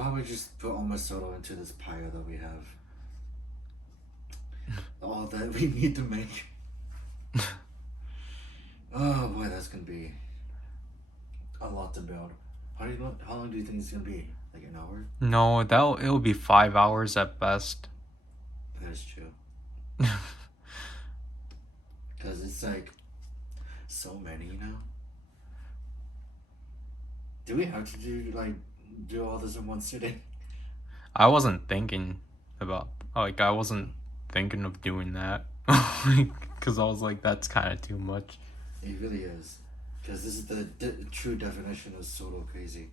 probably just put all my soda into this pyre that we have. All that we need to make. Oh boy, that's gonna be a lot to build. How long do you think it's gonna be? Like an hour? No, it'll be 5 hours at best. That is true. Cause it's like so many now. Do we have to do all this in one sitting? I wasn't thinking about I wasn't thinking of doing that. Because I was like, that's kind of too much. It really is. Because this is the true definition of solo crazy.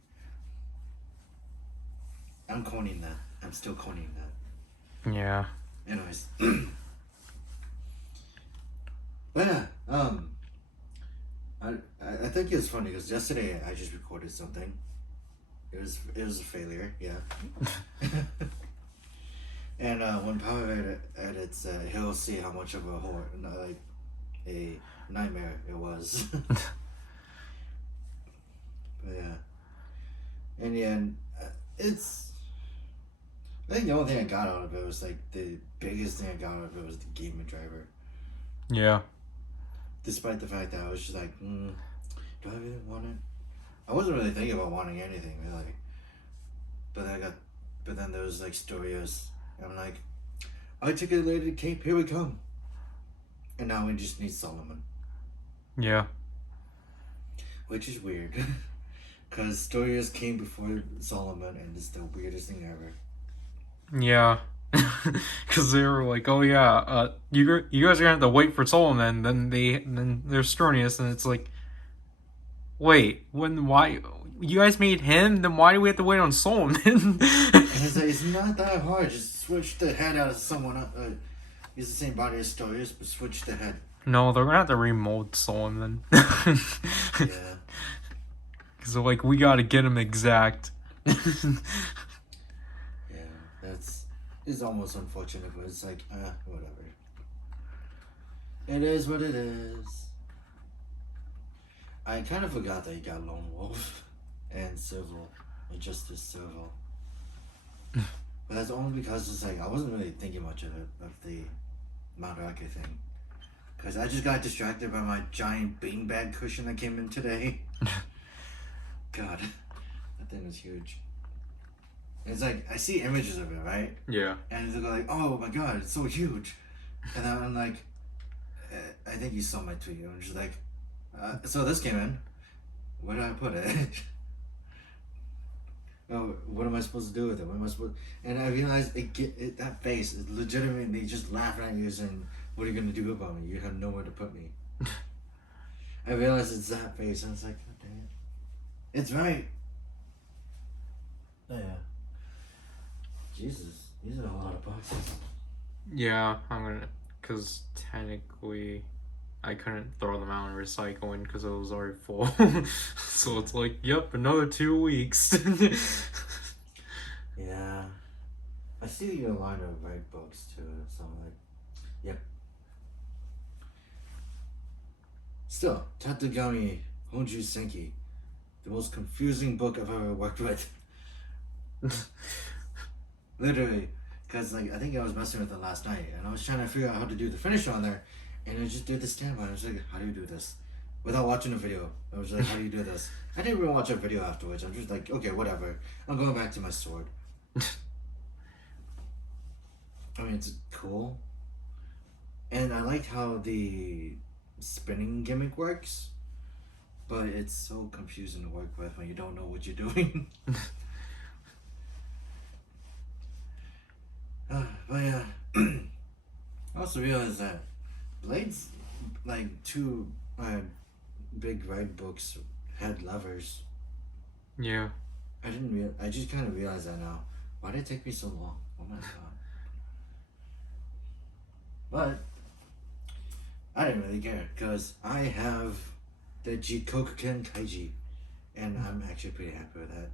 I'm coining that. I'm still coining that. Yeah. Anyways. But yeah, I think it was funny because yesterday I just recorded something. It was a failure, yeah. And when PowerRider edits, he'll see how much of a a nightmare it was. But yeah, in the end, I think the only thing I got out of it was like the biggest thing I got out of it was the gaming driver. Yeah. Despite the fact that I was just like, do I really want it? I wasn't really thinking about wanting anything really. But then there was like Storios. I'm like, articulated cape, here we come. And now we just need Solomon. Yeah. Which is weird. Because Storios came before Solomon and it's the weirdest thing ever. Yeah. Because they were like, oh yeah, you guys are gonna have to wait for Solomon, then there's Stronius, and it's like, wait, why you guys made him, then why do we have to wait on Solomon? And it's like, it's not that hard, just switch the head out of someone use the same body as Storius, but switch the head. No, they're gonna have to remold Solomon. Yeah. Because they're like, we gotta get him exact. Yeah, it's almost unfortunate, but it's like, whatever. It is what it is. I kind of forgot that you got Lone Wolf and Civil, and Justice Civil. But that's only because it's like, I wasn't really thinking much of the Mount Rocky thing. Because I just got distracted by my giant beanbag cushion that came in today. God, that thing was huge. It's like, I see images of it, right? Yeah. And they go like, oh my god, it's so huge. And then I'm like, I think you saw my tweet. I'm just like, so this came in. Where do I put it? Oh, what am I supposed to do with it? What am I supposed? And I realized that face is legitimately just laughing at you saying, what are you going to do about me? You have nowhere to put me. I realized it's that face. And I was like, oh, dang it. It's right. Oh, yeah. Jesus, these are a lot of boxes. Yeah, because technically I couldn't throw them out in recycling because it was already full. So it's like, yep, another 2 weeks. Yeah. I see your line of red books too, so I'm like, yep. Still, Tatagami Honju Senki, the most confusing book I've ever worked with. Literally, because like I think I was messing with it last night, and I was trying to figure out how to do the finish on there, and I just did the standby. I was like, how do you do this? Without watching a video. I was like, how do you do this? I didn't even watch a video afterwards. I'm just like, okay, whatever. I'm going back to my sword. I mean, it's cool. And I liked how the spinning gimmick works, but it's so confusing to work with when you don't know what you're doing. But yeah, I also realized that Blade's like two big red books had levers. Yeah. I just kind of realized that now. Why did it take me so long? Oh my god. But I didn't really care because I have the Jikokuken Kaiji, and I'm actually pretty happy with that.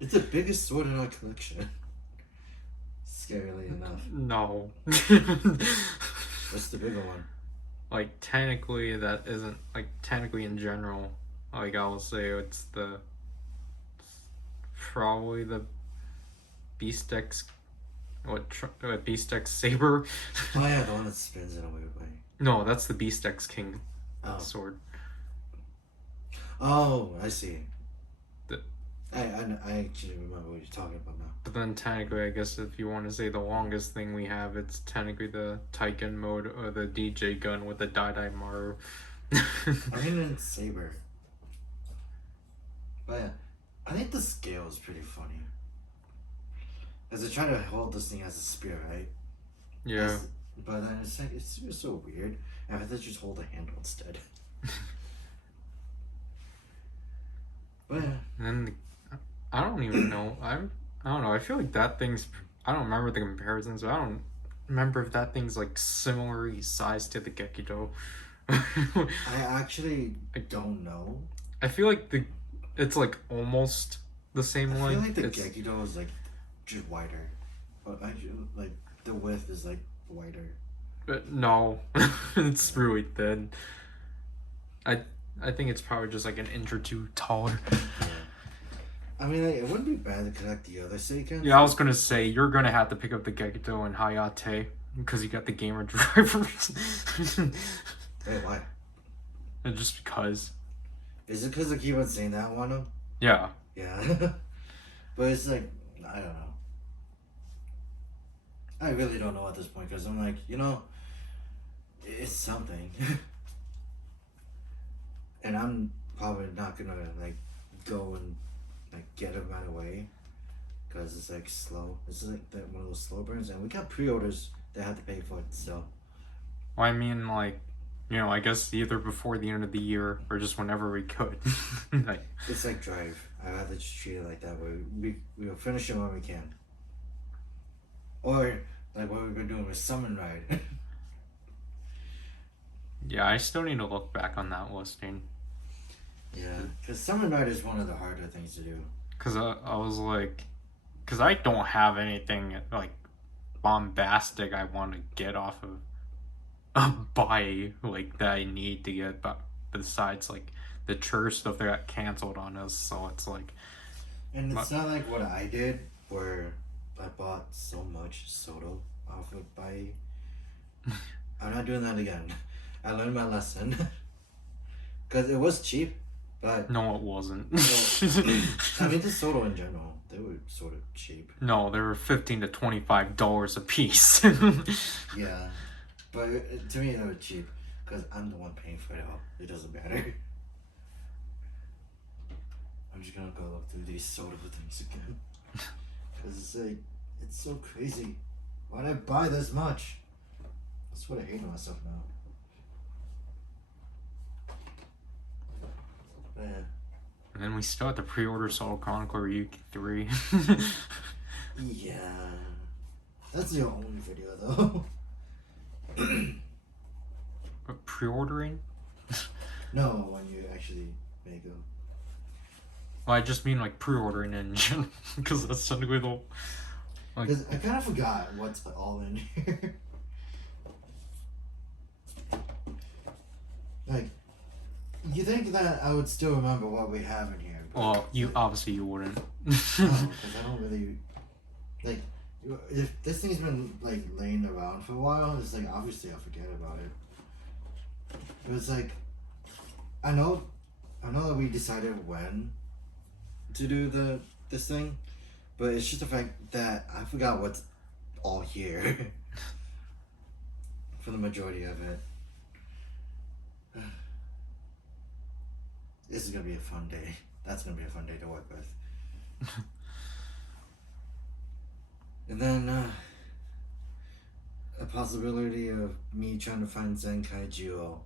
It's the biggest sword in our collection. Scarily enough. No. What's the bigger one? Like, technically, that isn't, like, technically in general, like, I will say it's probably the Beast X, Beast X Saber. Oh yeah, the one that spins in a weird way. No, that's the Beast X King Oh. sword. Oh, I see. The- I actually remember what you're talking about now. But then technically, I guess if you want to say the longest thing we have, it's technically the Taiken mode or the DJ gun with the Dai Maru. I mean, it's Saber. But yeah, I think the scale is pretty funny. As they try to hold this thing as a spear, right? Yeah. But then it's like, it's so weird. I have to just hold a handle instead. But yeah. And I don't even know. I don't know. I feel like that thing's. I don't remember the comparisons. But I don't remember if that thing's like similarly sized to the Gekido. I actually don't know. I feel like it's like almost the same I length. feel like the Gekido is like just wider, but actually like the width is like wider. But no, it's really thin. I think it's probably just like an inch or two taller. Yeah. I mean, like, it wouldn't be bad to connect the other Seikens. Yeah, I was gonna say you're gonna have to pick up the Gekido and Hayate because you got the gamer drivers. Wait, why? And just because. Is it because I keep on saying that I want them? Yeah. Yeah. But it's like, I don't know. I really don't know at this point because I'm like, it's something. And I'm probably not gonna like go and like get them right away because it's like slow. This is like one of those slow burns, and we got pre-orders that have to pay for it still. Well, I mean, like, I guess either before the end of the year or just whenever we could. Like, it's like Drive. I rather just treat it like that. We'll finish it when we can. Or like what we've been doing with Summon Ride. Yeah, I still need to look back on that listing. Yeah, because Summon Ride is one of the harder things to do. Because I was like, because I don't have anything like bombastic I want to get off of a buy like that I need to get, but besides like the church stuff that got canceled on us, so it's like. And it's not like what I did, where I bought so much Soto off of buy. I'm not doing that again. I learned my lesson. Because it was cheap, but... No, it wasn't. I mean, the Soto in general, they were sort of cheap. No, they were $15 to $25 a piece. Yeah, but to me, they were cheap. Because I'm the one paying for it all. It doesn't matter. I'm just gonna go look through these Soto things again. Because it's like, it's so crazy. Why'd I buy this much? That's what I hate myself now. But yeah. And then we still have to pre-order Soul Chronicler Yuki 3. Yeah. That's the only video though. But pre-ordering? No, when you actually make them. Well, I just mean like pre-ordering in general, because that's technically the... Like, Because I kind of forgot what's all in here. Like, you think that I would still remember what we have in here? well, obviously you wouldn't. No, because I don't really like. If this thing's been like laying around for a while, it's like obviously I'll forget about it. It was like, I know that we decided when to do this thing, but it's just the fact that I forgot what's all here for the majority of it. This is gonna be a fun day. That's gonna be a fun day to work with. And then a possibility of me trying to find Zenkai Jio.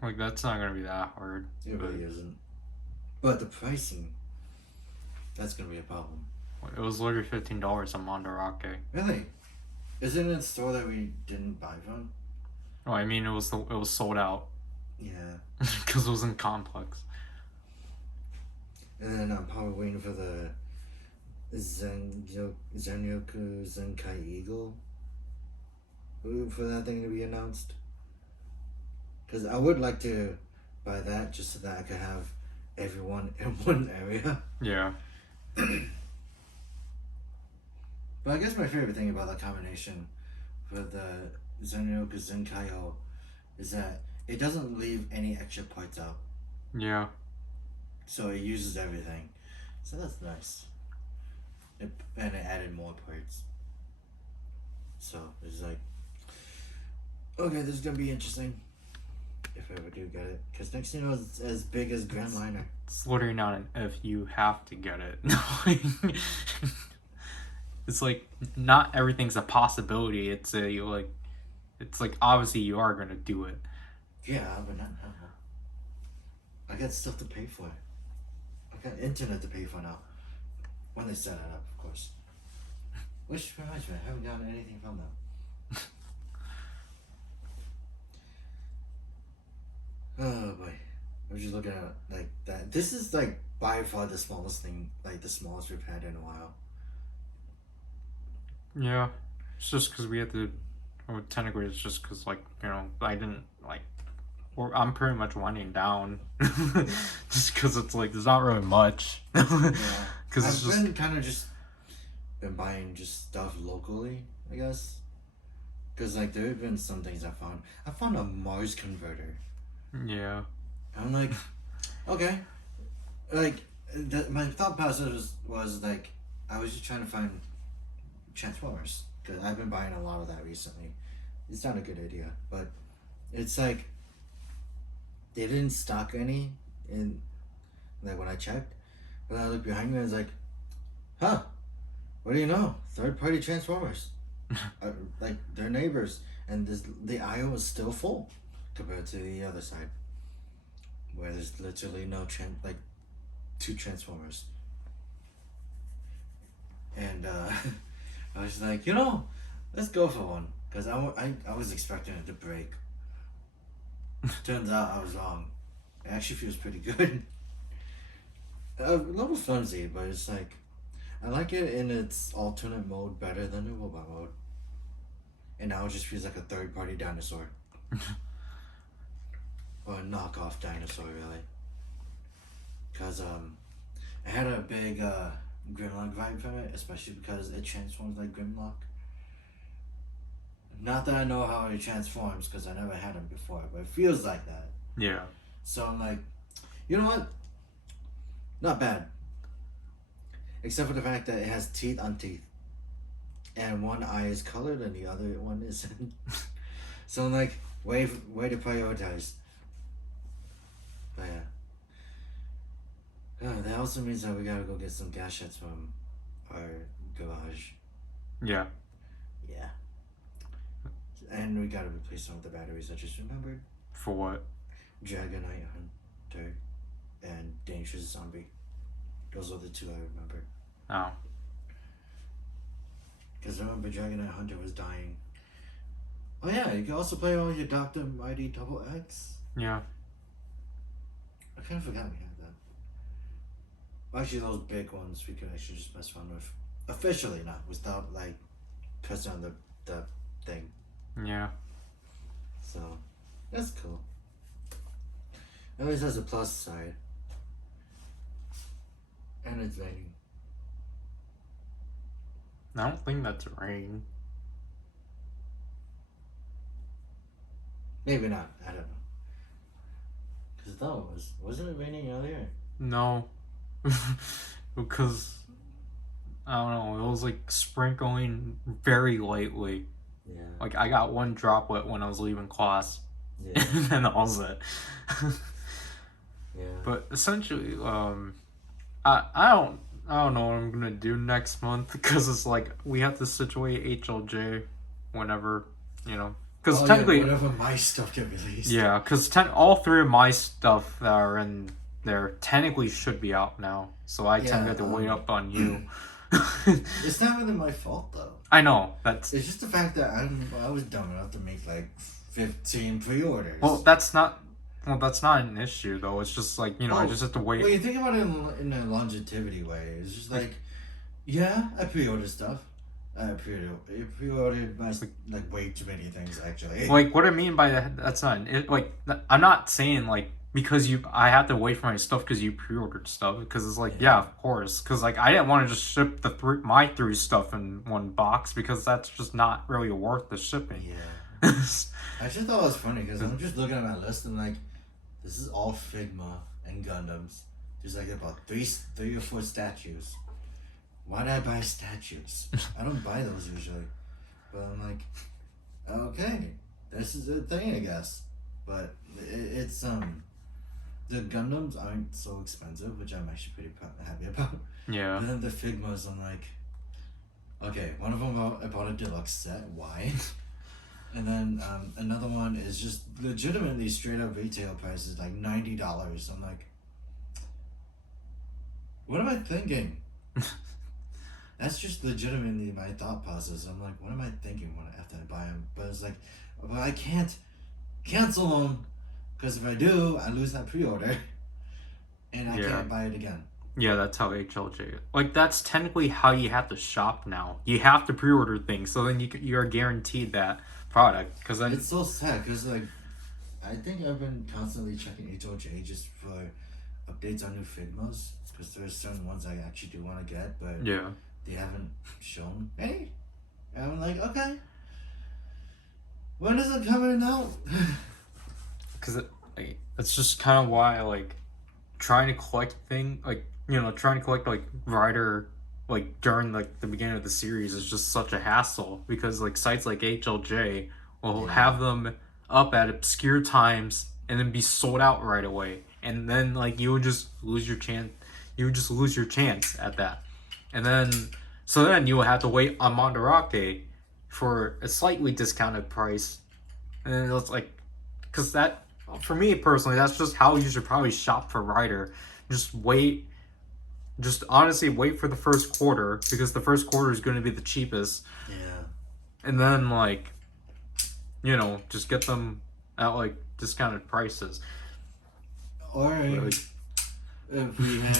Like, that's not gonna be that hard. It really isn't. But the pricing, that's gonna be a problem. It was literally $15 on Mandarake. Really? Isn't it a store that we didn't buy from? Oh, I mean, it was sold out. Yeah. Because it was in Complex. And then I'm probably waiting for the Zenyoku Zenkai Eagle for that thing to be announced. Because I would like to buy that just so that I could have everyone in one area. Yeah. But I guess my favorite thing about that combination for the Zenryoku Zenkaio is that it doesn't leave any extra parts out. Yeah. So it uses everything. So that's nice. And it added more parts. So it's like, okay, this is gonna be interesting. If I ever do get it. Because next thing you know, it's as big as Grand Liner. It's literally not an if, you have to get it. It's like not everything's a possibility. It's like obviously you are gonna do it. Yeah, but not now. I got stuff to pay for. I got internet to pay for now. When they set it up, of course. Which reminds me, I haven't gotten anything from them. Oh boy. I was just looking at like that. This is like by far the smallest thing, like the smallest we've had in a while. Yeah, it's just because we had to. Well, technically, it's just because I didn't like. Or I'm pretty much winding down, just because it's like there's not really much. Yeah. Because I've it's just been kind of just been buying just stuff locally, I guess. Because like there have been some things I found. I found a Mars converter. yeah. I'm like, okay, like my thought process was like I was just trying to find Transformers because I've been buying a lot of that recently. It's not a good idea, but it's like they didn't stock any in like when I checked, but I looked behind me and I was like, huh, what do you know? Third party Transformers, like they're neighbors, and the aisle is still full compared to the other side where there's literally no like two Transformers. And I was like, let's go for one. Because I was expecting it to break. Turns out I was wrong. It actually feels pretty good. A little flimsy, but it's like, I like it in its alternate mode better than the robot mode. And now it just feels like a third party dinosaur. Or a knockoff dinosaur, really. Because it had a big Grimlock vibe from it, especially because it transforms like Grimlock. Not that I know how it transforms, because I never had him before, but it feels like that. Yeah. So I'm like, you know what? Not bad. Except for the fact that it has teeth on teeth. And one eye is colored and the other one isn't. So I'm like, way to prioritize. But yeah. That also means that we gotta go get some gadgets from our garage. Yeah. Yeah. And we gotta replace some of the batteries I just remembered. For what? Dragonite Hunter and Dangerous Zombie. Those are the two I remembered. Oh. Because I remember Dragonite Hunter was dying. Oh yeah, you can also play all your Dr. Mighty Double X. Yeah. I kind of forgot we had that. Well, actually, those big ones we could actually just mess fun with. Officially, not without like pressing on the thing. Yeah. So that's cool. At least has a plus side. And it's raining. I don't think that's rain. Maybe not. I don't know. Because I thought it was. Wasn't it raining earlier? No. Because I don't know, it was like sprinkling very lightly. Yeah. Like I got one droplet when I was leaving class. Yeah. And then that was it. Yeah. But essentially, I don't know what I'm gonna do next month because it's like we have to situate HLJ whenever, because technically, yeah, whenever my stuff get released. yeah, because all three of my stuff that are in there technically should be out now, so I tend to have to wait up on you. It's not really my fault though. I know that's. It's just the fact that I was dumb enough to make like 15 pre-orders. Well, that's not an issue though. It's just like I just have to wait. Well, you think about it in a longevity way. It's just like, yeah, I pre-ordered stuff. I pre-ordered my like way too many things actually. Like what I mean by that's not it. Like I'm not saying like because I had to wait for my stuff because you pre-ordered stuff because it's like Yeah. of course because like I didn't want to just ship my three stuff in one box because that's just not really worth the shipping. Yeah. I just thought it was funny because I'm just looking at my list and like, this is all Figma and Gundams. There's like about three or four statues. Why did I buy statues? I don't buy those usually, but I'm like, okay, this is a thing, I guess. But it's the Gundams aren't so expensive, which I'm actually pretty happy about. Yeah. But then the Figmas, I'm like, okay, one of them I bought a deluxe set. Why? And then another one is just legitimately straight up retail prices, like $90. I'm like, what am I thinking? That's just legitimately my thought process. I'm like, what am I thinking when after I buy them? But it's like, well, I can't cancel them because if I do, I lose that pre-order, and I can't buy it again. Yeah, that's how HLJ. Like that's technically how you have to shop now. You have to pre-order things, so then you are guaranteed that product. Because then It's so sad because like, I think I've been constantly checking HLJ just for updates on new Figmas because there's certain ones I actually do want to get, but they haven't shown any. And I'm like, okay, when is it coming out? Because it's just kind of why like trying to collect trying to collect like Rider like during like the beginning of the series is just such a hassle because like sites like HLJ will have them up at obscure times and then be sold out right away, and then like you would just lose your chance. You would just lose your chance at that, and then so then you will have to wait on Mondarake for a slightly discounted price, and then it's like, because that for me personally, that's just how you should probably shop for Rider. Just wait. Just honestly wait for the first quarter because the first quarter is going to be the cheapest. Yeah. And then like, just get them at like discounted prices. Or if we had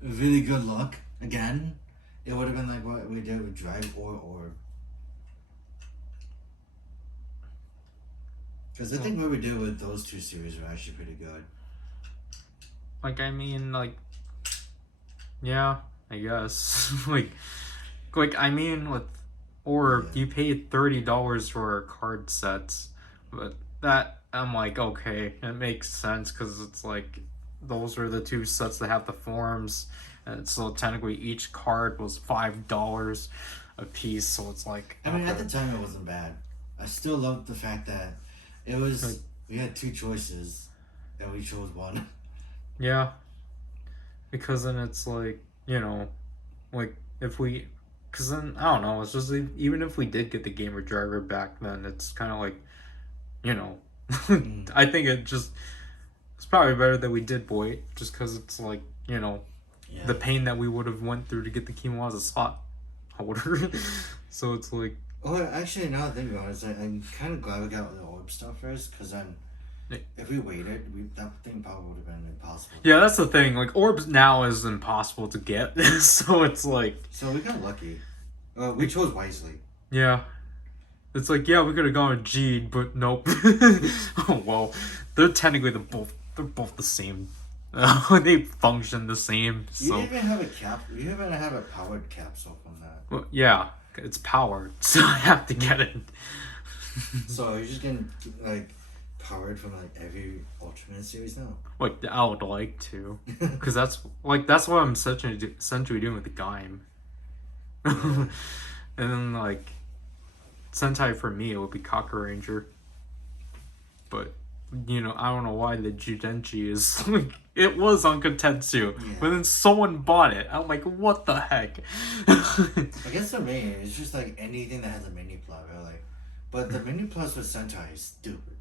really good luck again, it would have been like what we did with Drive or. Because I think what we did with those two series were actually pretty good. Like, I mean, like, yeah, I guess. like I mean, with you paid $30 for card sets, but that I'm like, okay, it makes sense because it's like those are the two sets that have the forms, and so technically each card was $5 a piece. So it's like, I mean, at the time it wasn't bad. I still loved the fact that it was we had two choices, and we chose one. Yeah, because then it's like like if we, because then I don't know. It's just even if we did get the gamer driver back, then it's kind of like, I think it's probably better that we did wait, just because it's like the pain that we would have went through to get the Kimawaza slot holder. So it's like. Oh, actually, now that I think about it, I'm kind of glad we got the orb stuff first, because then if we waited, that thing probably would have been impossible. Yeah, that's the thing. Like, orbs now is impossible to get, so it's like. So we got lucky. We chose wisely. Yeah. It's like, yeah, we could have gone with G, but nope. Oh, well, they're technically they're both the same. They function the same. So. You even have a cap. You even have a powered capsule on that. Well, yeah, it's powered, so I have to get it. So you're just getting like powered from like every Ultraman series now. Like I would like to, because that's what I'm essentially doing with the Gaim. And then like Sentai for me it would be Kaku Ranger. But I don't know why the Judenchi is like it was on Kotetsu, but then someone bought it. I'm like, what the heck? I guess for me, it's just like anything that has a mini plot, right? But the mini plots with Sentai is stupid.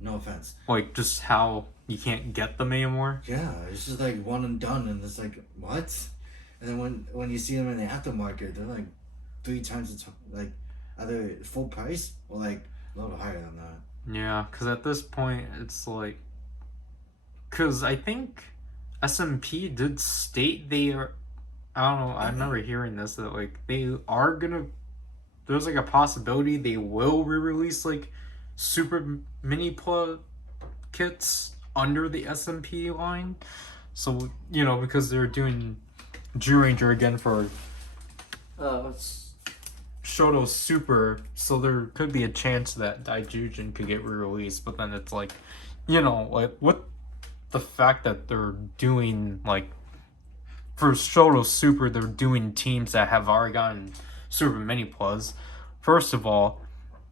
No offense. Like just how you can't get them anymore. Yeah, it's just like one and done, and it's like what? And then when you see them in the aftermarket, they're like 3 times like either full price or like a little higher than that. Yeah, because at this point, it's like... Because I think SMP did state they are... I don't know, I remember hearing this, that like they are gonna... There's like a possibility they will re-release like super mini plot kits under the SMP line. So, because they're doing Ranger again for Shoto Super, so there could be a chance that Daijujin could get re-released, but then it's like, what the fact that they're doing, like, for Shoto Super, they're doing teams that have already gotten Super Mini Plus. First of all,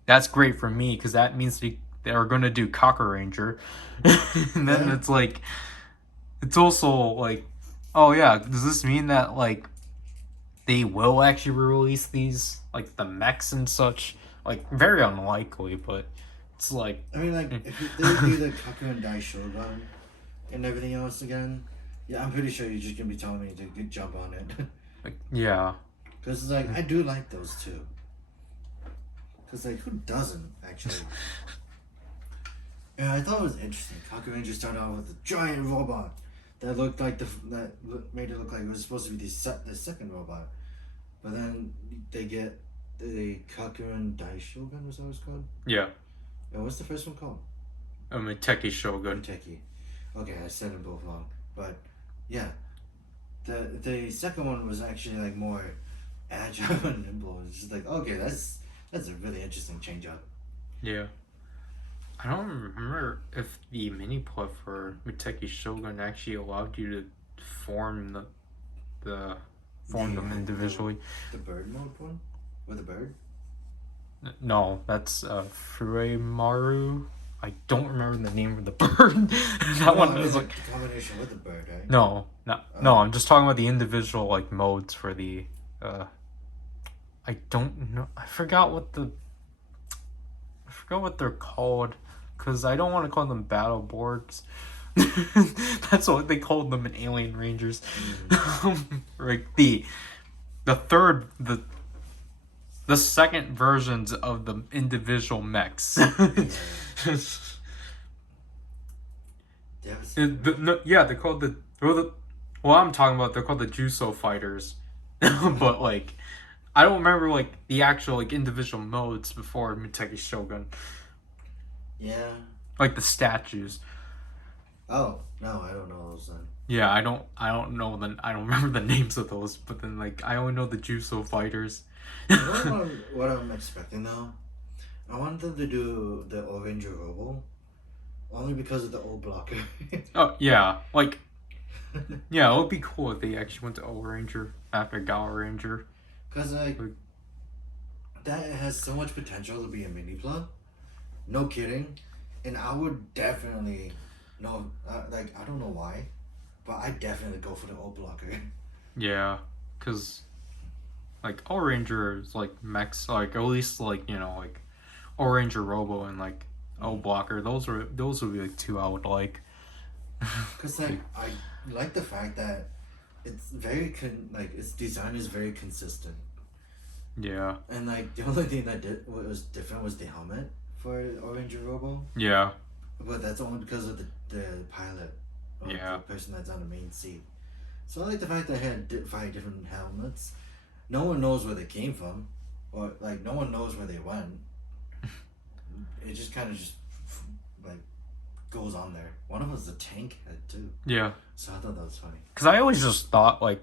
that's great for me, because that means they're going to do Kaku Ranger. And then it's like, it's also like, oh yeah, does this mean that, like, they will actually release these, like, the mechs and such? Like, very unlikely, but it's like... I mean, like, if they do the Kaku and Dai Shogun and everything else again, yeah, I'm pretty sure you're just going to be telling me to jump on it. Like, yeah. Because, it's like, I do like those too. Because, like, who doesn't, actually? Yeah, I thought it was interesting. Kaku Ranger started out with a giant robot that looked like made it look like it was supposed to be the second robot. But then they get the Kakuren Dai Shogun, was that what it's called? Yeah. And what's the first one called? Miteki Shogun. Miteki. Okay, I said them both wrong. But yeah. The second one was actually like more agile and nimble. It's just like, okay, that's a really interesting change up. Yeah. I don't remember if the mini plot for Miteki Shogun actually allowed you to form them individually. The bird mode one? With the bird? No, that's Furemaru. I don't remember the name of the bird. One is like the combination with the bird, right? No. I'm just talking about the individual like modes for the. I don't know. I forgot what they're called, because I don't want to call them battle borgs. That's what they called them in Alien Rangers. Like the second versions of the individual mechs. They're called I'm talking about, they're called the Juso Fighters. But like, I don't remember like the actual like individual modes before Miteki Shogun. Yeah. Like the statues. Oh no, I don't know those then. Yeah, I don't know I don't remember the names of those, but then like I only know the Juso Fighters. What I'm expecting though, I want them to do the Orange Robo, only because of the old blocker. Oh yeah, like yeah, it would be cool if they actually went to O Ranger after Gal Ranger. Cause like that has so much potential to be a mini plot. No kidding, and I would definitely like I don't know why, but I definitely go for the old blocker. Yeah, cause like O Ranger is like mechs, like at least like like O Ranger Robo and like O Blocker. Those would be like two I would like. Cause like I like the fact that it's very its design is very consistent. Yeah. And like the only thing that was different was the helmet for Orange Robo. Yeah. But that's only because of the pilot. Or the person that's on the main seat. So I like the fact that I had 5 different helmets. No one knows where they came from, or like no one knows where they went. It just kind of like goes on there. One of them was a tank head too. Yeah. So I thought that was funny. Cause I always just thought like,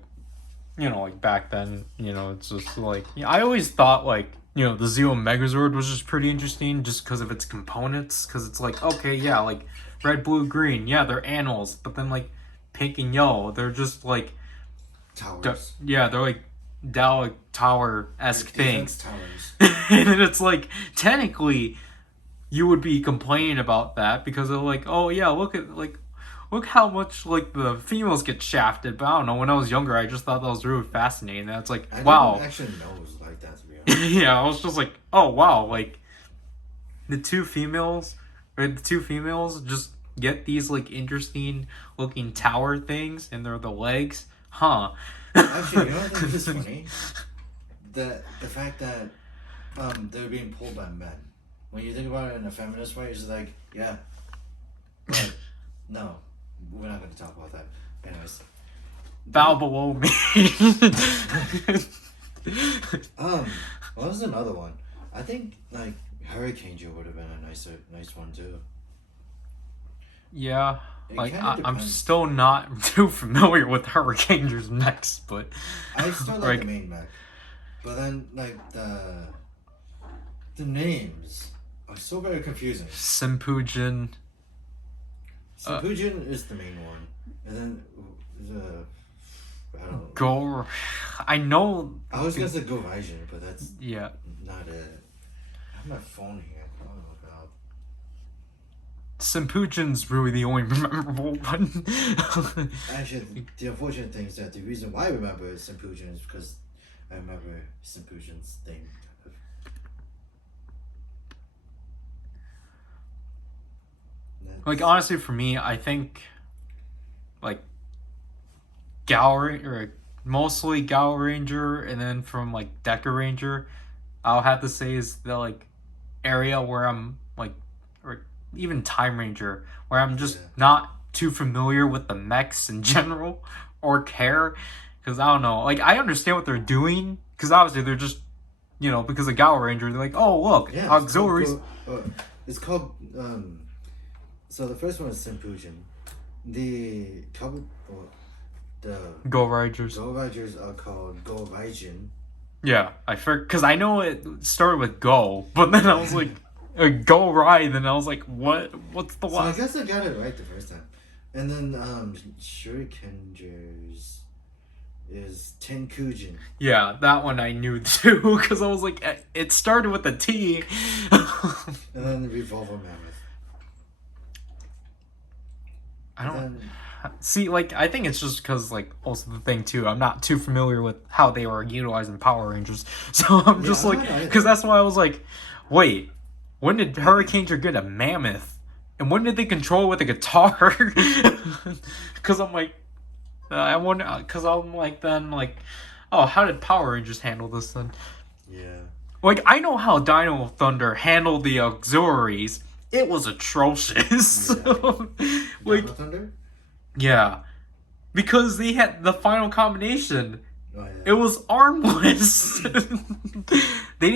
like back then, it's just like I always thought like the Zeo Megazord was just pretty interesting just because of its components. Cause it's like okay, yeah, like red, blue, green, yeah, they're animals, but then like pink and yellow, they're just like towers. They're like Dalek Tower-esque things. Towers. And then it's like technically you would be complaining about that because they're like, oh yeah, look how much like the females get shafted. But I don't know, when I was younger I just thought that was really fascinating. And it's like, wow. I didn't actually know it was like that, to be honest. Yeah, I was just like, oh wow, like the two females just get these like interesting looking tower things and they're the legs. Huh. Actually, you know what I think is funny? The fact that they're being pulled by men. When you think about it in a feminist way, it's just like, yeah. But no, we're not going to talk about that. Anyways. Bow below me. What was another one? I think like Hurricane Joe would have been a nice one too. Yeah. It Like, kind of I'm depends. still not too familiar with Hurricane's mechs, but. I still like the Like, main mech, but then like the names are so very confusing. Simpujin. Simpujin is the main one, and then the I don't know. Go. I know. I was gonna say Go Raijin, but that's Yeah. not it. I have my phone here. I want to look it up. Simpujin's really the only memorable one. Actually, the unfortunate thing is that the reason why I remember Simpujin is because I remember Simpujin's thing. Like, honestly, for me, I think, like, Gallery, or mostly Gal Ranger, and then from, like, Decker Ranger, I'll have to say is the, like, area where I'm, like, or even Time Ranger, where I'm just not too familiar with the mechs in general, or care, because I don't know, like, I understand what they're doing, because obviously they're just, because of Gal Ranger, they're like, oh, look, Yeah, auxiliaries. It's called. So the first one is Simpujin. The Go Rangers. Go Riders are called Go Raijin. Yeah, because I know it started with Go, but then I was like, Go Ride, and I was like, what's the last? So I guess I got it right the first time. And then Shurikengers is Tenkujin. Yeah, that one I knew too, because I was like, it started with a T. And then the Revolver Mammoth. I don't see, like, I think it's just because, like, also the thing too, I'm not too familiar with how they were utilizing Power Rangers, so I'm just like, because that's why I was like, wait, when did Hurricane get a mammoth, and when did they control it with a guitar? Because I'm like, I wonder, because I'm like, then like, oh, how did Power Rangers handle this then? Yeah. Like, I know how Dino Thunder handled the auxiliaries. It was atrocious. Yeah. Like, Dino Thunder? yeah, because they had the final combination. Oh, yeah. It was armless. They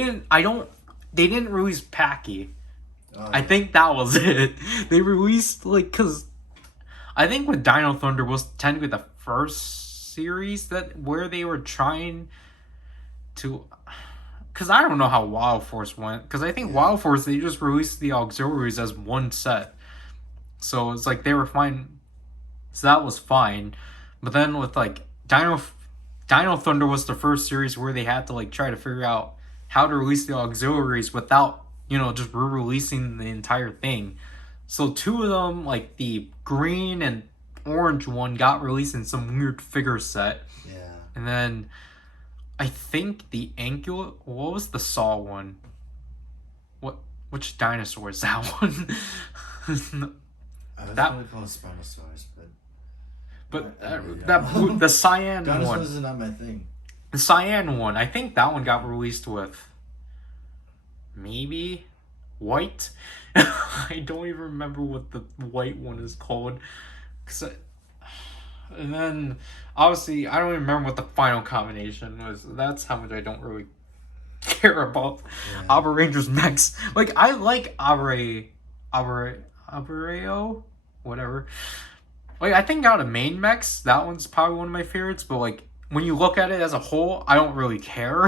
didn't release Packy. Oh, I think that was it. They released, like, because I think with Dino Thunder was technically the first series where they were trying to, because I don't know how Wild Force went, because I think Wild Force, they just released the auxiliaries as one set, so it's like they were fine. So that was fine. But then with, like, Dino Thunder was the first series where they had to, like, try to figure out how to release the auxiliaries without, just re-releasing the entire thing. So two of them, like the green and orange one, got released in some weird figure set. Yeah. And then I think the Angular, what was the Saw one? Which dinosaur is that one? I was That- going to call it Spinosaurus, But I really don't. the cyan Dinosaurs one, is not my thing. the cyan one, I think that one got released with maybe white. I don't even remember what the white one is called. And then obviously I don't even remember what the final combination was. That's how much I don't really care about Abra Rangers mechs. Like, I like Abreo, whatever. Like, I think out of main mechs, that one's probably one of my favorites, but, like, when you look at it as a whole, I don't really care.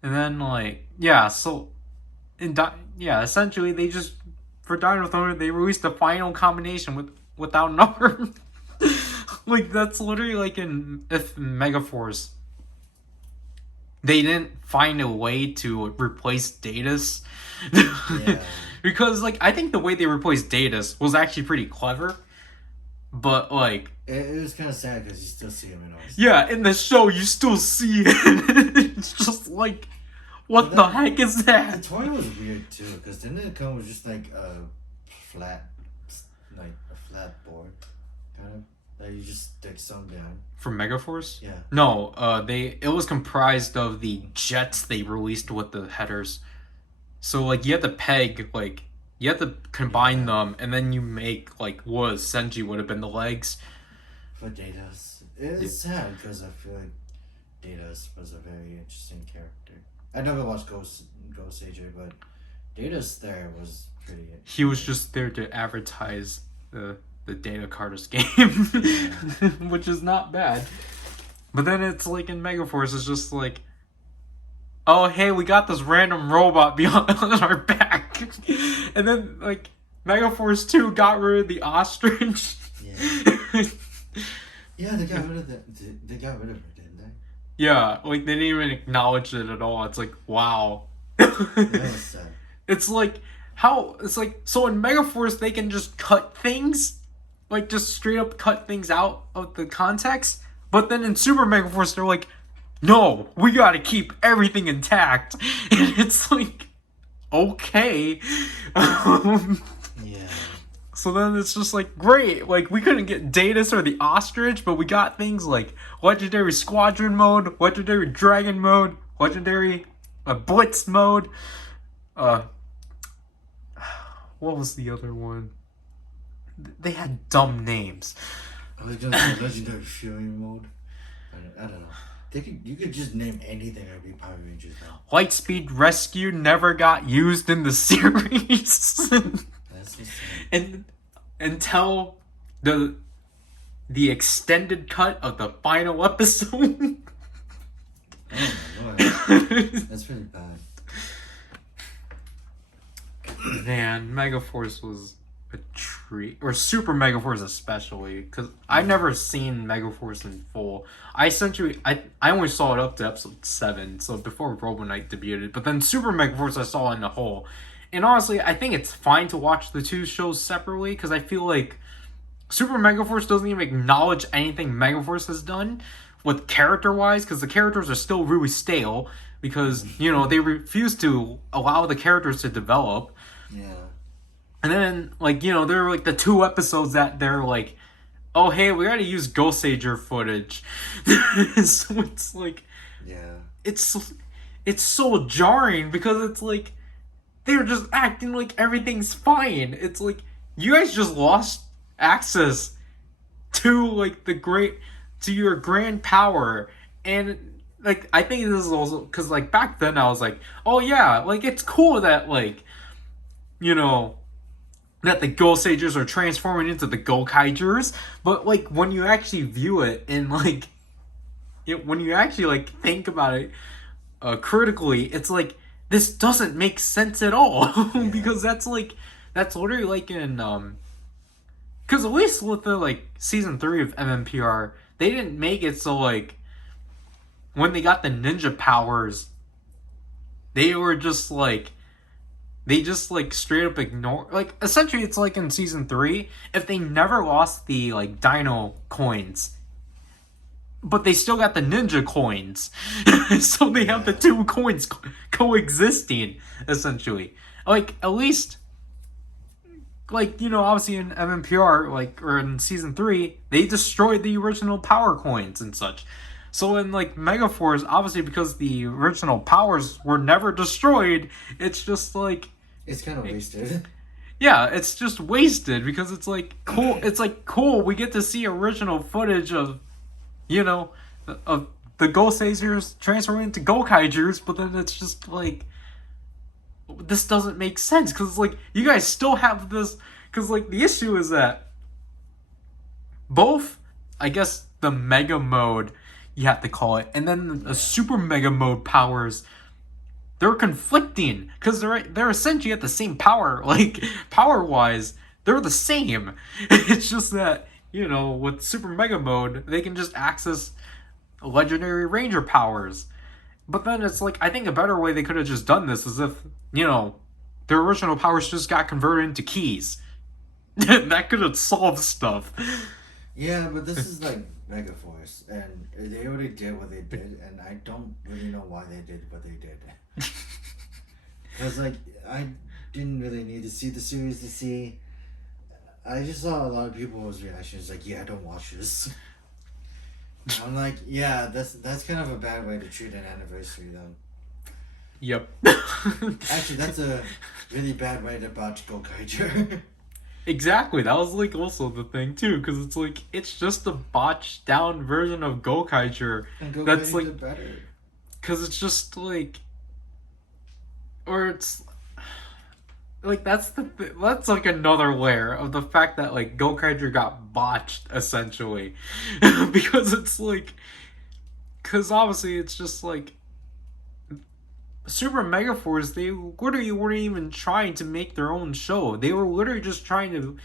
And then, like, so, essentially, they just, for Dino Thunder, they released the final combination without an arm. Like, that's literally like if Megaforce, they didn't find a way to replace Datus. Yeah. Because, like, I think the way they replaced Datus was actually pretty clever. But, like, It was kind of sad because you still see him in all. yeah, in the show, you still see it. It's just like, what the heck is The that? toy was weird too because didn't it come with just like a flat board, kind of that you just stick some down. From Megaforce? Yeah. No, it was comprised of the jets they released with the headers. So, like, you have to peg, like, you have to combine them, and then you make, like, what Senji would have been the legs. For Datus, it's sad because I feel like Datus was a very interesting character. I never watched Ghost AJ, but Datus there was pretty. He was just there to advertise the Data Carter's game, which is not bad. But then it's like in Megaforce, it's just like, oh hey, we got this random robot beyond on our back, and then like Megaforce 2 got rid of the ostrich. Yeah. Yeah, they got rid of They got rid of it, didn't they? Yeah, like they didn't even acknowledge it at all. It's like, wow. That was sad. It's like so in Megaforce they can just cut things, like just straight up cut things out of the context. But then in Super Megaforce they're like, no, we gotta keep everything intact. And it's like, okay. Yeah. So then it's just like, great, like we couldn't get Datus or the ostrich, but we got things like Legendary Squadron mode, Legendary Dragon mode, Legendary Blitz mode. What was the other one? They had dumb names. I was gonna say Legendary Fury mode. I don't know. You could just name anything and be Power Rangers now. Lightspeed Rescue never got used in the series. That's the same. And until the extended cut of the final episode. Oh my lord. That's pretty bad. Man, Megaforce was a treat. Or Super Megaforce especially. Because I've never seen Megaforce in full. I only saw it up to episode 7. So before Robo Knight debuted. But then Super Megaforce I saw in the whole. And honestly, I think it's fine to watch the two shows separately. Because I feel like Super Megaforce doesn't even acknowledge anything Megaforce has done. With character-wise. Because the characters are still really stale. Because, you know, they refuse to allow the characters to develop. Yeah. And then, like, you know, there are, like, the 2 episodes that they're, like, oh, hey, we gotta use Ghost Sager footage. So it's, like... Yeah. It's so jarring, because it's, like, they're just acting like everything's fine. It's, like, you guys just lost access to, like, to your grand power. And, like, I think this is also... Because, like, back then I was like, oh, yeah, like, it's cool that, like, you know... that the Ghost Sagers are transforming into the Go-Kaigers, but, like, when you actually view it and, like, when you actually, like, think about it critically, it's like, this doesn't make sense at all. Yeah. Because that's literally, like, in, because at least with the, like, Season 3 of MMPR, they didn't make it so, like, when they got the ninja powers, they were just, like, they just, like, straight up ignore... Like, essentially, it's like in Season 3, if they never lost the, like, Dino coins, but they still got the Ninja coins. So they have the 2 coins coexisting, essentially. Like, at least... Like, you know, obviously in MMPR, like, or in Season 3, they destroyed the original power coins and such. So in, like, Megaforce, obviously because the original powers were never destroyed, it's just, like... It's kind of wasted. Yeah, it's just wasted because it's like cool. It's like cool. We get to see original footage of, you know, of the Ghost Sagers transforming into Go-Kaigers, but then it's just like, this doesn't make sense because like you guys still have this. Because like the issue is that both, I guess, the Mega Mode, you have to call it, and then the Super Mega Mode powers. They're conflicting because they're essentially at the same power, like power wise, they're the same. It's just that, you know, with Super Mega Mode, they can just access Legendary Ranger powers. But then it's like, I think a better way they could have just done this is if, you know, their original powers just got converted into keys. That could have solved stuff. Yeah, but this is like Megaforce, and they already did what they did, and I don't really know why they did what they did. Because, like, I didn't really need to see the series to see. I just saw a lot of people's reactions, like, yeah, don't watch this. I'm like, yeah, that's kind of a bad way to treat an anniversary, though. Yep. Actually, that's a really bad way to botch Go-Kaiger. Exactly, that was like also the thing too, because it's like it's just a botched down version of Go-Kaiger. And Go-Kaiger that's like did better. Because it's just like, or it's, like that's like another layer of the fact that like Gokaiger got botched essentially, because it's like, because obviously it's just like Super Megaforce. They literally weren't even trying to make their own show. They were literally just trying to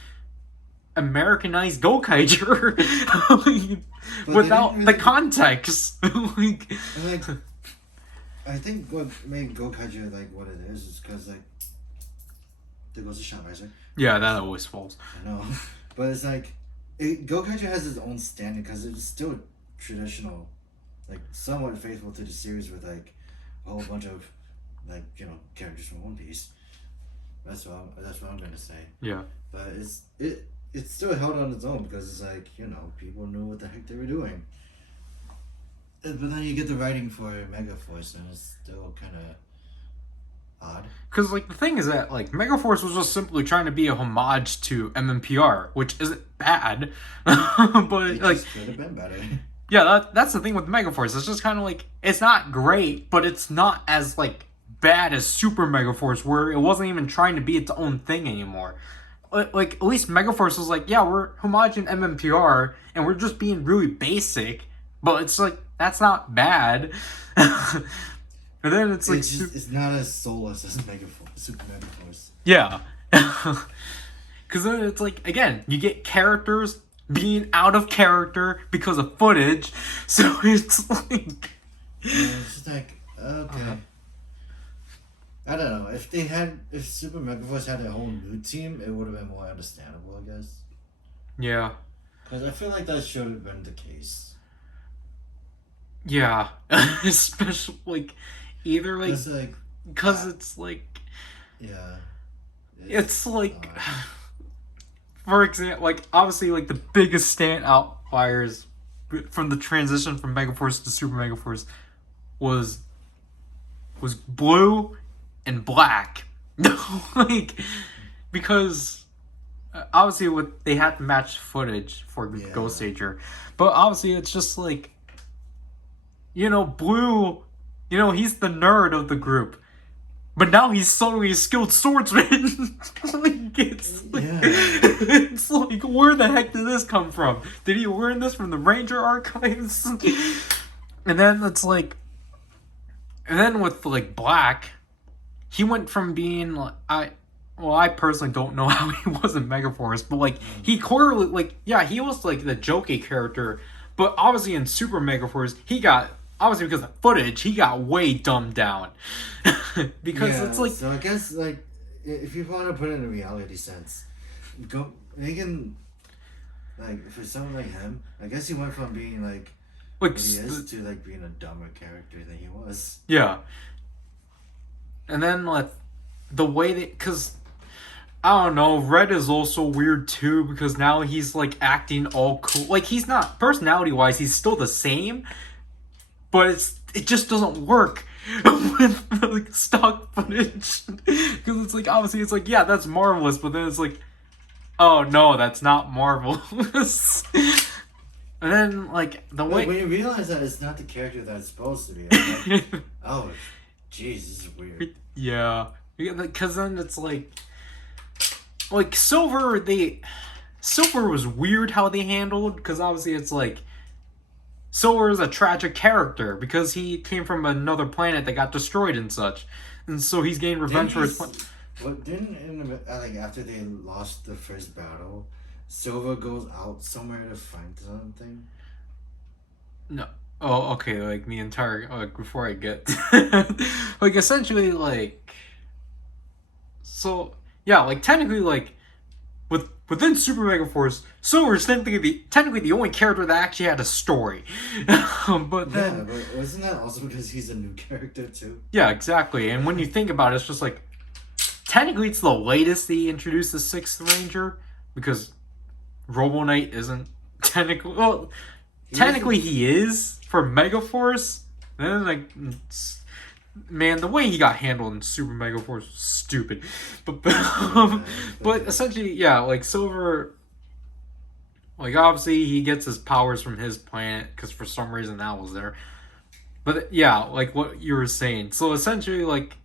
Americanize Gokaiger But they didn't without the really. context. Like, And, like, I think what made Gokaiger like what it is because like there goes the shot riser. yeah, that always falls. I know, but it's like Gokaiger has its own standing because it's still traditional, like somewhat faithful to the series with like a whole bunch of like characters from One Piece. That's what I'm gonna say. Yeah. But it's still held on its own because it's like people knew what the heck they were doing. But then you get the writing for Megaforce and it's still kind of odd. Because like the thing is that like Megaforce was just simply trying to be a homage to MMPR, which isn't bad, but It like just could have been better. yeah, that's the thing with Megaforce. It's just kind of like it's not great, but it's not as like bad as Super Megaforce, where it wasn't even trying to be its own thing anymore. Like at least Megaforce was like, yeah, we're homaging MMPR and we're just being really basic, but it's like that's not bad. And then it's like It's not as soulless as Super Megaforce. yeah. Because then it's like, again, you get characters being out of character because of footage. So it's like. It's just like, okay. I don't know. If Super Megaforce had a whole new team, it would have been more understandable, I guess. Yeah. Because I feel like that should have been the case. Yeah. Especially, like, either, like. Because it's like. Yeah. It's like. For example, like, obviously, like, the biggest outliers from the transition from Megaforce to Super Megaforce was Blue and Black. Like, because obviously they had to match footage for Ghost Ager, but obviously it's just like, Blue, he's the nerd of the group, but now he's suddenly a skilled swordsman. Like, it's like, where the heck did this come from? Did he learn this from the Ranger archives? And then it's like, and then with like Black, he went from being like I personally don't know how he was in Megaforce, but like he clearly like he was like the jokey character, but obviously in Super Megaforce he got obviously because of footage he got way dumbed down. Because it's like so I guess like if you want to put it in a reality sense, they can like for someone like him, I guess he went from being like what he is to like being a dumber character than he was. Yeah. And then like the way that, because I don't know, Red is also weird too because now he's like acting all cool. Like he's not personality wise, he's still the same, but it just doesn't work with like stock footage because it's like obviously it's like yeah that's marvelous, but then it's like oh no that's not marvelous. And then, like, the way... When you realize that it's not the character that it's supposed to be, I'm like, oh, jeez, this is weird. Yeah. Because then it's like... Like, Silver was weird how they handled, because obviously it's like... Silver is a tragic character, because he came from another planet that got destroyed and such. And so he's getting revenge for his... like, after they lost the first battle... Silva goes out somewhere to find something? No. Oh, okay, like, the entire... Like, before I get... like, essentially, like... So, yeah, like, technically, like... Within Super Mega Force, Silver is technically the only character that actually had a story. But then... Yeah, but wasn't that also because he's a new character, too? Yeah, exactly. And when you think about it, it's just like... Technically, it's the latest they introduced the 6th Ranger, because... Robo Knight isn't technically... Well, technically he is for Megaforce. And then, like... Man, the way he got handled in Super Megaforce was stupid. But essentially, yeah, like, Silver... Like, obviously, he gets his powers from his planet, because for some reason that was there. But, yeah, like what you were saying. So, essentially, like...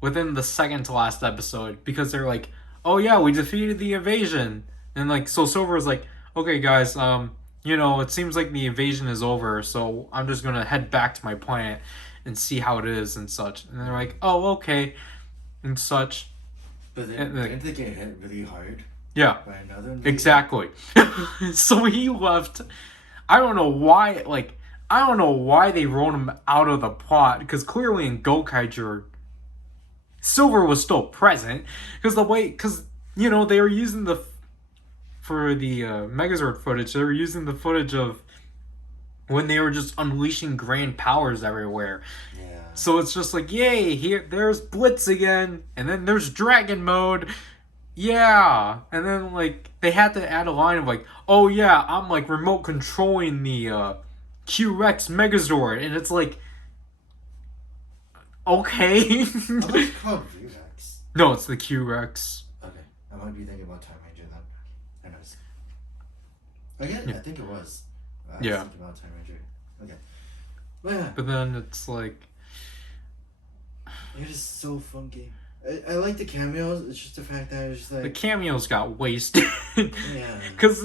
within the second to last episode because they're like, "Oh yeah, we defeated the invasion," and like so Silver's like, "Okay, guys, it seems like the invasion is over, so I'm just gonna head back to my planet and see how it is and such." And they're like, "Oh, okay," and such. But then, didn't they get hit really hard? Yeah. By another invasion? Exactly. So he left. I don't know why. I don't know why they wrote him out of the plot because clearly in Gokaiger, Silver was still present because they were using for the Megazord footage. They were using the footage of when they were just unleashing grand powers everywhere. Yeah. So it's just like, yay! There's Blitz again, and then there's Dragon Mode. Yeah, and then they had to add a line of oh yeah, I'm remote controlling the Q-Rex Megazord, and it's like, okay. I thought it's called V-Rex. No, it's the Q-Rex. Okay, I might be thinking about Time Ranger then. Anyways, I think it was. I was thinking about Time Ranger. Okay, but then it's like, it is so funky. I like the cameos. It's just the fact that it's just like the cameos got wasted. Yeah. Because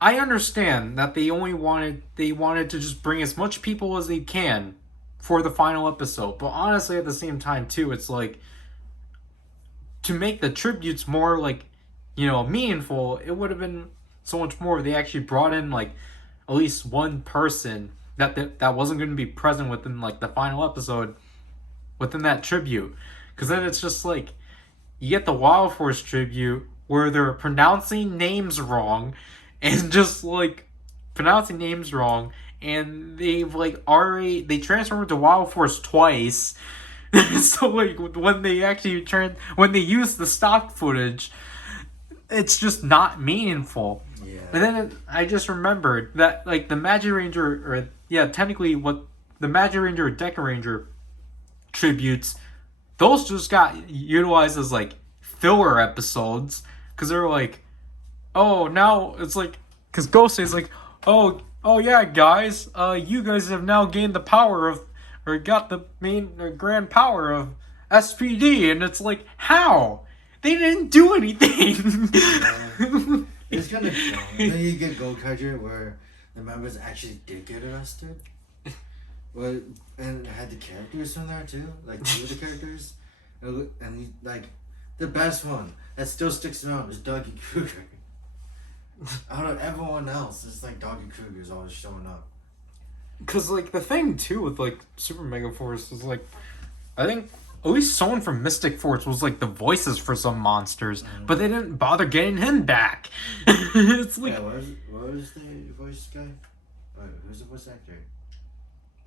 I understand that they wanted to just bring as much people as they can for the final episode, but honestly, at the same time too, it's like to make the tributes more meaningful. It would have been so much more if they actually brought in at least one person that wasn't going to be present within the final episode within that tribute. Because then it's just you get the Wild Force tribute where they're pronouncing names wrong and just pronouncing names wrong, and they've already they transformed to Wild Force twice. So when they actually when they use the stock footage, it's just not meaningful. Yeah. And then I just remembered that the Magic Ranger technically what the Magic Ranger or Deca Ranger tributes, those just got utilized as filler episodes because they're oh, now it's because Ghost is oh yeah guys, you guys have now gained the power of or got the main or grand power of SPD, and it's how they didn't do anything. It's kind of dumb. Then you get Gokaiger where the members actually did get arrested. And it had the characters from there too, two of the characters, and the best one that still sticks around is Doggy Kruger. Out of everyone else, it's Doggy Kruger's always showing up. Cause the thing too with Super Mega Force is I think at least someone from Mystic Force was the voices for some monsters, but they didn't bother getting him back. It's what was the voice guy? Who's the voice actor?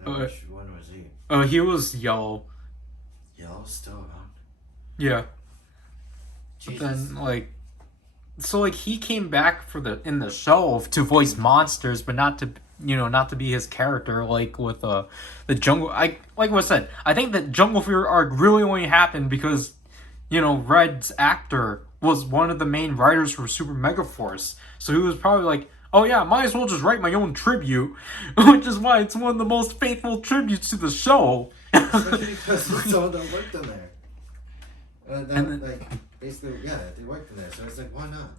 Which one was he? He was Yellow. Yellow's still around? Yeah. Jesus. But then so he came back in the show to voice monsters, but not to be his character with the jungle. Like I said, I think that Jungle Fever arc really only happened because Red's actor was one of the main writers for Super Mega Force, so he was probably oh yeah, might as well just write my own tribute, which is why it's one of the most faithful tributes to the show. Especially because it's someone that worked in there. Basically, yeah, they worked in there, so it's why not?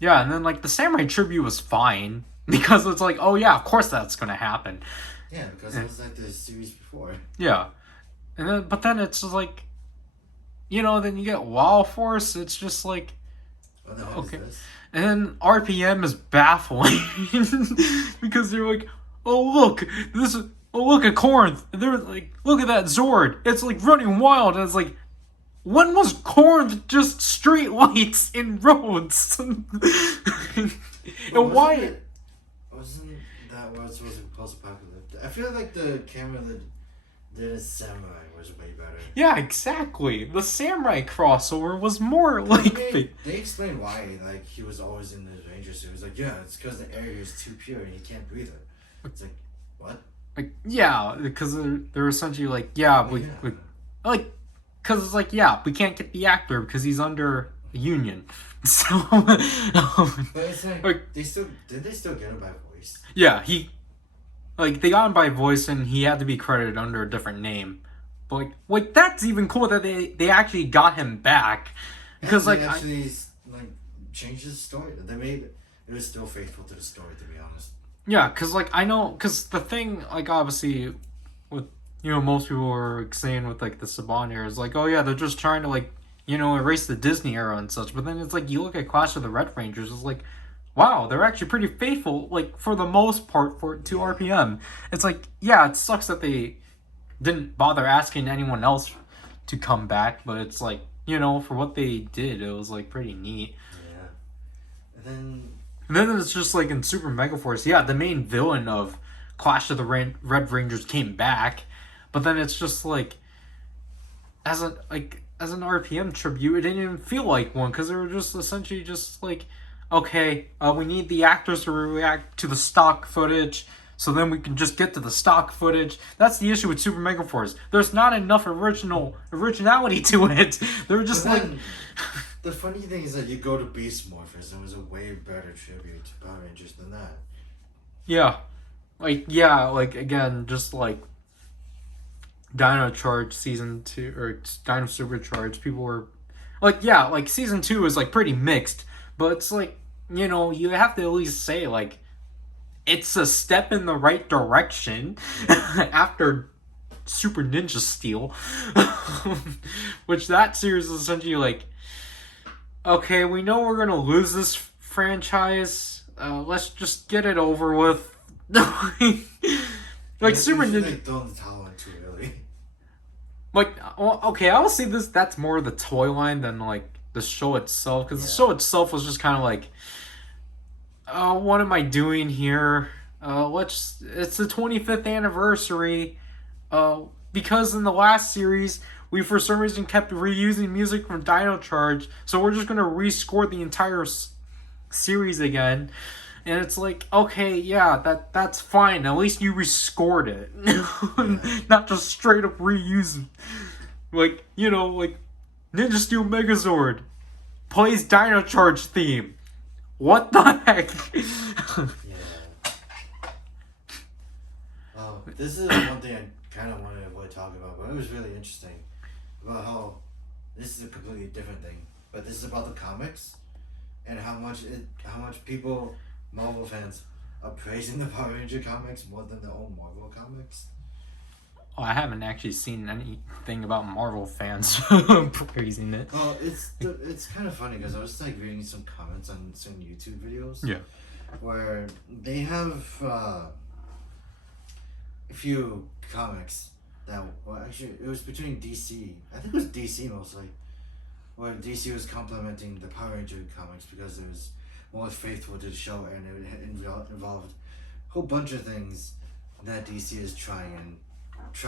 Yeah, and then the Samurai tribute was fine because it's oh yeah, of course that's gonna happen. Yeah, because it was the series before. Yeah, and then it's just then you get Wild Force. It's just what the hell okay. is this? And then RPM is baffling because they're oh look, look at Corinth. They're look at that Zord. It's running wild, and it's when was Corinth just street lights in roads? And why? Wasn't that what was supposed to be post-apocalyptic? I feel the camera that did a Samurai was way better. Yeah, exactly. The Samurai crossover was more They explained why he was always in the Ranger suit. It was yeah, it's because the air is too pure and he can't breathe it. It's what? Yeah, because they're essentially because it's yeah, we can't get the actor because he's under a union. So but it's they still get him by voice? Yeah, he they got him by voice and he had to be credited under a different name. But like that's even cool that they actually got him back, because they actually changed his story. They made it was still faithful to the story, to be honest. Yeah, because like I know, because the thing, like obviously with most people were saying with like the Saban era is like, oh yeah, they're just trying to like erase the Disney era and such. But then it's like you look at Clash of the Red Rangers, it's like, wow, they're actually pretty faithful, like for the most part to RPM. It's like, yeah, it sucks that they didn't bother asking anyone else to come back, but it's like, for what they did, it was like pretty neat. Yeah. And then it's just like in Super Mega Force, yeah, the main villain of Clash of the Red Rangers came back, but then it's just like as an RPM tribute, it didn't even feel like one, because they were just essentially just like, okay, we need the actors to react to the stock footage, so then we can just get to the stock footage. That's the issue with Super Mega Force. There's not enough originality to it. They're just like. The funny thing is that you go to Beast Morphers, and it was a way better tribute to Power Rangers than that. Yeah. Like again, just like Dino Charge Season 2, or Dino Supercharge, people were like, yeah, like Season 2 was like pretty mixed, but it's like, you have to at least say like it's a step in the right direction after Super Ninja Steel. Which that series is essentially like, okay, we know we're gonna lose this franchise. Let's just get it over with. Like Super Ninja. They throw the towel in too early. Like, well, okay, I'll say this. That's more the toy line than like the show itself, because the show itself was just kind of like, what am I doing here? It's the 25th anniversary. Because in the last series, we for some reason kept reusing music from Dino Charge, so we're just gonna rescore the entire series again. And it's like, okay, yeah, that's fine. At least you rescored it, not just straight up reuse. Like, like Ninja Steel Megazord plays Dino Charge theme. What the heck? Yeah. Oh, this is one thing I kind of wanted to avoid talking about, but it was really interesting about how this is a completely different thing. But this is about the comics and how much people, Marvel fans, are praising the Power Ranger comics more than their own Marvel comics. Oh, I haven't actually seen anything about Marvel fans praising it. Oh, it's kind of funny because I was like reading some comments on some YouTube videos. Yeah. Where they have a few comics that, well, actually it was between DC. I think it was DC mostly, where DC was complimenting the Power Ranger comics because it was more faithful to the show and it involved a whole bunch of things that DC is trying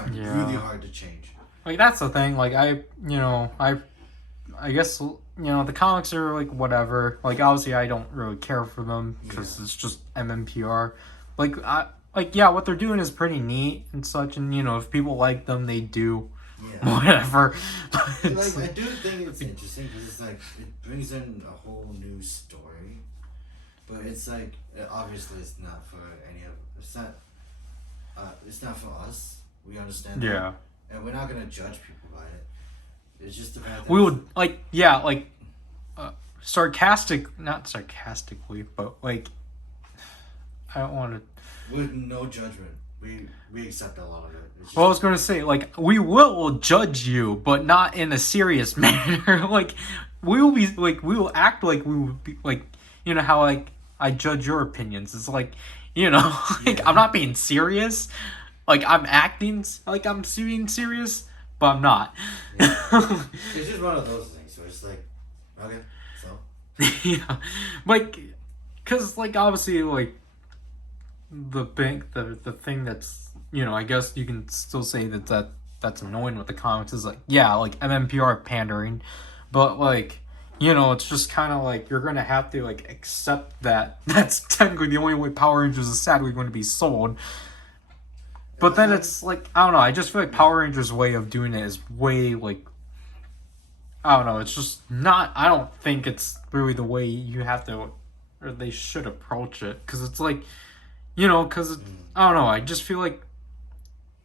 really hard to change. Like, that's the thing. Like, I guess, the comics are like whatever. Like, obviously I don't really care for them because it's just MMPR. Like, what they're doing is pretty neat and such, and if people like them, they do. Yeah. Whatever. Like, I do think it's interesting because it's like it brings in a whole new story, but it's like obviously it's not for it's not for us. We understand that. Yeah. And we're not gonna judge people by it. It's just the fact that we would not sarcastically, but like, I don't want to. With no judgment, we accept a lot of it. Well, I was gonna say, like, we will judge you, but not in a serious manner. Like, we will act like we will be like, how like I judge your opinions. It's like, like, I'm not being serious. Like, I'm acting like I'm being serious, but I'm not. Yeah. It's just one of those things where it's like, okay, so. Yeah, like, cause like obviously like the thing that's I guess you can still say that's annoying with the comics is like, yeah, like MMPR pandering, but like it's just kind of like you're gonna have to like accept that that's technically the only way Power Rangers is sadly going to be sold. But then it's like, I don't know, I just feel like Power Rangers' way of doing it is way, like, I don't know, it's just not, I don't think it's really the way you have to, or they should approach it, because it's like, because, I don't know, I just feel like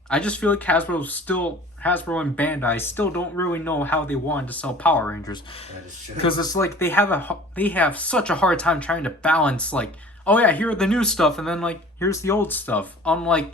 Hasbro still Hasbro and Bandai still don't really know how they wanted to sell Power Rangers. That is true. Because it's like they have such a hard time trying to balance, like, oh yeah, here are the new stuff, and then like here's the old stuff. Unlike,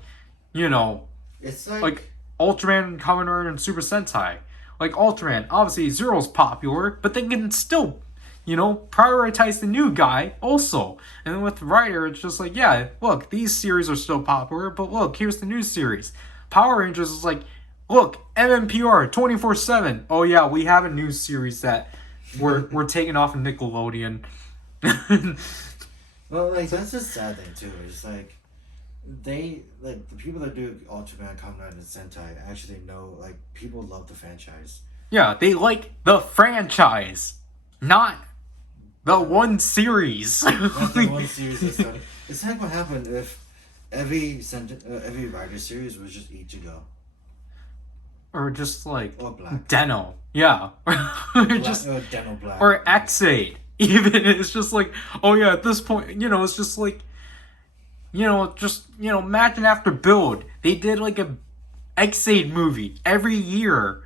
It's like Ultraman, Kamen Rider, and Super Sentai. Like Ultraman, obviously Zero's popular, but they can still, prioritize the new guy also. And then with Rider, it's just like, yeah, look, these series are still popular, but look, here's the new series. Power Rangers is like, look, MMPR 24/7. Oh yeah, we have a new series that we're taking off of Nickelodeon. Well, like, that's the sad thing too. It's like the people that do Ultraman, Kamen Rider, and Sentai actually know, like, people love the franchise. Yeah, they like the franchise, not the one series. Not the one series that started. It's like what happened if every Rider series was just Ichigo. Or just like Or Black. Deno. Yeah. Just or Deno Black. Or X8. Even it's just like, oh yeah, at this point, it's just like, imagine after Build, they did like a X8 movie every year.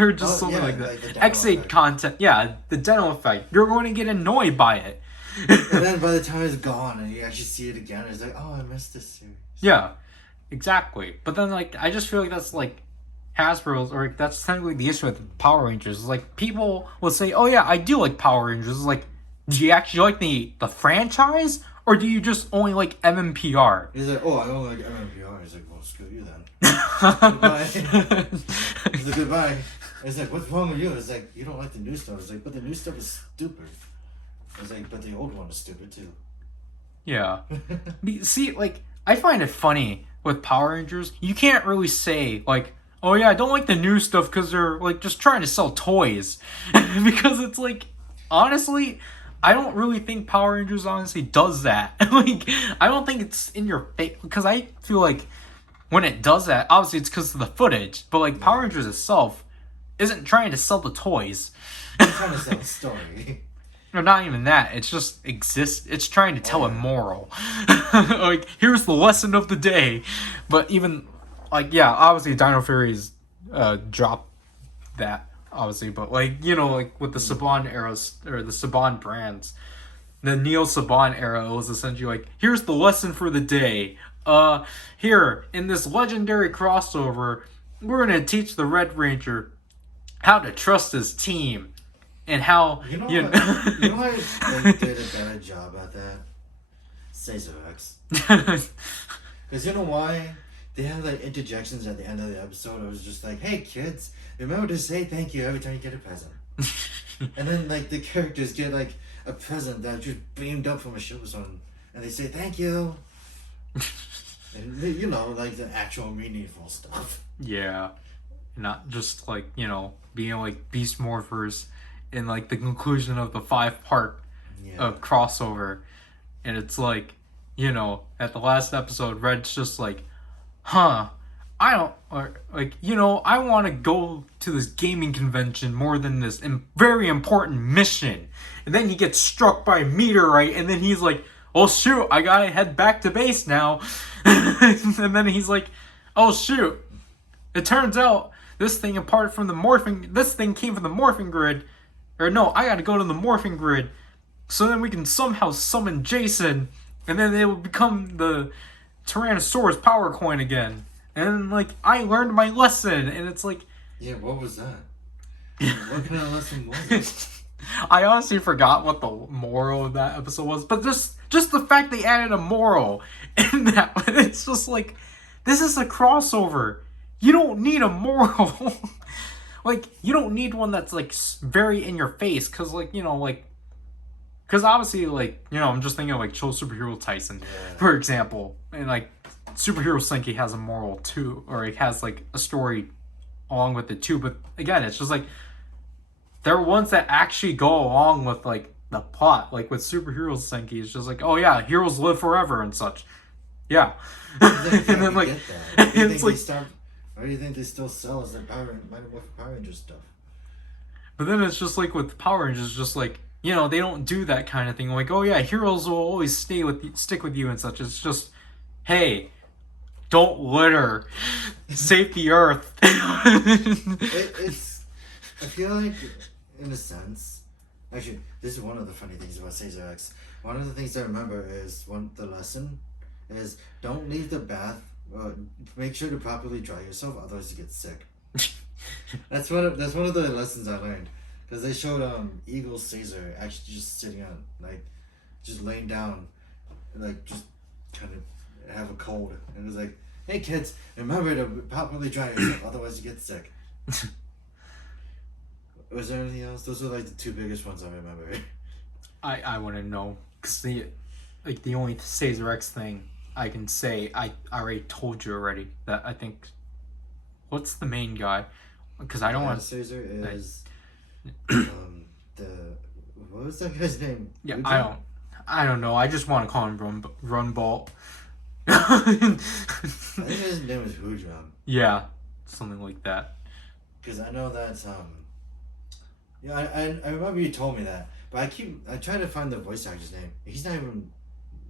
Or just something like that. Like X8 effect. Content. Yeah, the Deno effect. You're going to get annoyed by it. And then by the time it's gone and you actually see it again, it's like, oh, I missed this series. Yeah, exactly. But then, like, I just feel like that's like Hasbro's, or that's technically the issue with Power Rangers. Is like, people will say, oh yeah, I do like Power Rangers. It's like, do you actually like the franchise? Or do you just only like MMPR? He's like, oh, I don't like MMPR. He's like, well, screw you then. Goodbye. He's like, goodbye. It's like, what's wrong with you? It's like, you don't like the new stuff. It's like, but the new stuff is stupid. It's like, but the old one is stupid too. Yeah. See, like, I find it funny with Power Rangers. You can't really say, like, oh yeah, I don't like the new stuff because they're, like, just trying to sell toys. Because it's like, honestly, I don't really think Power Rangers honestly does that. Like, I don't think it's in your face. Because I feel like when it does that, obviously it's because of the footage. But, like, Power Rangers itself isn't trying to sell the toys. It's trying to sell the story. No, not even that. It's just exists. It's trying to tell a moral. Like, here's the lesson of the day. But even, like, yeah, obviously Dino Fury's dropped that, obviously. But, like, like, with the Saban eras, or the Saban brands, the Neo Saban era, it was essentially like, here's the lesson for the day. Here, in this legendary crossover, we're going to teach the Red Ranger how to trust his team. And how you know they did a better job at that? Say Zryken. Because you know why? They have like interjections at the end of the episode. It was just like, hey kids, remember to say thank you every time you get a present. And then like the characters get like a present that just beamed up from a ship or something, and they say thank you. And like the actual meaningful stuff. Yeah. Not just like, being like Beast Morphers in like the conclusion of the 5-part crossover. And it's like, at the last episode, Red's just like, I want to go to this gaming convention more than this very important mission. And then he gets struck by a meteorite, and then he's like, oh shoot, I gotta head back to base now. And then he's like, oh shoot, it turns out this thing came from the morphing grid. Or no, I gotta go to the morphing grid, so then we can somehow summon Jason, and then they will become the Tyrannosaurus power coin again. And like, I learned my lesson, and it's like, yeah, what was that? What kind of lesson was it? I honestly forgot what the moral of that episode was, but just the fact they added a moral in that, it's just like, this is a crossover. You don't need a moral. Like, you don't need one that's, like, very in your face, because, like, because obviously, like, I'm just thinking of, like, Cho Superhero Tyson, for example, and, like, Superhero Senki has a moral, too, or it has, like, a story along with it, too, but, again, it's just, like, there are ones that actually go along with, like, the plot, like, with Superhero Senki, it's just like, oh, yeah, heroes live forever and such, yeah, and then, like, it's, like, why do you think they still sell as their Power Rangers stuff? But then it's just like with Power Rangers, just like, they don't do that kind of thing. Like, oh yeah, heroes will always stick with you and such. It's just, hey, Don't litter. Save the earth. It's. I feel like, in a sense, actually, this is one of the funny things about Caesar X. One of the things I remember is the lesson is don't leave the bath. Make sure to properly dry yourself, otherwise you get sick. That's one of the lessons I learned, because they showed Eagle Caesar actually just sitting on just laying down, just kind of have a cold, and it was like, hey kids, remember to properly dry yourself, otherwise you get sick. Was there anything else? Those are the two biggest ones I remember. I wouldn't know, because the only Caesar X thing I can say, I already told you already, that I think, what's the main guy? Because I don't want to. Caesar is what was that guy's name? Yeah, I don't know. I just want to call him Run Ball. I think his name is Hoodrum. Yeah, something like that. Because I know that's yeah, I remember you told me that, but I try to find the voice actor's name. He's not even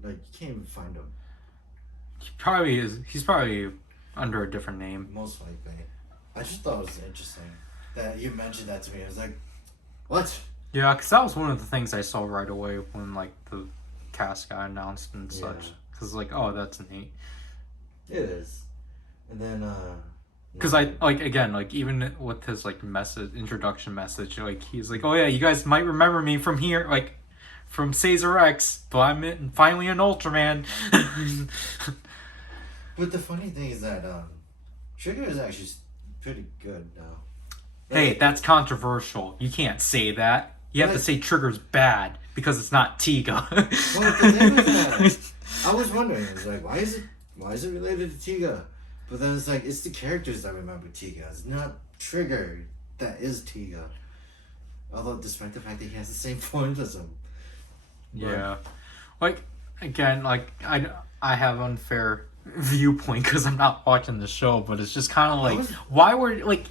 you can't even find him. He probably is. He's probably under a different name. Most likely. I just thought it was interesting that you mentioned that to me. I was like, what? Yeah, because that was one of the things I saw right away when the cast got announced and such. Because oh, that's neat. It is. And then because again, even with his introduction message, he's like, oh yeah, you guys might remember me from here, from Caesar X, but I'm finally an Ultraman. But the funny thing is that Trigger is actually pretty good now. Hey, that's controversial. You can't say that. You have to say Trigger's bad because it's not Tiga. Well, the thing is that I was wondering, I was like, why is it related to Tiga? But then it's the characters that remember Tiga. It's not Trigger that is Tiga. Although, despite the fact that he has the same forms as him. Yeah. Again, I have unfair viewpoint because I'm not watching the show, but it's just kind of why were you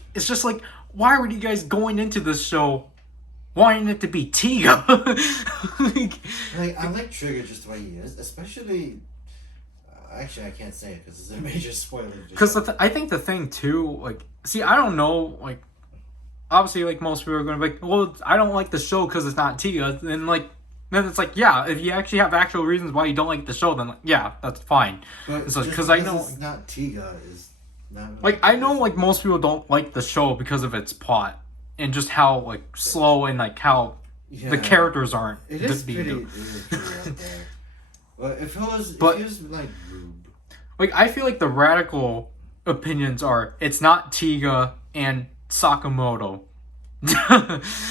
guys going into this show wanting it to be Tiga? I like Trigger just the way he is, especially. Actually, I can't say it because it's a major spoiler. Because I think the thing too, I don't know, obviously, most people are going to be like, well, I don't like the show because it's not Tiga, and then it's yeah, if you actually have actual reasons why you don't like the show, then yeah, that's fine. Because I know it's not Tiga is not I know most people don't like the show because of its plot and just how slow and how the characters aren't. It is pretty out there. But if it was Rube. I feel the radical opinions are it's not Tiga and Sakamoto.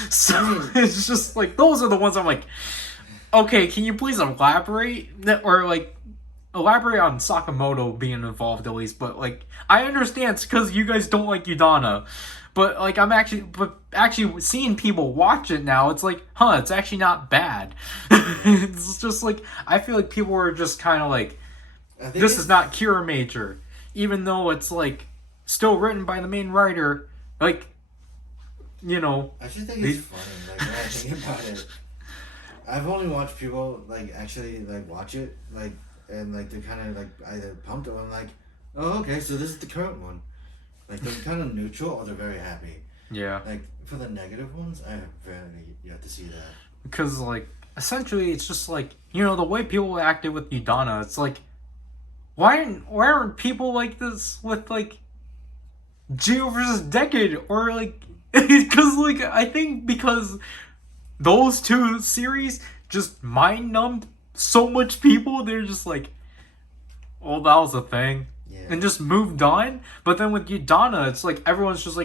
So it's just those are the ones I'm okay, can you please elaborate? Or elaborate on Sakamoto being involved at least, but I understand it's because you guys don't like Udana. But I'm actually seeing people watch it now, it's it's actually not bad. It's just I feel people are just kind of this is not Kira Major, even though it's still written by the main writer. I just think it's funny. When I think about it, I've only watched people actually watch it and they're kind of either pumped or I'm oh, okay, so this is the current one. They're kind of neutral or they're very happy. Yeah. For the negative ones, I have rarely yet to see that. Because essentially it's just the way people acted with Udana. It's why aren't people like this with Geo versus Decade or because I think because those two series just mind numbed so much people, they're just oh, that was a thing. Yeah. And just moved on. But then with Udana, it's everyone's just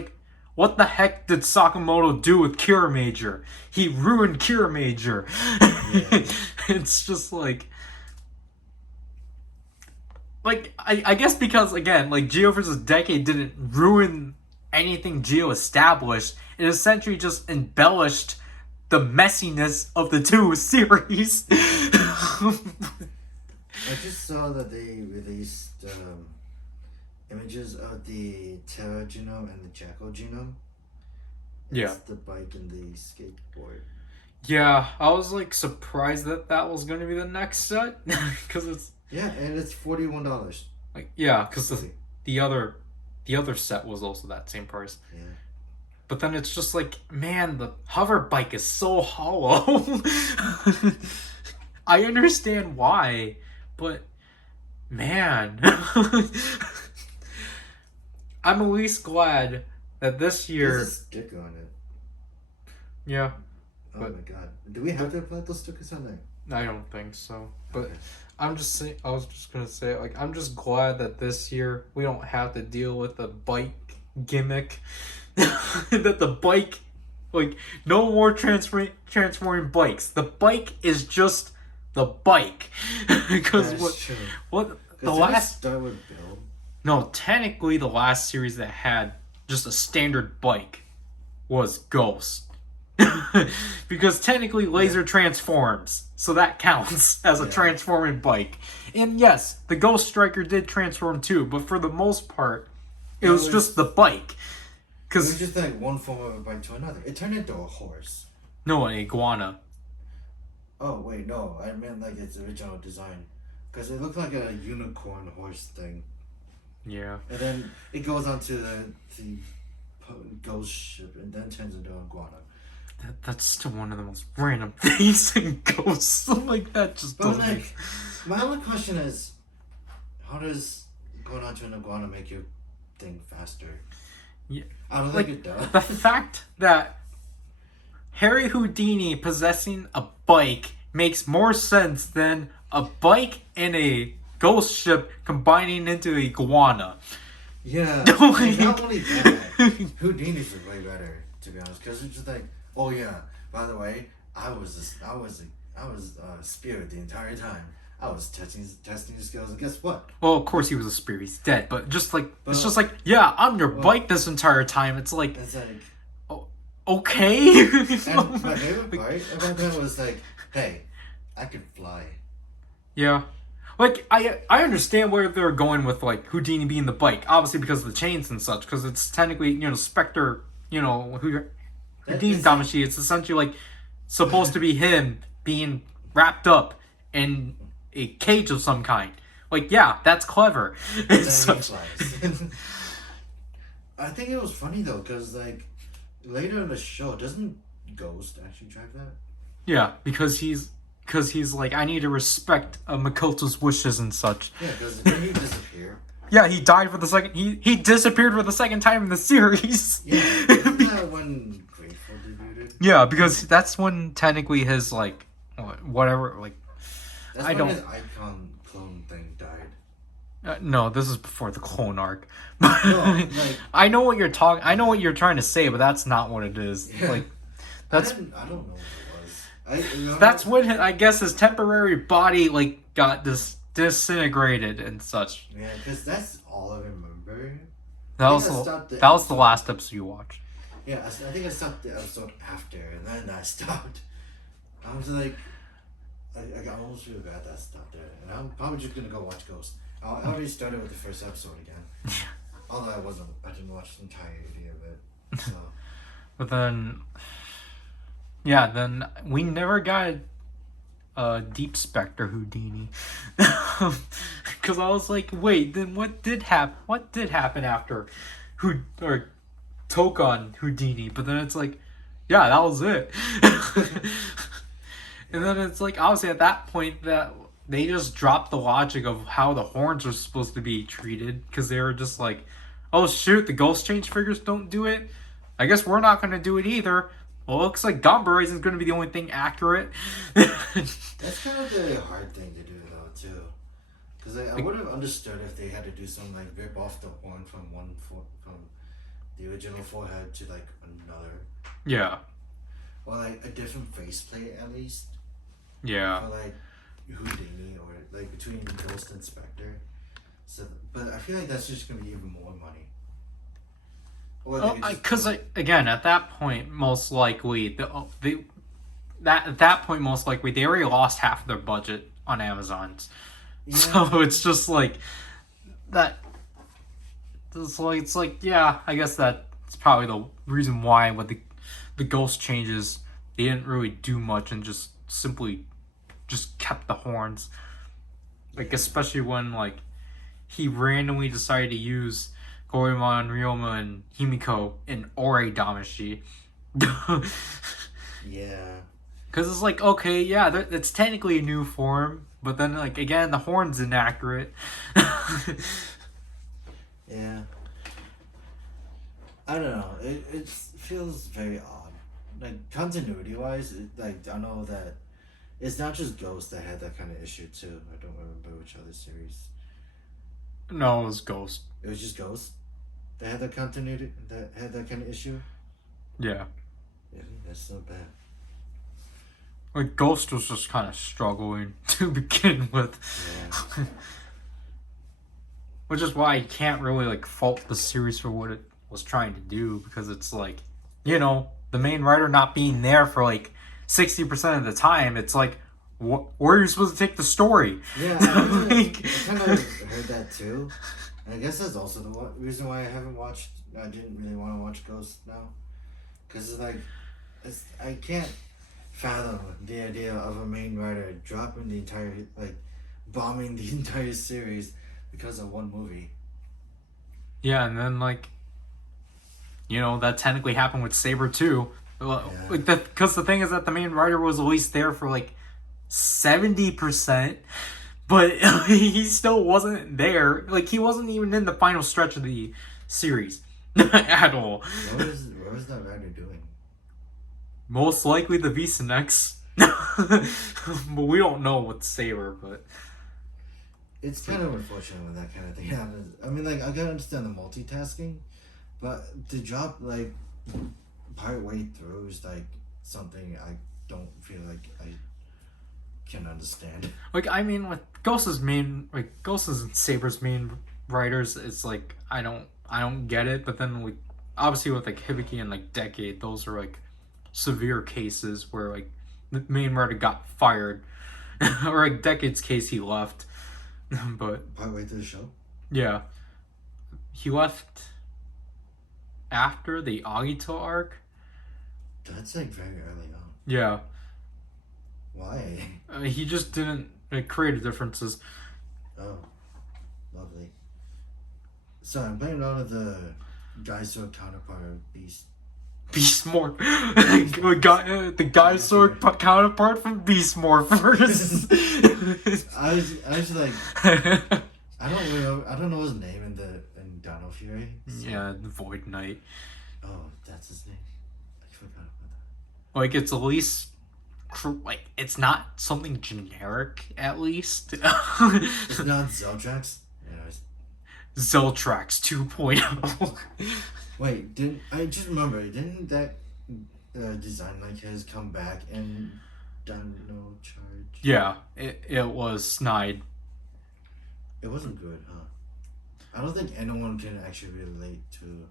what the heck did Sakamoto do with Kira Major? He ruined Kira Major. Yeah. It's just I guess because again, Geo versus Decade didn't ruin anything Geo established. It essentially just embellished the messiness of the two series. I just saw that they released images of the Terra genome and the Jackal genome. It's the bike and the skateboard. Yeah, I was surprised that was going to be the next set because it's and it's $41. Like, yeah, because the other set was also that same price. Yeah. But then it's just like, man, the hover bike is so hollow. I understand why, but man, I'm at least glad that this year. There's a sticker on it. Yeah. Oh my god. Do we have to apply those stickers on there? I don't think so. But Okay. I'm just saying, I was just gonna say, like, I'm just glad that this year we don't have to deal with the bike gimmick. That the bike, like, no more transforming bikes. The bike is just the bike. Because what the last start with Bill. No, technically the last series that had just a standard bike was Ghost. Because technically laser transforms, so that counts as a transforming bike. And yes, the Ghost Striker did transform too, but for the most part, it was just the bike. It was just like one form of a bike to another. It turned into a horse. No, an iguana. Oh wait, no, I meant like its original design, because it looked like a unicorn horse thing. Yeah. And then it goes onto the ghost ship and then turns into an iguana. That's still one of the most random things in Ghosts. Like, that just doesn't make... My only question is, how does going onto an iguana make your thing faster? Yeah. I don't think it does. The fact that Harry Houdini possessing a bike makes more sense than a bike and a ghost ship combining into a iguana. Yeah. Not only that, Houdini's way better, to be honest, because it's just like, oh yeah, by the way, I was a spirit the entire time. I was testing his skills, and guess what? Well, of course he was a spirit. He's dead, but it's just like, yeah, I'm your bike this entire time. It's like, oh, okay. And my favorite part about that was like, hey, I can fly. Yeah. Like, I understand where they're going with, like, Houdini being the bike. Obviously because of the chains and such. Because it's technically, Spectre, Houdini Damashi. It's essentially, like, supposed to be him being wrapped up in a cage of some kind. Like, yeah, that's clever. I think it was funny, though, because, like, later in the show, doesn't Ghost actually drive that? Yeah, because he's like, I need to respect Makoto's wishes and such. Yeah, because didn't he disappear? Yeah, he died for the second... He disappeared for the second time in the series. Yeah, isn't that when Grateful debuted? Yeah, because that's when technically his, like, whatever, like... That's when his icon clone thing died. No, this is before the clone arc. No, like... I know what you're talking... I know what you're trying to say, but that's not what it is. Yeah. Like, that's... I don't know what it was. That's when, I guess, his temporary body, like, got disintegrated and such. Yeah, because that's all I remember. That was the last episode you watched. Yeah, I think I stopped the episode after, and then I stopped. I was like, I got almost really bad that I stopped there, and I'm probably just gonna go watch Ghost. I already started with the first episode again. Although I didn't watch the entirety of it. So. But then, yeah, then we never got Deep Spectre Houdini. Because I was like, wait, then what did happen after Tokon Houdini? But then it's like, yeah, that was it. And then it's like, obviously at that point that they just dropped the logic of how the horns are supposed to be treated, because they were just like, oh shoot, the ghost change figures don't do it, I guess we're not going to do it either. Well, it looks like Gamba is going to be the only thing accurate. That's kind of the hard thing to do, though, too. Because I would have understood if they had to do something like rip off the horn from from the original forehead to like another. Yeah. Or like a different faceplate at least. Yeah. Or like Houdini, or like between Ghost and Spectre. So, but I feel like that's just going to be even more money. Because again, at that point, most likely they already lost half of their budget on Amazon's. Yeah. So it's just like that. It's like yeah, I guess that's probably the reason why with the ghost changes, they didn't really do much and just simply kept the horns. Like, especially when like he randomly decided to use Goemon, Ryoma, and Himiko in Ore Damashi. Yeah. Because it's like, okay, yeah, it's technically a new form, but then, like, again, the horn's inaccurate. Yeah. I don't know. It feels very odd. Like, continuity wise, like, I know that it's not just Ghost that had that kind of issue, too. I don't remember which other series. No, it was Ghost. It was just Ghost that had that continuity, that had that kind of issue? Yeah. Yeah, that's so bad. Like, Ghost was just kind of struggling to begin with. Yeah. Which is why I can't really, like, fault the series for what it was trying to do, because it's like, you know, the main writer not being there for, like, 60% of the time, it's like, where are you supposed to take the story? Yeah, I kind of heard that too. And I guess that's also the reason why I didn't really want to watch Ghost now. Because it's like, I can't fathom the idea of a main writer dropping the entire, like, bombing the entire series because of one movie. Yeah, and then, like, you know, that technically happened with Saber too. Like, because the thing is that the main writer was at least there for, like, 70%, but he still wasn't there. Like, he wasn't even in the final stretch of the series at all. What was that writer doing? Most likely the Visa Next. But we don't know with Saber, but it's kind of unfortunate when that kind of thing happens. I mean, like, I can understand the multitasking, but to drop, like, part way through is, like, something I don't feel like I can understand. Like, I mean, with Ghost's and Saber's main writers, it's like, I don't get it, but then, like, obviously with, like, Hibiki and, like, Decade, those are, like, severe cases where, like, the main writer got fired. Or, like, Decade's case, he left. But Partway through the show? Yeah. He left after the Agito arc. That's, like, very early on. Yeah. Why? He just didn't create differences. Oh. Lovely. So I'm playing around with the Geisor counterpart of Beast. Beast Morph. The guy sword counterpart from Beast Morphers. I was like, I don't know his name in Dino Fury. So. Yeah, the Void Knight. Oh, that's his name. I forgot about that. Like, it's at least, like, it's not something generic, at least. It's not Zeltrax? Yeah, Zeltrax 2.0. Wait, I just remember, didn't that design like his come back in Dino Charge? Yeah, it was snide. It wasn't good, huh? I don't think anyone can actually relate to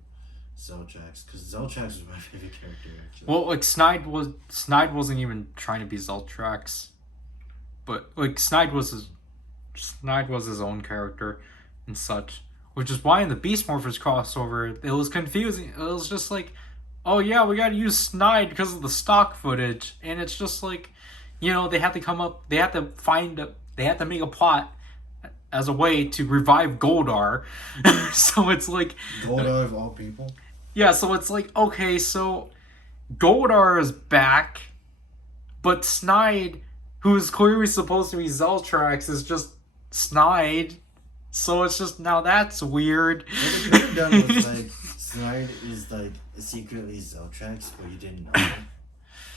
Zeltrax, because Zeltrax was my favorite character, actually. Well, like, Snide wasn't even trying to be Zeltrax, but, like, Snide was his own character and such, which is why in the Beast Morphers crossover it was confusing. It was just like, oh yeah, we gotta use Snide because of the stock footage, and it's just like, you know, they had to make a plot as a way to revive Goldar. So it's like, Goldar of all people? Yeah, so it's like, okay, so Goldar is back, but Snide, who is clearly supposed to be Zeltrax, is just Snide. So it's just, now that's weird. What they could have done was, like, Snide is, like, secretly Zeltrax, but you didn't know.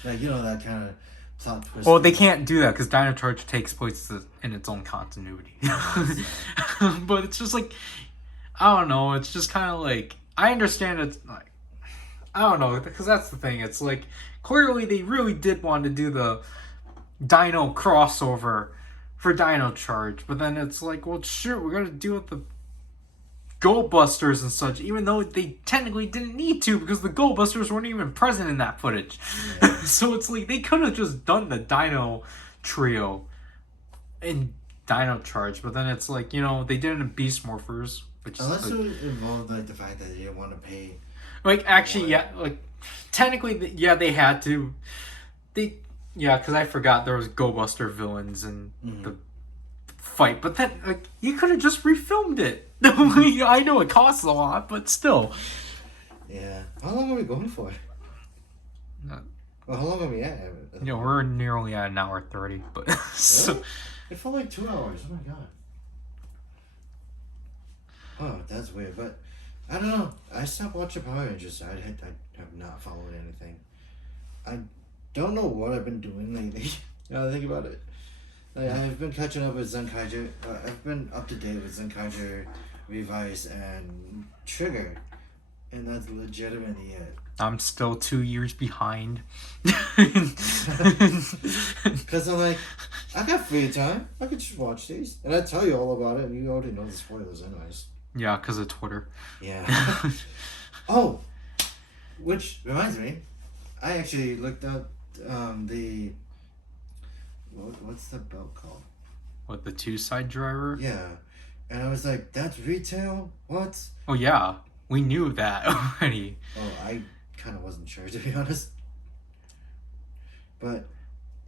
Like, you know, that kind of plot twist. Well, they can't do that because Dino Charge takes place in its own continuity. But it's just like, I don't know, it's just kind of like, I understand it's like, I don't know, because that's the thing, it's like, clearly they really did want to do the Dino crossover for Dino Charge, but then it's like, well, sure, we're gonna deal with the Gold Busters and such, even though they technically didn't need to because the Gold Busters weren't even present in that footage. Yeah. So it's like, they could have just done the Dino trio in Dino Charge, but then it's like, you know, they did it in Beast Morphers, which unless is, like, it involved, like, the fact that they didn't want to pay. Like, actually, yeah, like, technically, yeah, they had to. Yeah, because I forgot there was Go Buster villains in the fight, but then like you could have just refilmed it. I know it costs a lot, but still. Yeah. How long are we going for? Well, how long are we at? We're nearly at an hour 30, but so, Really? It felt like 2 hours. Oh my god. Oh, that's weird. But I don't know. I stopped watching Power Rangers. I have not followed anything. I don't know what I've been doing lately. Now that I think about it. Like, I've been catching up with Zenkaiger. I've been up to date with Zenkaiger, Revice, and Trigger. And that's legitimately it. I'm still 2 years behind. Because I'm like, I got free time. I could just watch these. And I tell you all about it, and you already know the spoilers anyways. Yeah, because of Twitter. Yeah. Oh! Which reminds me, I actually looked up the... What's the belt called? What, the 2-side driver? Yeah. And I was like, that's retail? What? Oh, yeah. We knew that already. Oh, I kind of wasn't sure, to be honest. But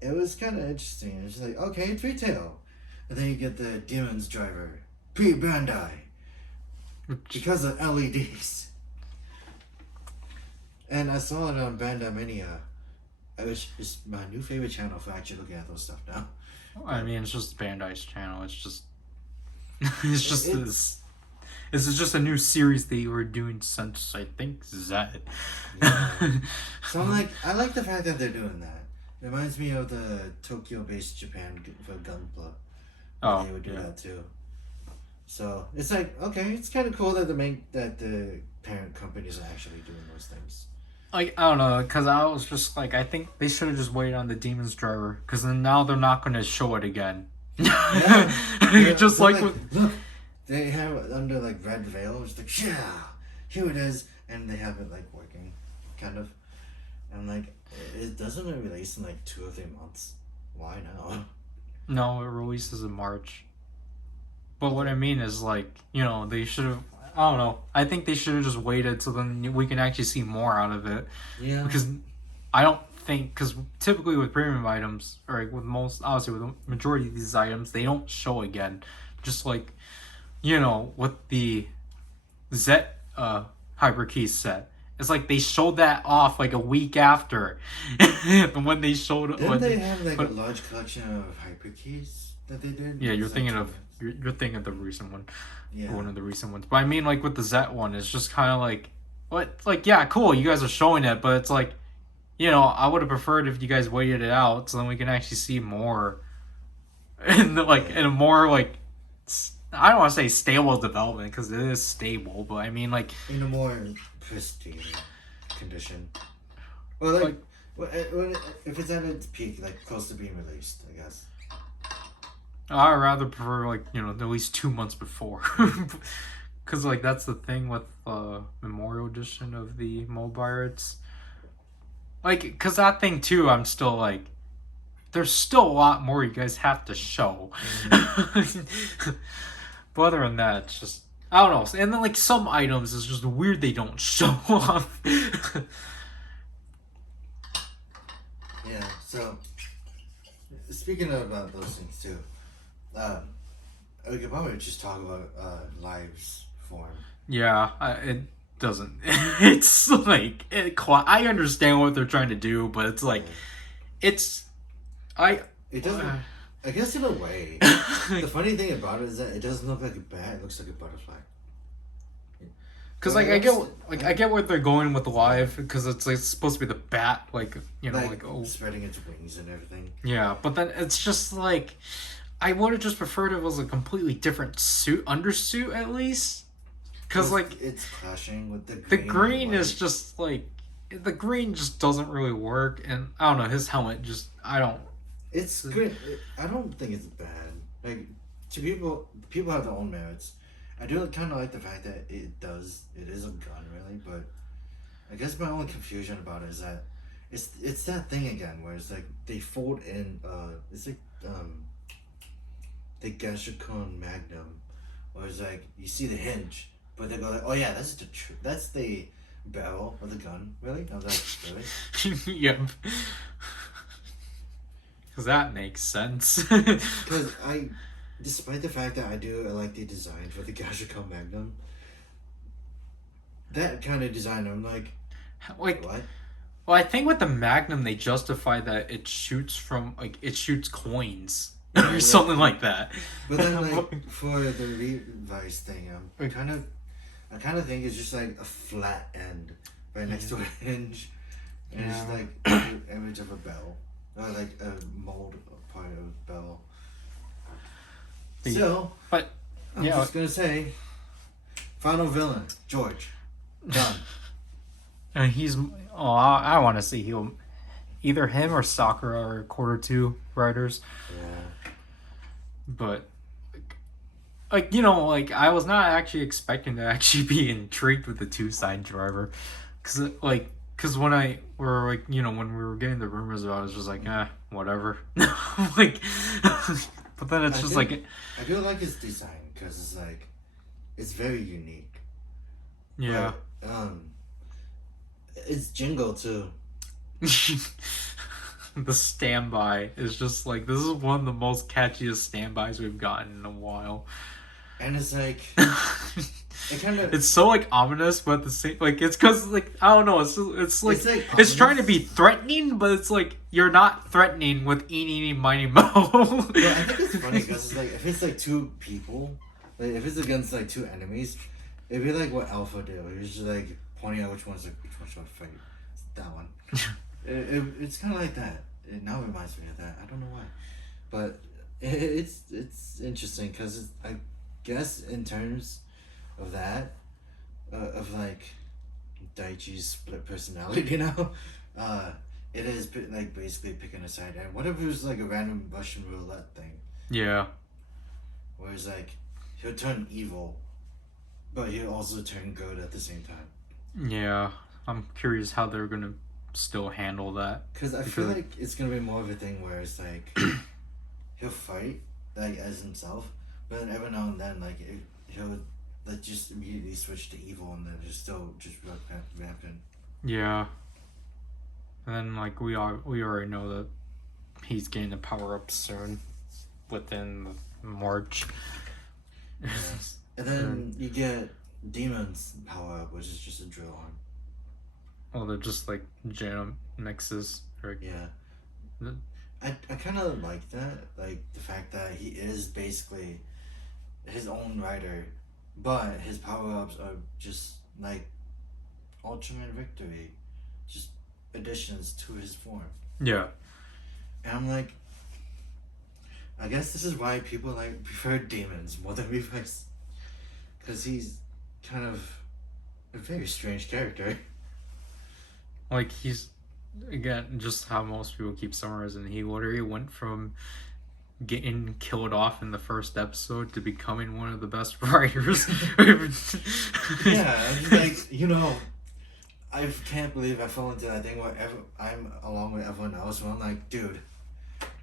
it was kind of interesting. It's like, okay, it's retail. And then you get the Demons driver. Pre-Bandai. Because of LEDs. And I saw it on Bandai Mania. Which is my new favorite channel for actually looking at those stuff now. I mean, it's just Bandai's channel. It's just... this... This is just a new series they were doing since, I think, Z. Yeah. So I'm like, I like the fact that they're doing that. It reminds me of the Tokyo-based Japan for Gunpla. Oh, they would do that too. So it's like, okay, it's kind of cool that the parent companies are actually doing those things. Like, I don't know, because I was just like, I think they should have just waited on the Demon's Driver, because then now they're not going to show it again. Yeah. Just like look, they have it under like red veil. It's like, yeah, here it is, and they have it like working, kind of. And like, it doesn't release in like 2 or 3 months. Why now? No, it releases in March. But what I mean is, like, they should have. I don't know. I think they should have just waited so then we can actually see more out of it. Yeah. Because I don't think, because typically with premium items, or like with obviously with the majority of these items, they don't show again. Just like, with the Zet Hyper Key set. It's like they showed that off like a week after. When they showed... Didn't they have like a large collection of Hyper Keys that they did? Yeah, you're thinking of the recent one. Yeah. One of the recent ones. But I mean, like, with the Zet one, it's just kind of like... What? Like, yeah, cool, you guys are showing it, but it's like... I would have preferred if you guys waited it out so then we can actually see more. In a more, like... I don't want to say stable development, because it is stable, but I mean, like... In a more pristine condition. Well, like if it's at its peak, like, close to being released, I guess. I'd rather prefer, like, at least 2 months before. Because, like, that's the thing with Memorial Edition of the Pirates. Like, because that thing, too, I'm still, like... There's still a lot more you guys have to show. Mm-hmm. But other than that, it's just... I don't know. And then, like, some items, it's just weird they don't show off. Yeah, so... Speaking about those things, too... we could probably just talk about lives form. Yeah, it doesn't. It's like I understand what they're trying to do, but it's like it doesn't. I guess in a way, the funny thing about it is that it doesn't look like a bat; it looks like a butterfly. Because I get where they're going with the live, because it's like supposed to be the bat, like spreading its wings and everything. Yeah, but then it's just like. I would have just preferred it was a completely different undersuit at least, because like it's clashing with the green. The green is just like the green just doesn't really work, and I don't know, his helmet just It's good. I don't think it's bad. Like, to people have their own merits. I do kind of like the fact that it is a gun really, but I guess my only confusion about it is that it's that thing again where it's like they fold in it's like the Gashikon Magnum, where it's like you see the hinge, but they go like, oh yeah, that's the barrel of the gun. Really? I was like, really? Yep. Because that makes sense. Because despite the fact that I like the design for the Gashicon Magnum, that kind of design, I'm like, Like, what? well, I think with the Magnum they justify that it shoots from like it shoots coins Yeah, or something like that. But then, like, for the Levi's thing, I kind of think it's just like a flat end right next to a hinge, and it's like an image of a bell, or like a mold part of a bell. So, but I'm just gonna say, final villain, George, done. and he's I want to see he'll either him or Sakura or quarter two riders. Yeah. But like you know, like I was not actually expecting to actually be intrigued with the two side driver, because when I were like you know when we were getting the rumors about it, I was just like whatever, like. But then it's just like I do like his design because it's like it's very unique. Yeah. But, it's Jingle too. The standby is just like this is one of the most catchiest standbys we've gotten in a while. And it's like it kind of it's so like ominous, but at the same like it's because like I don't know, it's like it's trying to be threatening, but it's like you're not threatening with eeny miny mo. Yeah, I think it's funny because it's like if it's like two people, like if it's against like two enemies, it'd be like what Alpha did. He was just like pointing out which one should fight. It's that one. It's kind of like that. It now reminds me of that. I don't know why, but it's interesting because I guess in terms of that, of like Daichi's split personality now, it is like basically picking a side. And what if it was like a random Russian roulette thing? Yeah. Where it's like he'll turn evil, but he'll also turn good at the same time. Yeah, I'm curious how they're gonna still handle that. Because I feel like it's gonna be more of a thing where it's like he'll fight like as himself, but then every now and then like he'll like just immediately switch to evil and then just rampant. Yeah. And then like we already know that he's getting the power up soon, within March. Yeah. And then you get Demon's power up, which is just a drill arm. Well, they're just like jam mixes. Or... Yeah. I kind of like that, like the fact that he is basically his own rider, but his power-ups are just like Ultraman Victory, just additions to his form. Yeah. And I'm like, I guess this is why people like prefer Demons more than Revice, because he's kind of a very strange character. Like he's again just how most people keep summarizing. He literally went from getting killed off in the first episode to becoming one of the best writers. Yeah, like you know, I can't believe I fell into that thing where I'm along with everyone else. Where I'm like, dude,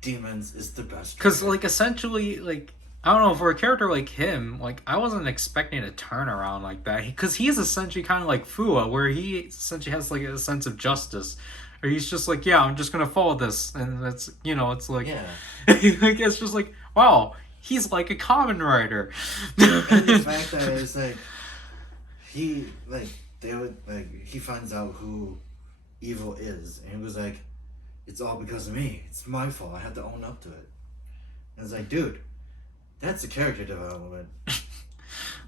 Demons is the best. Because like essentially, like I don't know, for a character like him, like I wasn't expecting a turnaround like that. Because he is essentially kind of like Fua, where he essentially has like a sense of justice. Or he's just like, yeah, I'm just gonna follow this, and that's you know, it's like, yeah, like it's just like, wow, he's like a common writer. And the fact that it's like he finds out who evil is, and he was like, it's all because of me. It's my fault. I have to own up to it. And it's like, dude, that's a character development.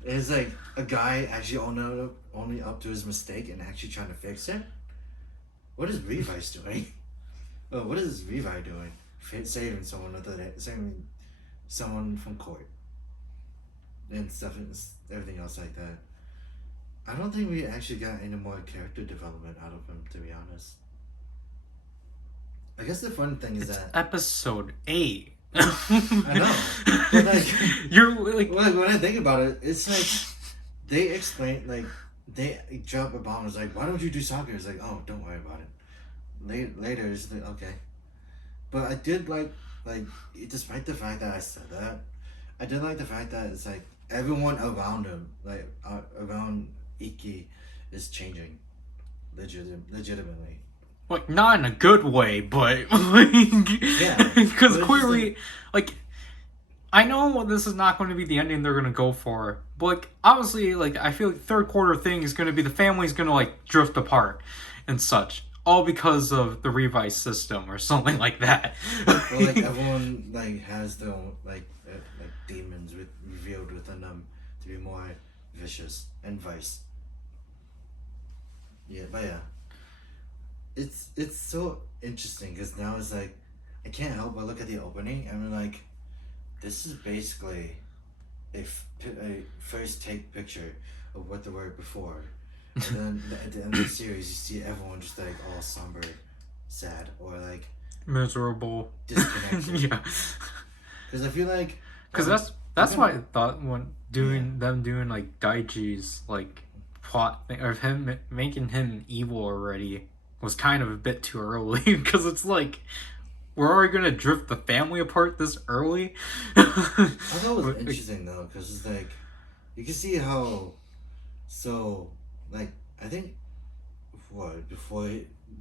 It's like a guy actually owning up to his mistake and actually trying to fix it. What is Revice doing? Oh, what is Revi doing? Saving someone saving someone from court and stuff and everything else like that. I don't think we actually got any more character development out of him, to be honest. I guess the fun thing is that episode 8. I know, but like you're like when I think about it, it's like they explain like. They drop a bomb. It's like, why don't you do soccer? It's like, oh, don't worry about it. Later, it's like, okay. But I did like, despite the fact that I said that, I did like the fact that it's like everyone around him, like around Iki, is changing, legitimately. Like not in a good way, but like yeah, because clearly, like I know this is not going to be the ending they're going to go for, but like obviously, like I feel like third quarter thing is going to be the family's going to like drift apart and such, all because of the revice system or something like that. Well, like everyone like has their own like demons revealed within them to be more vicious and vice. Yeah, but yeah, it's so interesting because now it's like I can't help but look at the opening and I'm like, this is basically a first take picture of what they were before, and then at the end of the series you see everyone just like all somber, sad, or like Miserable. disconnected. Yeah, Because I feel like because um, that's even why I thought when doing like Daiji's like plot thing, or him making him evil already was kind of a bit too early because it's like we're already gonna drift the family apart this early. I thought it was But, like, interesting though, because it's like you can see how so like I think what before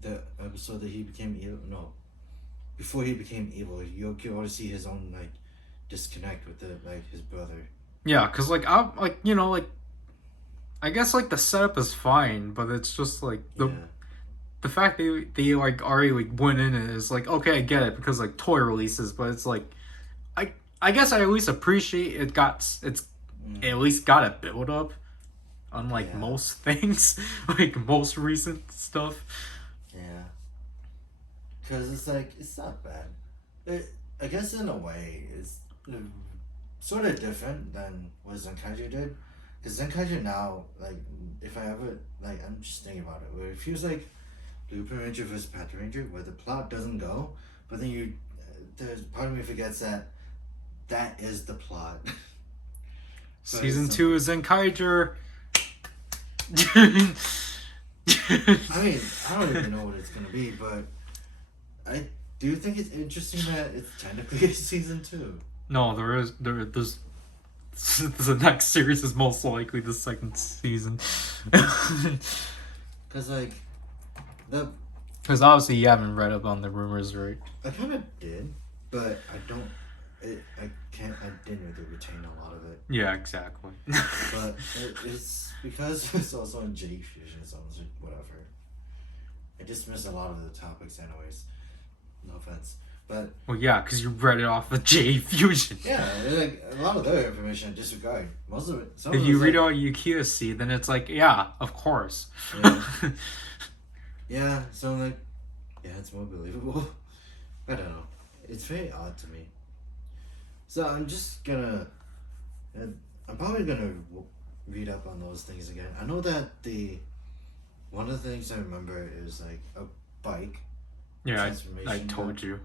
the episode that he became evil, no, before he became evil, you can already see his own like disconnect with the like his brother. yeah, because like I'm like like I guess like the setup is fine, but it's just like Yeah, the fact they like already like went in it is like okay, I get it because like toy releases, but it's like I guess I at least appreciate it's at least got a build up, unlike yeah, most things, like most recent stuff. yeah. Because it's like it's not bad. I guess in a way it's sort of different than what Zenkaiju did. Because Zenkaiju now, like, if I ever, like, I'm just thinking about it, where it feels like Blueprint Ranger versus Panther Ranger, where the plot doesn't go, but then there's part of me forgets that is the plot. Season 2 is Zenkaiger. I mean, I don't even know what it's gonna be, but I do think it's interesting that it's technically a season 2. No, there's the next series is most likely the second season. Because, like, the Because obviously you haven't read up on the rumors, right? I kind of did, but I don't. I can't. I didn't really retain a lot of it. Yeah, exactly. But it's because it's also in J Fusion, so I was like, whatever. I dismissed a lot of the topics, anyways. No offense, but Well, yeah, because you read it off of J Fusion. yeah, like a lot of their information I disregard. Most of it. Some If of you it's read like, all UQSC, then it's like, yeah, of course. yeah, yeah. So I'm like, yeah, it's more believable. I don't know. It's very odd to me. So I'm just gonna. I'm probably gonna read up on those things again. I know that one of the things I remember is like a bike Yeah, I transformation. told you.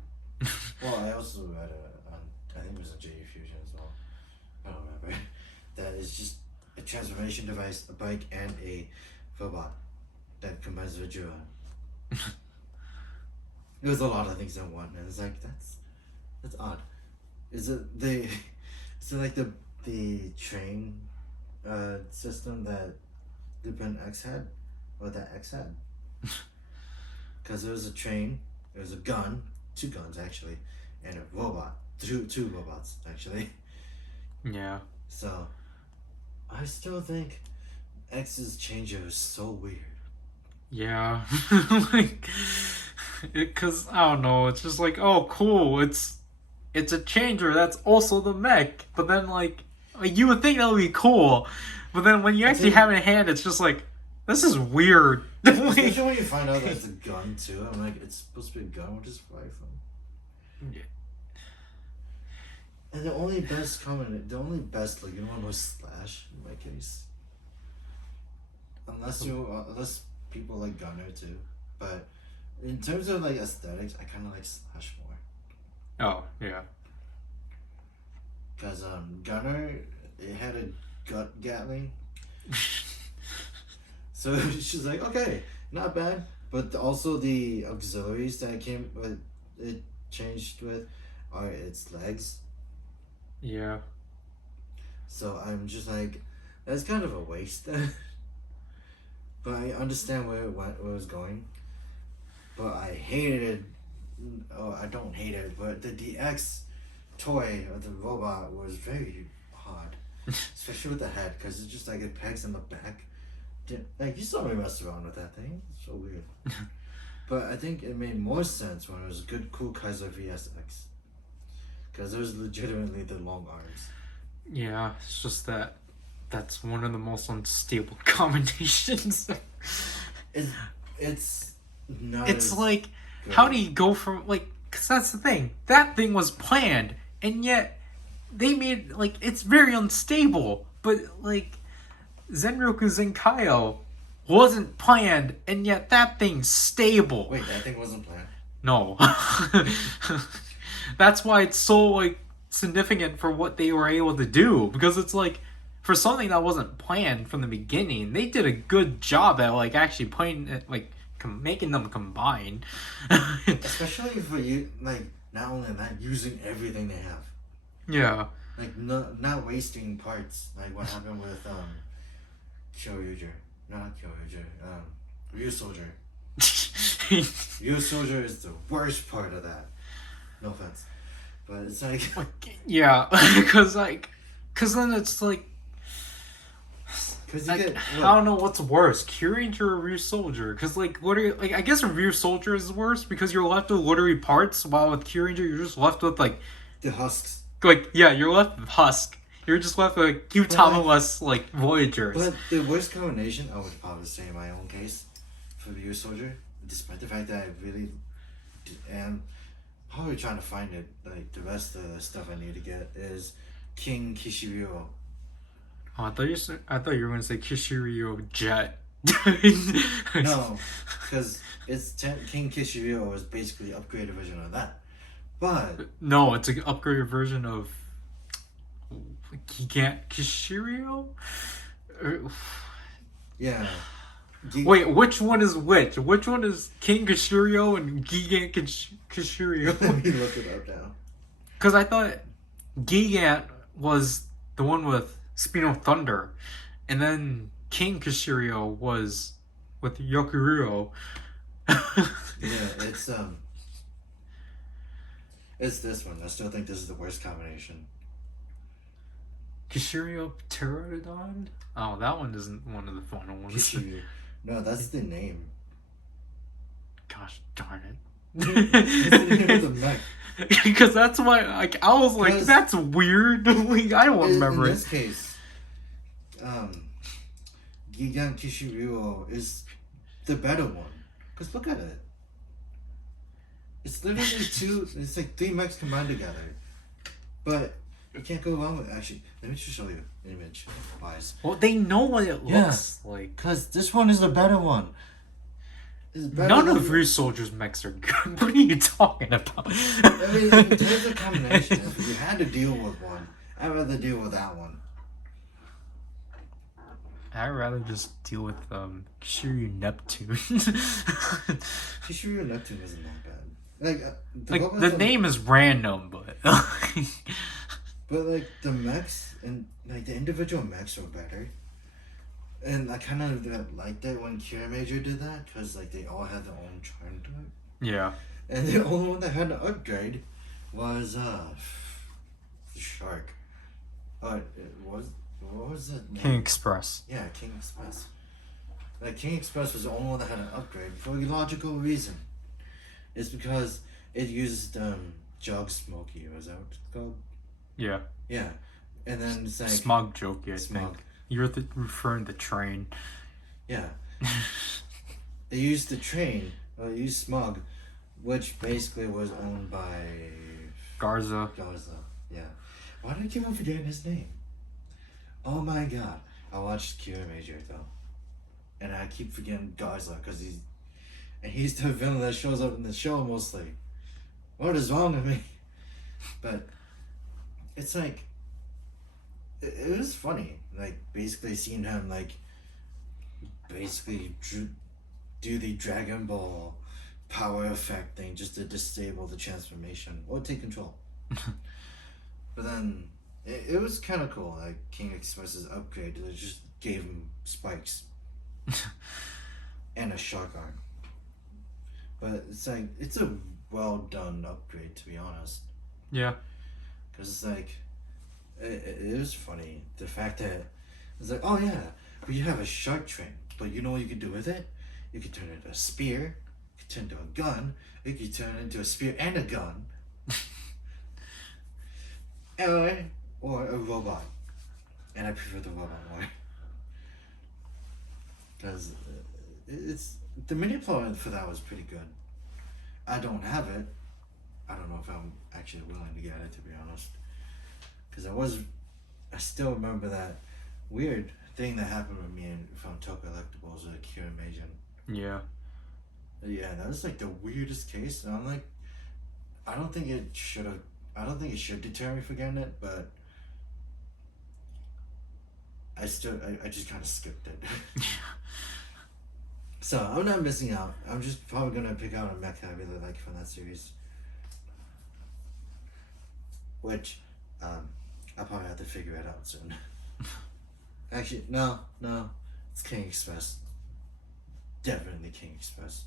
Well, I also read on I think it was a J Fusion as well. I don't remember. That is just a transformation device, a bike, and a robot that combines with Jura. It was a lot of things in one, and it's like that's odd. Is it the is it like the train system that Lupin X had, or that X had? Because there was a train, there was a gun, two guns actually, and a robot, two robots actually. Yeah. So I still think X's changer is so weird. Yeah. Like, because, I don't know, it's just like, oh, cool, it's a changer that's also the mech. But then, like you would think that would be cool. But then when you actually have it in hand, it's just like, this is weird. Especially when you find out that it's a gun too. I'm like, it's supposed to be a gun, which is rifle. Yeah. And the only best looking one was Slash in my case. Unless people like Gunner too, but in terms of like aesthetics, I kind of like Slash more. Oh, yeah. Cause Gunner, it had a gut Gatling, so she's like, okay, not bad. But also the auxiliaries that it changed with are its legs. Yeah. So I'm just like, that's kind of a waste. But I understand where it was going. But I hated it. Oh, I don't hate it, but the DX toy of the robot was very odd, especially with the head, because it's just like it pegs in the back. Like you saw me mess around with that thing. It's so weird. But I think it made more sense when it was Good Cool Kaiser VSX, because it was legitimately the long arms. Yeah, it's just that's one of the most unstable combinations. It's not. It's as like, good. how do you go from, like, because that's the thing. That thing was planned, and yet they made, like, it's very unstable. But, like, Zenroku Zenkaio wasn't planned, and yet that thing's stable. Wait, that thing wasn't planned? No. That's why it's so, like, significant for what they were able to do. Because it's like, for something that wasn't planned from the beginning, they did a good job at, like, actually playing it, like, making them combine. Especially for you, like, not only that, using everything they have. Yeah. Like, not wasting parts. Like what happened with, Kyoryuger. Not Kyoryuger, Ryu Soldier. Ryu Soldier is the worst part of that. No offense. But it's like... yeah, because then it's like... Because I don't know what's worse, Kyuranger or Ryu Soldier. Because, like, literally, I guess Ryu Soldier is worse because you're left with literally parts, while with Kyuranger you're just left with, like... the husks. Like, yeah, you're left with husk. You're just left with, like, Utama-less, like, Voyagers. But the worst combination, I would probably say in my own case, for Ryu Soldier, despite the fact that I really am probably trying to find it, like, the rest of the stuff I need to get is King Kishiryu. Oh, I thought you were going to say Kishiryu Jet. No, because King Kishiryu is basically an upgraded version of that. But... No, it's an upgraded version of... Kishiryu? Yeah. Wait, which one is which? Which one is King Kishiryu and Gigant Kishiryu? Let me look it up now. Because I thought Gigant was the one with Spino Thunder, and then King Kishiryu was with Yokururo. Yeah, it's this one. I still think this is the worst combination. Kishiryu Pterodon? Oh, that one isn't one of the final ones. Kishiryu. No, that's the name. Gosh darn it. It's the name of the mech. Because that's why, like, I was like, that's weird. Like, I don't remember in this case, Gigant Kishiryu is the better one. Because look at it. It's literally it's like 3 mechs combined together. But you can't go wrong with it. Actually, let me just show you an image wise. Well, they know what it looks like. Because this one is the better one. None of Ryu Soldier's mechs are good. What are you talking about? I mean, in terms of combination, if you had to deal with one, I'd rather deal with that one. I'd rather just deal with Kishiryu Neptune. Kishiryu Neptune isn't that bad. Like the name is random, but but like the mechs and like the individual mechs are better. And I kind of liked it when Kira Major did that, because like they all had their own charm to it. Yeah. And the only one that had an upgrade was the shark. What was it? King Express. Yeah, King Express. Like King Express was the only one that had an upgrade for a logical reason. It's because it used Jug Smoky. Was that what it's called? Yeah. Yeah, and then it's like Smog Jokey, I Smog. think. You're referring to train. Yeah. They used the train, or they used Smog, which basically was owned by Garza. Yeah. Why do I keep on forgetting his name? Oh my god. I watched Kira Major though. And I keep forgetting Garza because he's the villain that shows up in the show mostly. What is wrong with me? But it's like it was funny, like basically seeing him like basically do the Dragon Ball power effect thing just to disable the transformation or take control. But then it was kind of cool, like King Express's upgrade. It just gave him spikes and a shark arm. But it's like it's a well done upgrade, to be honest. Yeah. Because it's like, it is funny. The fact that it's like, oh yeah, we have a shark train, but you know what you can do with it? You can turn it into a spear, you can turn it into a gun, you can turn it into a spear and a gun, or a robot. And I prefer the robot more. Because it's the mini plot for that was pretty good. I don't have it. I don't know if I'm actually willing to get it, to be honest. Because I still remember that weird thing that happened with me from Toka Electables with Kira Majin. Yeah. Yeah, that was like the weirdest case. And I'm like, I don't think it should deter me from getting it, but I just kind of skipped it. So I'm not missing out. I'm just probably gonna pick out a mech I really like from that series. Which, I'll probably have to figure it out soon. Actually, no, it's King Express. Definitely King Express.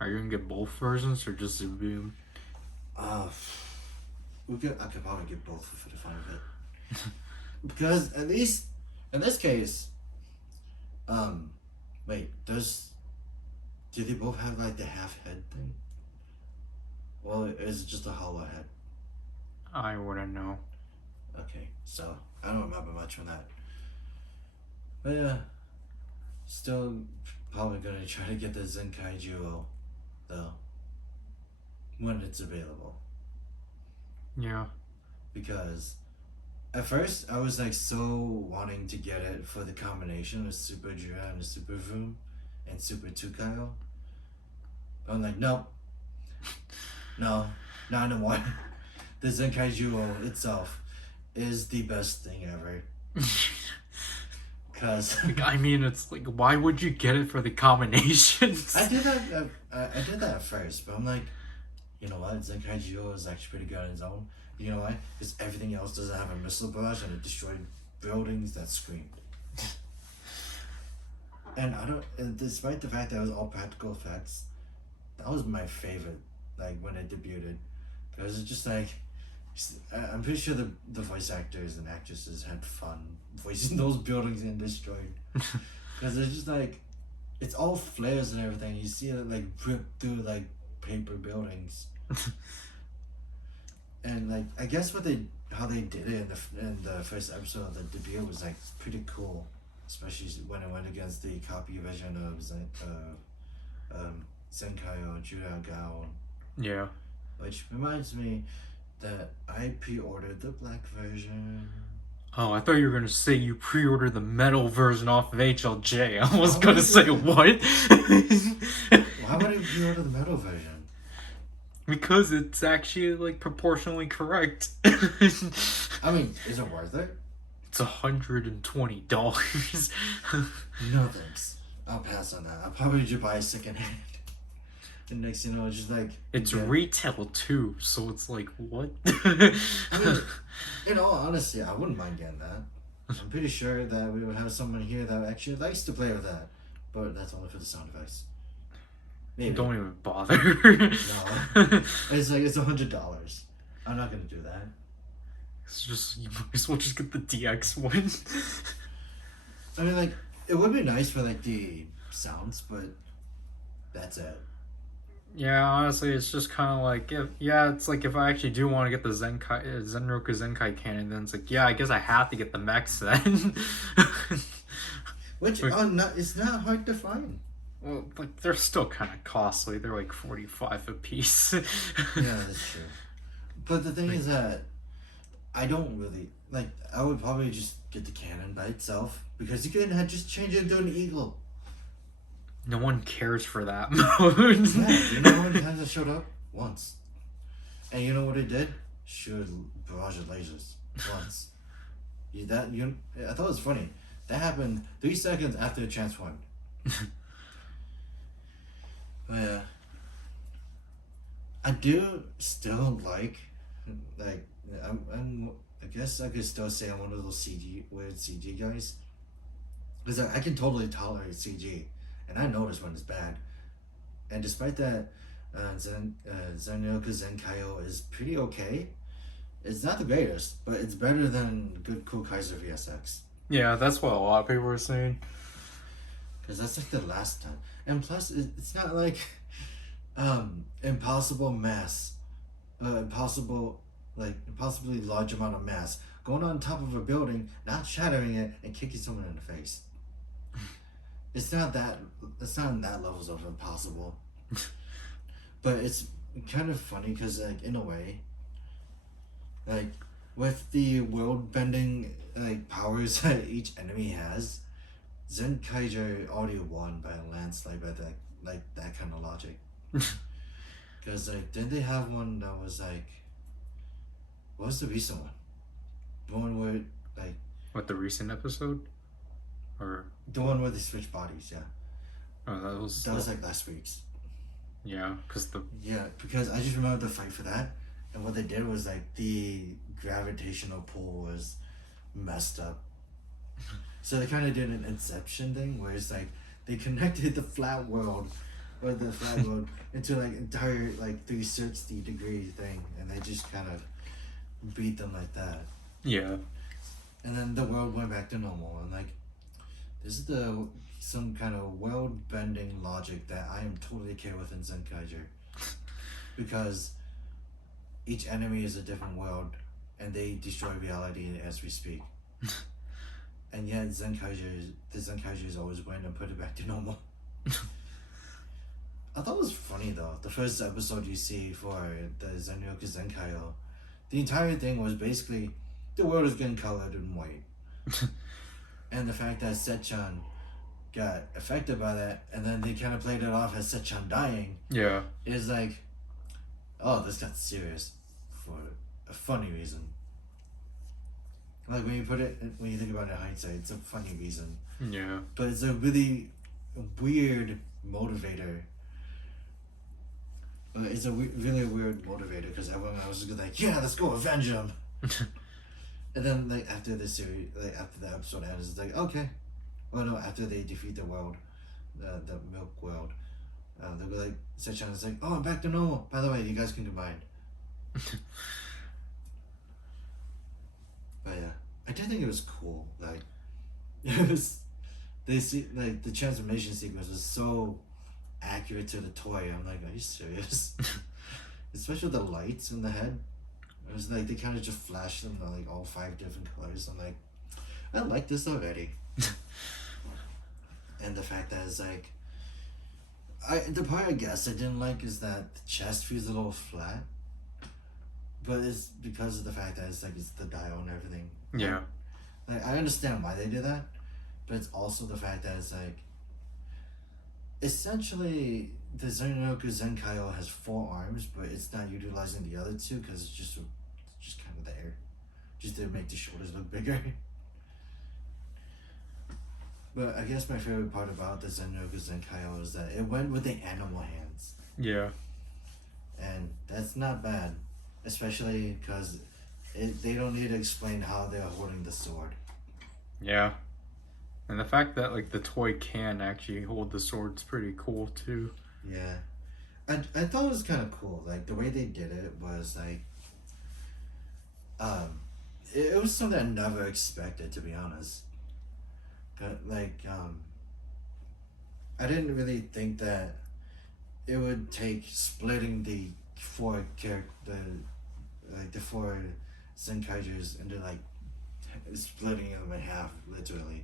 Are you gonna get both versions or just Zoom? I could probably get both for the fun of it. Because at least in this case, wait, do they both have like the half head thing? Well, is it just a hollow head? I wouldn't know. Okay, so I don't remember much from that. But yeah, still probably gonna try to get the Zenkai Duo though when it's available. Yeah. Because at first I was like so wanting to get it for the combination of Super Jira and Super Vroom and Super Tukayo. But I'm like, nope. No, not anymore. The Zenkai Duo itself is the best thing ever. Cause I mean, it's like, why would you get it for the combinations? I did that. I did that at first, but I'm like, you know what? Zenkai Duo is actually pretty good on its own. You know why? Because everything else doesn't have a missile barrage and it destroyed buildings that screamed. And despite the fact that it was all practical effects, that was my favorite. Like when it debuted, because it's just like, I'm pretty sure the voice actors and actresses had fun voicing those buildings getting destroyed. Because it's just like, it's all flares and everything. You see it like rip through like paper buildings. And like, I guess how they did it in the first episode of the debut was like pretty cool, especially when it went against the copy version of Zenkai Juragao. Yeah. Which reminds me that I pre-ordered the black version. Oh, I thought you were gonna say you pre-ordered the metal version off of HLJ. I was gonna say what? Why would I pre-order the metal version? Because it's actually like proportionally correct. I mean, is it worth it? It's $120. No thanks. I'll pass on that. I'll probably just buy a secondhand. And next, you know, it's just like it's retail too, so it's like what? I mean, in all honesty, I wouldn't mind getting that. I'm pretty sure that we would have someone here that actually likes to play with that, but that's only for the sound effects. Maybe. Don't even bother. No, it's like it's $100. I'm not gonna do that. It's just you might as well just get the DX one. I mean, like it would be nice for like the sounds, but that's it. Yeah, honestly, it's just kind of like it's like if I actually do want to get the Zenroku Zenkai cannon, then it's like I guess I have to get the mechs then. Which it's not hard to find. Well, like they're still kind of costly. They're like 45 a piece. Yeah, that's true. But the thing is that I don't really like. I would probably just get the cannon by itself because you can just change it into an eagle. No one cares for that mode. Yeah, you know how many times I showed up? Once. And you know what it did? Shoot barrage of lasers. Once. I thought it was funny. That happened 3 seconds after it transformed. But yeah. I do still like I guess I could still say I'm one of those weird CG guys. Because I can totally tolerate CG. And I notice when it's bad. And despite that, Zenryoku Zenkaio is pretty okay. It's not the greatest, but it's better than Good Cool Kaiser VSX. Yeah, that's what a lot of people are saying. Because that's like the last time. And plus, it's not like impossible mass, impossibly large amount of mass going on top of a building, not shattering it, and kicking someone in the face. It's not that. It's not in that levels of impossible. But it's kind of funny because, like, in a way, like with the world bending like powers that each enemy has, Zenkaiger already won by a landslide by that kind of logic. Because like, didn't they have one that was like, what was the recent one? The one where like, What, the recent episode? Or the one where they switch bodies? Yeah. oh, that was like last week's. Yeah, because I just remember the fight for that, and what they did was like the gravitational pull was messed up. So they kind of did an Inception thing where it's like they connected the flat world into like entire like 360-degree thing, and they just kind of beat them like that. Yeah. And then the world went back to normal, and like this is some kind of world bending logic that I am totally okay with in Zenkaiger, because each enemy is a different world, and they destroy reality as we speak. And yet the Zenkaigers always win and put it back to normal. I thought it was funny though. The first episode you see for the Zenryoku Zenkaio, the entire thing was basically the world is getting colored in white. And the fact that Setchan got affected by that, and then they kind of played it off as Setchan dying. Yeah. Is like, oh, this got serious for a funny reason. Like when you think about it in hindsight, it's a funny reason. Yeah. But it's a really weird motivator. It's a really weird motivator because everyone else is like, yeah, let's go avenge him. And then like after the series, like after the episode ends, it's like, okay. Well, no, after they defeat the world, the milk world, they'll be like, Sechan is like, oh, I'm back to normal. By the way, you guys can combine. But yeah, I did think it was cool. Like, the transformation sequence was so accurate to the toy. I'm like, are you serious? Especially the lights in the head. It was like they kind of just flashed them in like all 5 different colors. I'm like, I like this already. And the fact that it's like, the part I guess I didn't like is that the chest feels a little flat. But it's because of the fact that it's the dial and everything. Yeah. Like I understand why they did that, but it's also the fact that it's like, essentially the Zenryoku Zenkaio has 4 arms, but it's not utilizing the other 2 because it's just kind of there, just to make the shoulders look bigger. But I guess my favorite part about the Zenryoku Zenkaio is that it went with the animal hands. Yeah. And that's not bad, especially because they don't need to explain how they're holding the sword. Yeah. And the fact that like the toy can actually hold the sword's pretty cool too. Yeah. I thought it was kind of cool. Like the way they did it was like, it was something I never expected, to be honest. Like, I didn't really think that it would take splitting the 4 Zenkaigers into like splitting them in half, literally,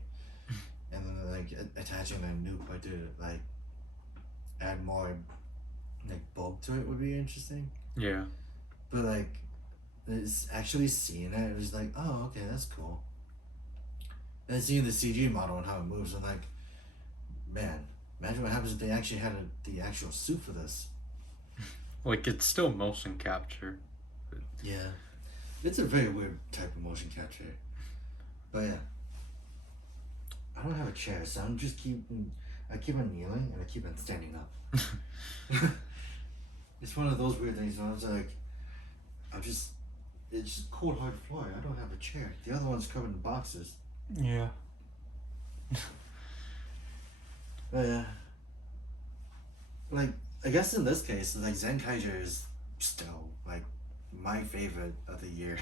and then like attaching a new part to like add more like bulk to it would be interesting. Yeah. But like, it's actually seeing it, it was like, oh, okay, that's cool. And seeing the CG model and how it moves, I'm like, man, imagine what happens if they actually had the actual suit for this. Like, it's still motion capture. Yeah. It's a very weird type of motion capture. But yeah. I don't have a chair, so I keep on kneeling and I keep on standing up. It's one of those weird things where I was like, it's just cold hard floor. I don't have a chair. The other one's covered in boxes. Yeah. But yeah. Like, I guess in this case, like Zenkaiser is still like my favorite of the year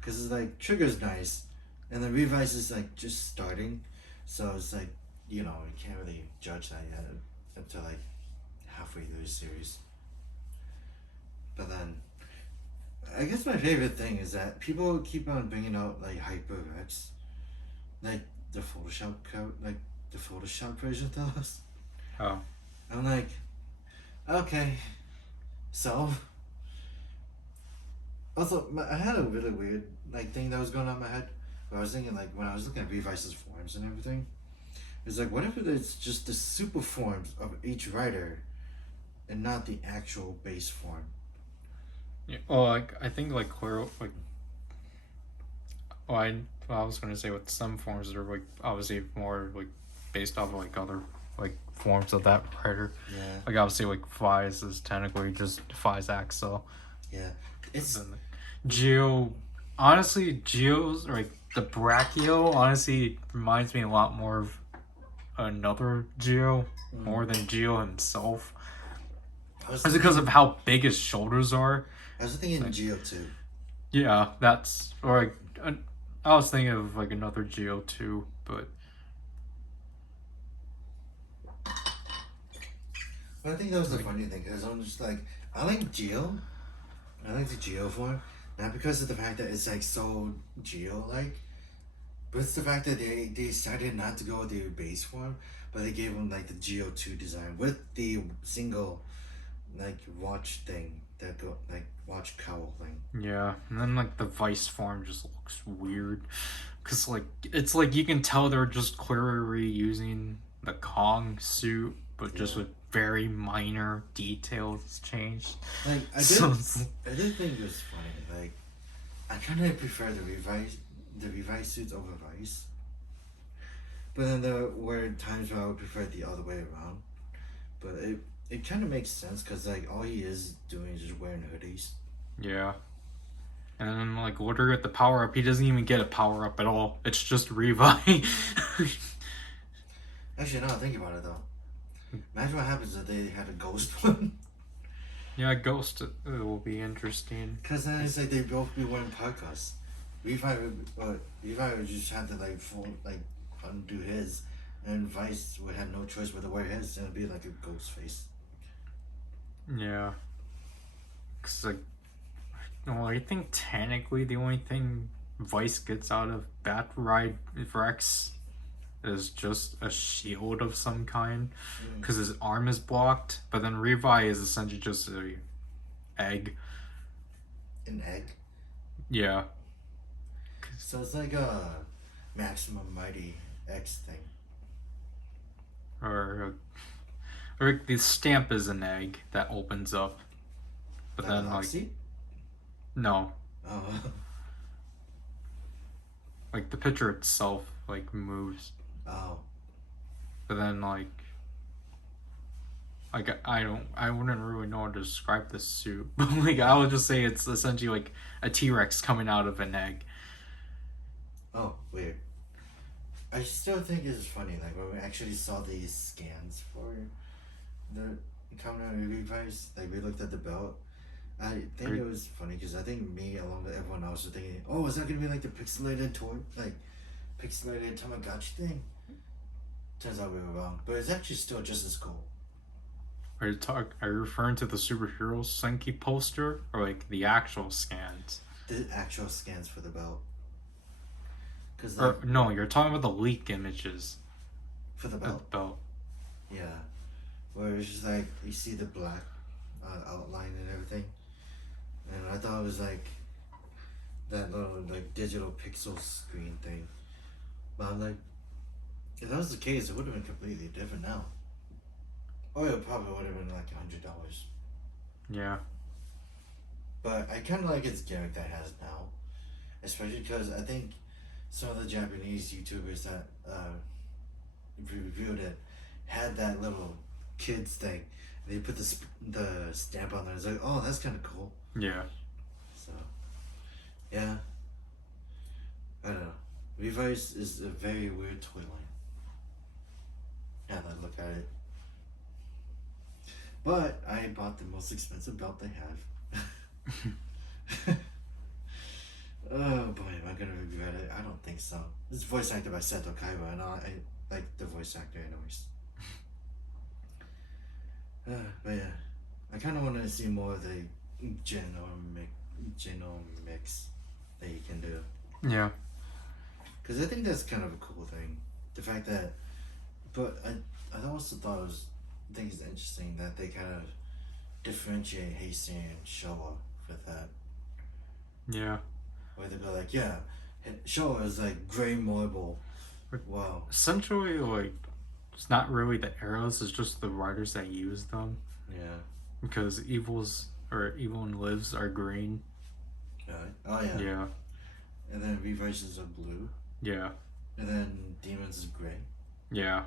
because it's like Trigger's nice, and the Revice is like just starting, so it's like you can't really judge that yet until like halfway through the series. But then I guess my favorite thing is that people keep on bringing out like HyperX, like the Photoshop code, like the Photoshop version of those. Oh. I'm like, okay, so. Also, I had a really weird like thing that was going on in my head. Where I was thinking like when I was looking at Revice's forms and everything, it's like what if it's just the super forms of each writer, and not the actual base form. Yeah. Well, like I think like clear like well, I was gonna say with some forms that are like obviously more like based off of like other like forms of that writer. Yeah. Like obviously like Phi's is technically just Phi's Axel. Yeah. It's. Then, like, Geo, honestly, Geo's like the Brachio honestly reminds me a lot more of another Geo more than Geo himself. Is it because of how big his shoulders are? I was thinking Geo too. Yeah, that's or like I was thinking of like another Geo too, but But I think that was the funny thing because I'm just like I like Geo. I like the Geo form, not because of the fact that it's like so Geo like, but it's the fact that they decided not to go with the base form, but they gave him like the Geo 2 design with the single like watch thing that go like watch cowl thing. yeah, and then like the Vice form just looks weird, cause like it's like you can tell they're just clearly reusing the Kong suit, but just Yeah. with very minor details changed. Like So I did think it was funny. Like I kind of prefer the Revice suits over Vice, but then there were times where I would prefer it the other way around. But it kind of makes sense because like all he is doing is just wearing hoodies. yeah. And then, like, literally at the power up, he doesn't even get a power up at all. It's just Revi. Actually, now I think about it though. Imagine what happens if they had a ghost one. Yeah, Ghost will be interesting. Because then it's like they'd both be wearing podcasts. Levi would just have to like undo his, and Vice would have no choice but to wear his, and it'd be like a ghost face. Yeah. Because, like, well, I think technically the only thing Vice gets out of Bat Ride Rex is just a shield of some kind. Because his arm is blocked. But then Revi is essentially just a egg. An egg. Yeah. So it's like a Maximum Mighty X thing. Or the stamp is an egg that opens up. But Like then, like, Oxy? no. Oh. Like, the picture itself, like, moves. Oh. But then, like I wouldn't really know how to describe this suit. But, like, I would just say it's essentially, like, a T-Rex coming out of an egg. Oh, weird. I still think it's funny, like when we actually saw these scans for the counter Revice, like we looked at the belt. I think it was funny because I think me along with everyone else was thinking, oh, is that gonna be like the pixelated pixelated Tamagotchi thing? Turns out we were wrong, but it's actually still just as cool. Are you referring to the superhero Senki poster or like the actual scans? The actual scans for the belt. Cause Or no, you're talking about the leak images. For the of belt. the belt. Yeah, where it's just like you see the black outline and everything, and I thought it was like that little like digital pixel screen thing. But I'm like, if that was the case, it would have been completely different now. Oh, it probably would have been like $100. Yeah. But I kind of like its gimmick that it has now, especially because I think some of the Japanese YouTubers that reviewed it had that little kids thing. They put the stamp on there. It's like, oh, that's kind of cool. Yeah. So, yeah. I don't know. Revice is a very weird toy line. Yeah, I look at it. But I bought the most expensive belt they have. Oh boy, am I gonna regret it? I don't think so. It's voice acted by Seto Kaiba, and I like the voice actor anyways. But yeah, I kind of wanted to see more of the genomics that you can do. Yeah. Because I think that's kind of a cool thing. The fact that, but I also thought I think it's interesting that they kind of differentiate Heisei and Showa with that. Yeah. Where they go like, yeah, Showa is like gray marble. Wow. Essentially, like, it's not really the arrows, it's just the riders that use them. Yeah. Because evil and lives are green. Oh yeah. Yeah. And then reverses are blue. Yeah. And then demons is gray. Yeah.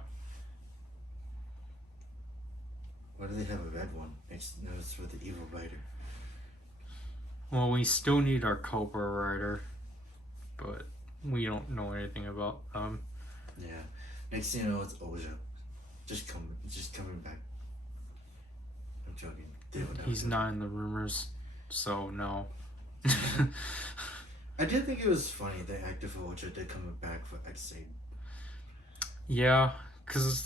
Why do they have a red one? It's for the evil rider. Well, we still need our Cobra Rider, but we don't know anything about them. Yeah. Next thing you know, it's Oja. Just coming back. I'm joking. He's not in the rumors, so no. I did think it was funny that active Oja did come back for X8. Yeah, because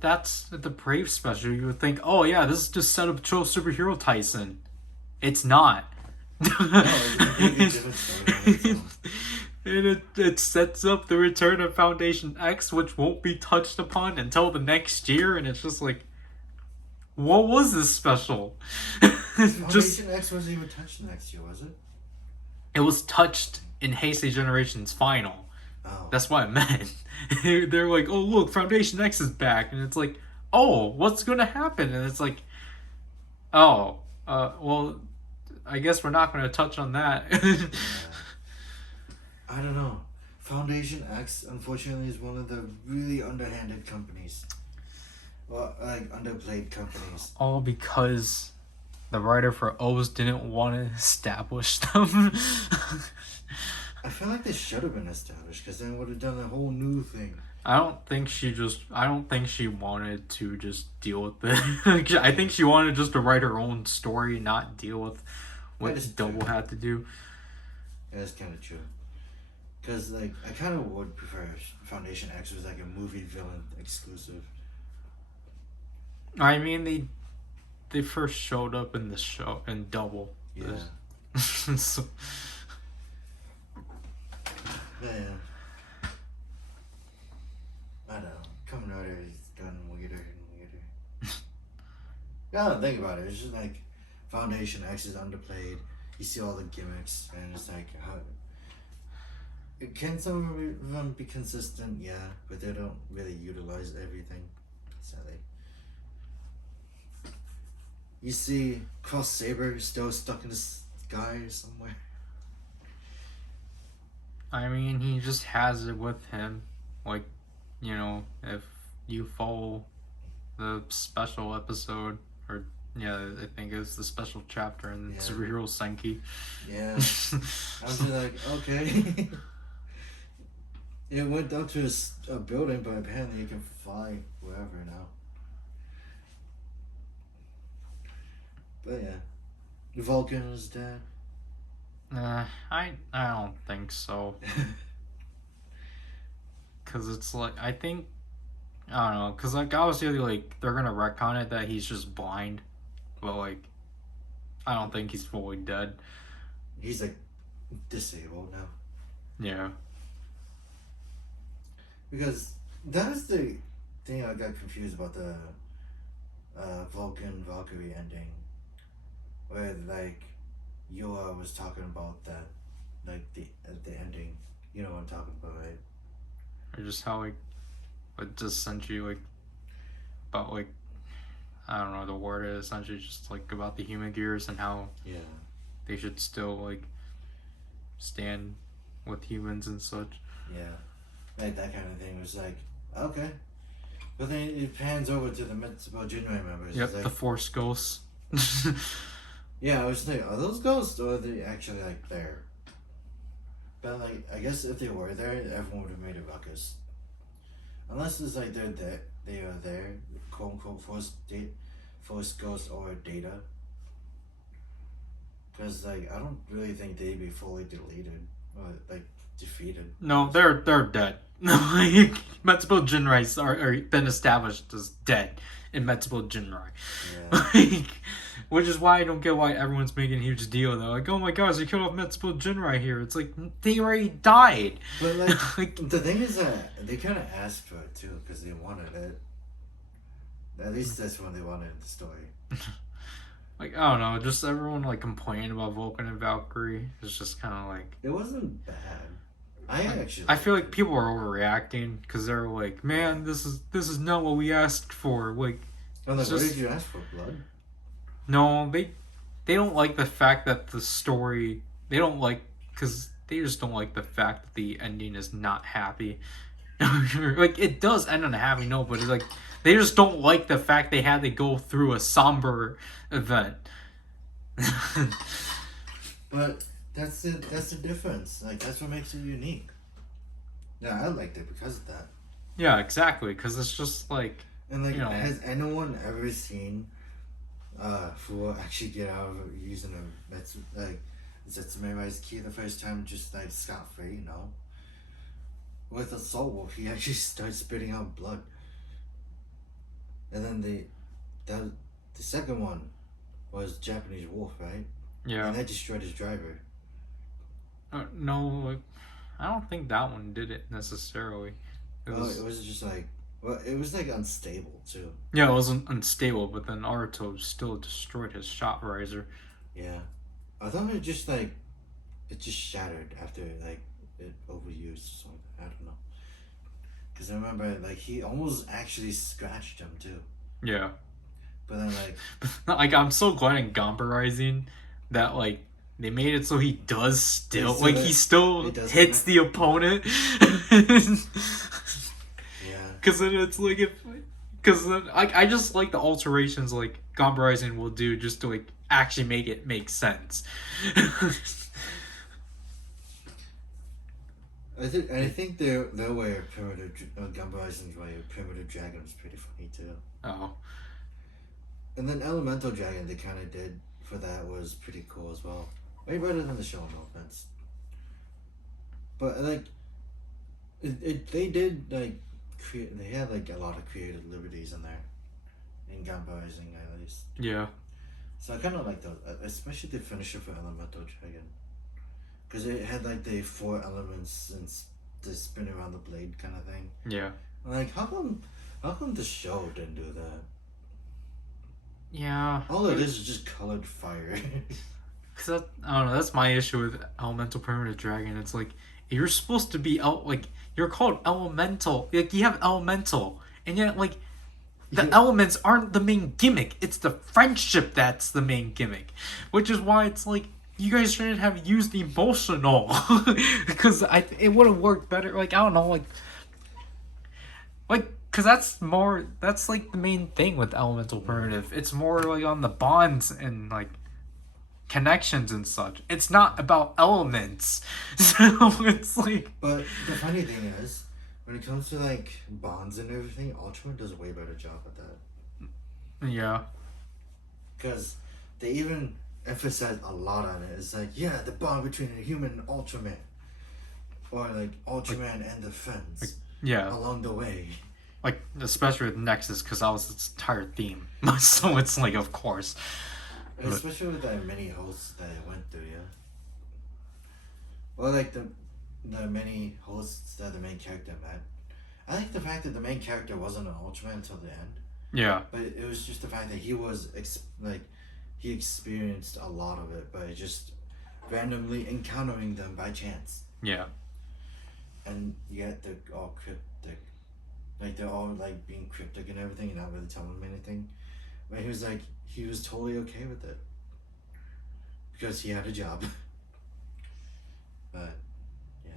that's the Brave special. You would think, oh yeah, this is just set up Cho Superhero Tyson. It's not. And it sets up the return of Foundation X, which won't be touched upon until the next year, and it's just like, what was this special? Foundation X wasn't even touched next year, was it? It was touched in Heisei Generation's final. Oh. That's what I meant. They're like, oh look, Foundation X is back, and it's like, oh, what's gonna happen? And it's like, oh, well, I guess we're not gonna touch on that. Yeah. I don't know. Foundation X, unfortunately, is one of the really underhanded companies. Well, like, underplayed companies. All because the writer for O's didn't want to establish them. I feel like they should have been established, because then it would have done a whole new thing. I don't think she wanted to just deal with it. I think she wanted just to write her own story, not deal with what Double had to do. Yeah, that's kind of true. Because, like, I kind of would prefer Foundation X was like a movie villain exclusive. I mean, they first showed up in the show in Double. Yeah. So. Man. I don't know. Kamen Rider has gotten weirder and weirder. Yeah, think about it. It's just like Foundation X is underplayed. You see all the gimmicks, and it's like, how. Can some of them be consistent? Yeah, but they don't really utilize everything, sadly. You see Cross Saber still stuck in the sky somewhere. I mean, he just has it with him. Like, you know, if you follow the special episode, or yeah, I think it's the special chapter in Superhero Senki. Yeah. I was just like, okay. It went up to a building, but apparently you can fly wherever now. But yeah, Vulcan is dead. I don't think so. Cause it's like, I don't know, cause like obviously like they're gonna retcon it that he's just blind, but like I don't think he's fully dead. He's like disabled now. Yeah. Because that is the thing I got confused about the Vulcan Valkyrie ending, where like Yoa was talking about that, like the ending. You know what I'm talking about, right? Or just how like it just essentially like about like I don't know what the word is, essentially just like about the human gears and how they should still like stand with humans and such. Yeah. Like that kind of thing was like, okay. But then it pans over to the Mitsubo Jinrai members. Yep, like, the Force ghosts. Yeah, I was thinking, are those ghosts or are they actually like there? But like, I guess if they were there, everyone would have made a ruckus. Unless it's like they are there, quote unquote, Force Ghost or Data. Because like I don't really think they'd be fully deleted or like defeated. No, they're dead. Like Metsubo Jinrai are been established as dead in Metsubo Jinrai. Yeah. Like, which is why I don't get why everyone's making a huge deal though. Like, oh my gosh, they killed off Metsubo Jinrai here. It's like they already died. But like the thing is that they kind of asked for it too because they wanted it. At least that's what they wanted in the story. Like, I don't know, just everyone like complaining about Vulcan and Valkyrie. It's just kind of like It wasn't bad. I feel like people are overreacting because they're like, man, this is not what we asked for. Like, what did you ask for? Blood? No, they don't like the fact that the story. They don't like because they just don't like the fact that the ending is not happy. Like it does end on a happy note, but it's like they just don't like the fact they had to go through a somber event. But that's the difference. Like that's what makes it unique. Yeah, I liked it because of that. Yeah, exactly. Because it's just like and like, has anyone ever seen Fu actually get out of using a Zetsume's key the first time just like scot free? No. With Assault Wolf, he actually starts spitting out blood. And then the second one was Japanese Wolf, right? Yeah. And that destroyed his driver. No, like, I don't think that one did it necessarily. It was just like, well, it was like unstable too. Yeah, it wasn't unstable, but then Naruto still destroyed his shot riser. Yeah, I thought it just like, it just shattered after like it overused or something. I don't know. Cause I remember like he almost actually scratched him too. Yeah. But then like I'm so glad in Gamba Rising that like they made it so he does still like he still hits the opponent. Yeah. Cause then it's like cause then I just like the alterations like Gamba Rising will do just to like actually make it make sense. I think their way of primitive Gamba Rising's way of primitive dragon was pretty funny too. Oh. And then Elemental Dragon they kind of did for that was pretty cool as well. Way better than the show, no offense. But like, they did like they had like a lot of creative liberties in there, in Gamba Rising at least. Yeah. So I kind of like those, especially the finisher for Elemental Dragon, because it had like the 4 elements and the spin around the blade kind of thing. Yeah. Like how come the show didn't do that? Yeah. All it is just colored fire. Cause I don't know. That's my issue with Elemental Primitive Dragon. It's like you're supposed to be you're called Elemental. Like you have Elemental, and yet like the elements aren't the main gimmick. It's the friendship that's the main gimmick, which is why it's like you guys shouldn't have used emotional, because it would have worked better. Like I don't know, like. Cause that's like the main thing with Elemental Primitive. It's more like on the bonds and like connections and such. It's not about elements. So it's like. But the funny thing is, when it comes to like bonds and everything, Ultraman does a way better job at that. Yeah. Because they even emphasize a lot on it. It's like, yeah, the bond between a human and Ultraman, or like Ultraman and the friends. Yeah. Along the way. Like, especially with Nexus, because that was its entire theme. So it's like, of course. Especially with the many hosts that it went through, yeah. Well, like the many hosts that the main character met. I like the fact that the main character wasn't an Ultraman until the end. Yeah. But it was just the fact that he was, he experienced a lot of it by just randomly encountering them by chance. Yeah. And yet they're all cryptic. Like they're all like being cryptic and everything and not really telling him anything. But he was totally okay with it. Because he had a job. But yeah.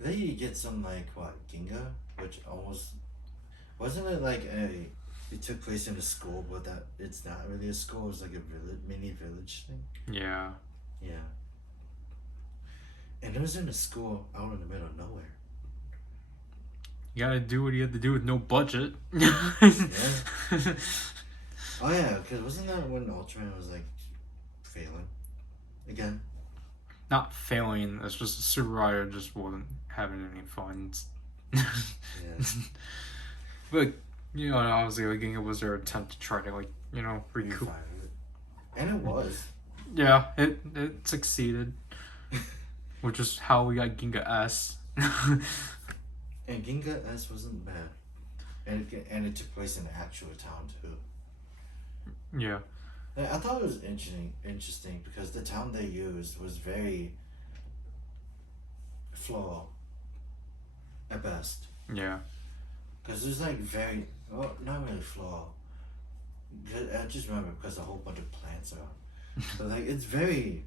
Then you get some like what, Ginga? Which almost wasn't it like it took place in a school, but that it's not really a school, it's like a mini village thing. Yeah. Yeah. And it was in a school out in the middle of nowhere. You gotta do what you had to do with no budget. Oh yeah, because wasn't that when Ultraman was like failing again? Not failing. It's just Super Rider just wasn't having any funds. Yeah. But obviously, like Ginga was their attempt to try to recoup. Revive it. And it was. Yeah, it succeeded, which is how we got Ginga S. And Ginga S wasn't bad. And it took place in the actual town too. Yeah. I thought it was interesting because the town they used was very floral at best. Yeah. Because there's like very, well, not really floral. I just remember because a whole bunch of plants are. But like it's very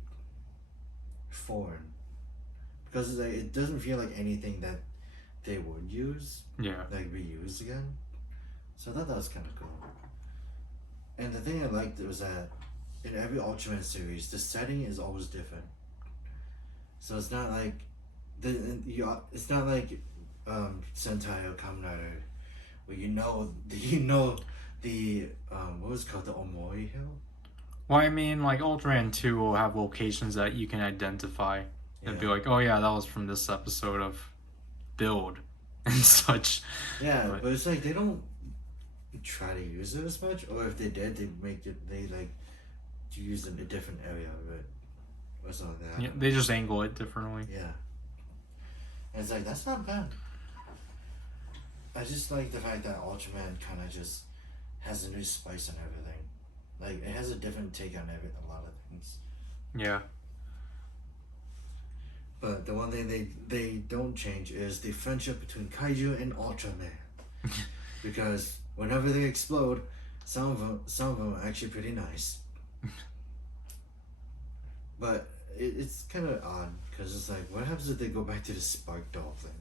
foreign. Because it's like, it doesn't feel like anything that they would use. Yeah. Like reused again. So I thought that was kind of cool. And the thing I liked was that in every Ultraman series, the setting is always different. So it's not like it's not like Sentai or Kamen Rider, where the what was it called, the Omori Hill. Well, I mean, like Ultraman 2 will have locations that you can identify and be like, oh yeah, that was from this episode of Build and such. Yeah, but it's like they don't try to use it as much, or if they did, they like use it in a different area of it or something like that. Yeah, they just angle it differently. Yeah. And it's like, that's not bad. I just like the fact that Ultraman kind of just has a new spice on everything. Like, it has a different take on a lot of things. Yeah. But the one thing they don't change is the friendship between Kaiju and Ultraman. Because whenever they explode, some of them are actually pretty nice. But it's kind of odd, because it's like, what happens if they go back to the Spark Doll thing?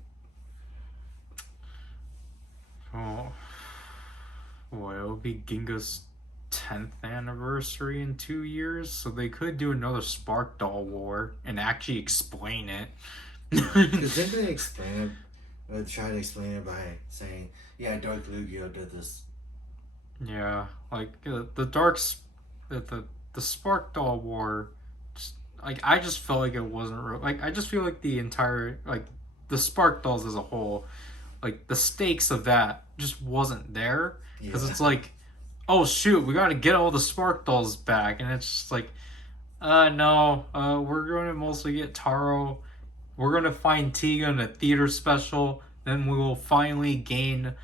Oh, well, it'll be Ginga's 10th anniversary in 2 years, so they could do another Spark Doll War and actually explain it. Because didn't they explain it, or try to explain it by saying, yeah, Dark Lugia did this? Yeah, like the Spark Doll War, like I just felt like it wasn't real. Like I just feel like the entire the Spark Dolls as a whole, like the stakes of that just wasn't there because it's like, oh shoot, we got to get all the Spark Dolls back, and it's just like, no, we're going to mostly get Taro. We're going to find Tiga in a theater special. Then we will finally gain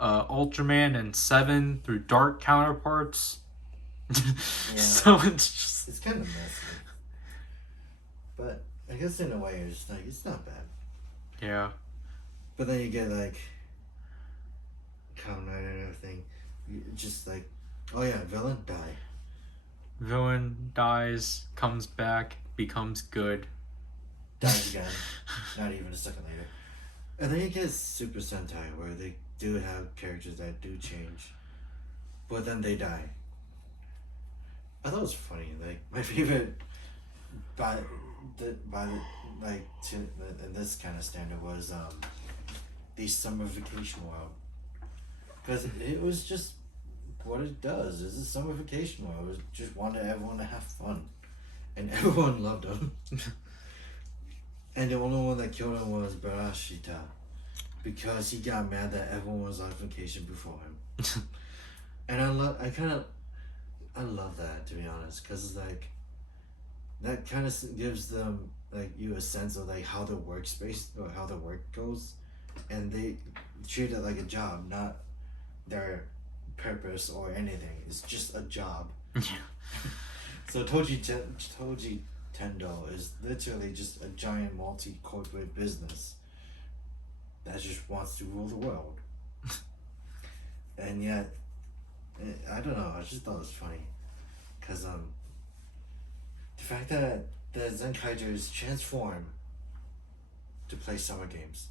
Ultraman and Seven through Dark counterparts. So it's kind of messy. But I guess in a way it's like, it's not bad. Yeah. But then you get like Kamen Rider and everything. Just like, oh yeah, villain die. Villain dies, comes back, becomes good. Dies again. Not even a second later. And then you get Super Sentai, where they do have characters that do change, but then they die. I thought it was funny. Like my favorite, in this kind of standard was the Summer Vacation World, because it was just what it does. It's a summer vacation world. It was just wanted everyone to have fun, and everyone loved him. And the only one that killed him was Barashita, because he got mad that everyone was on vacation before him. And I love that, to be honest, because it's like, that kind of gives them like you a sense of like how the workspace or how the work goes, and they treat it like a job, not their purpose or anything. It's just a job. So Toji Tendo is literally just a giant multi-corporate business that just wants to rule the world. And yet, I don't know, I just thought it was funny. Because the fact that the Zenkaijers transform to play summer games.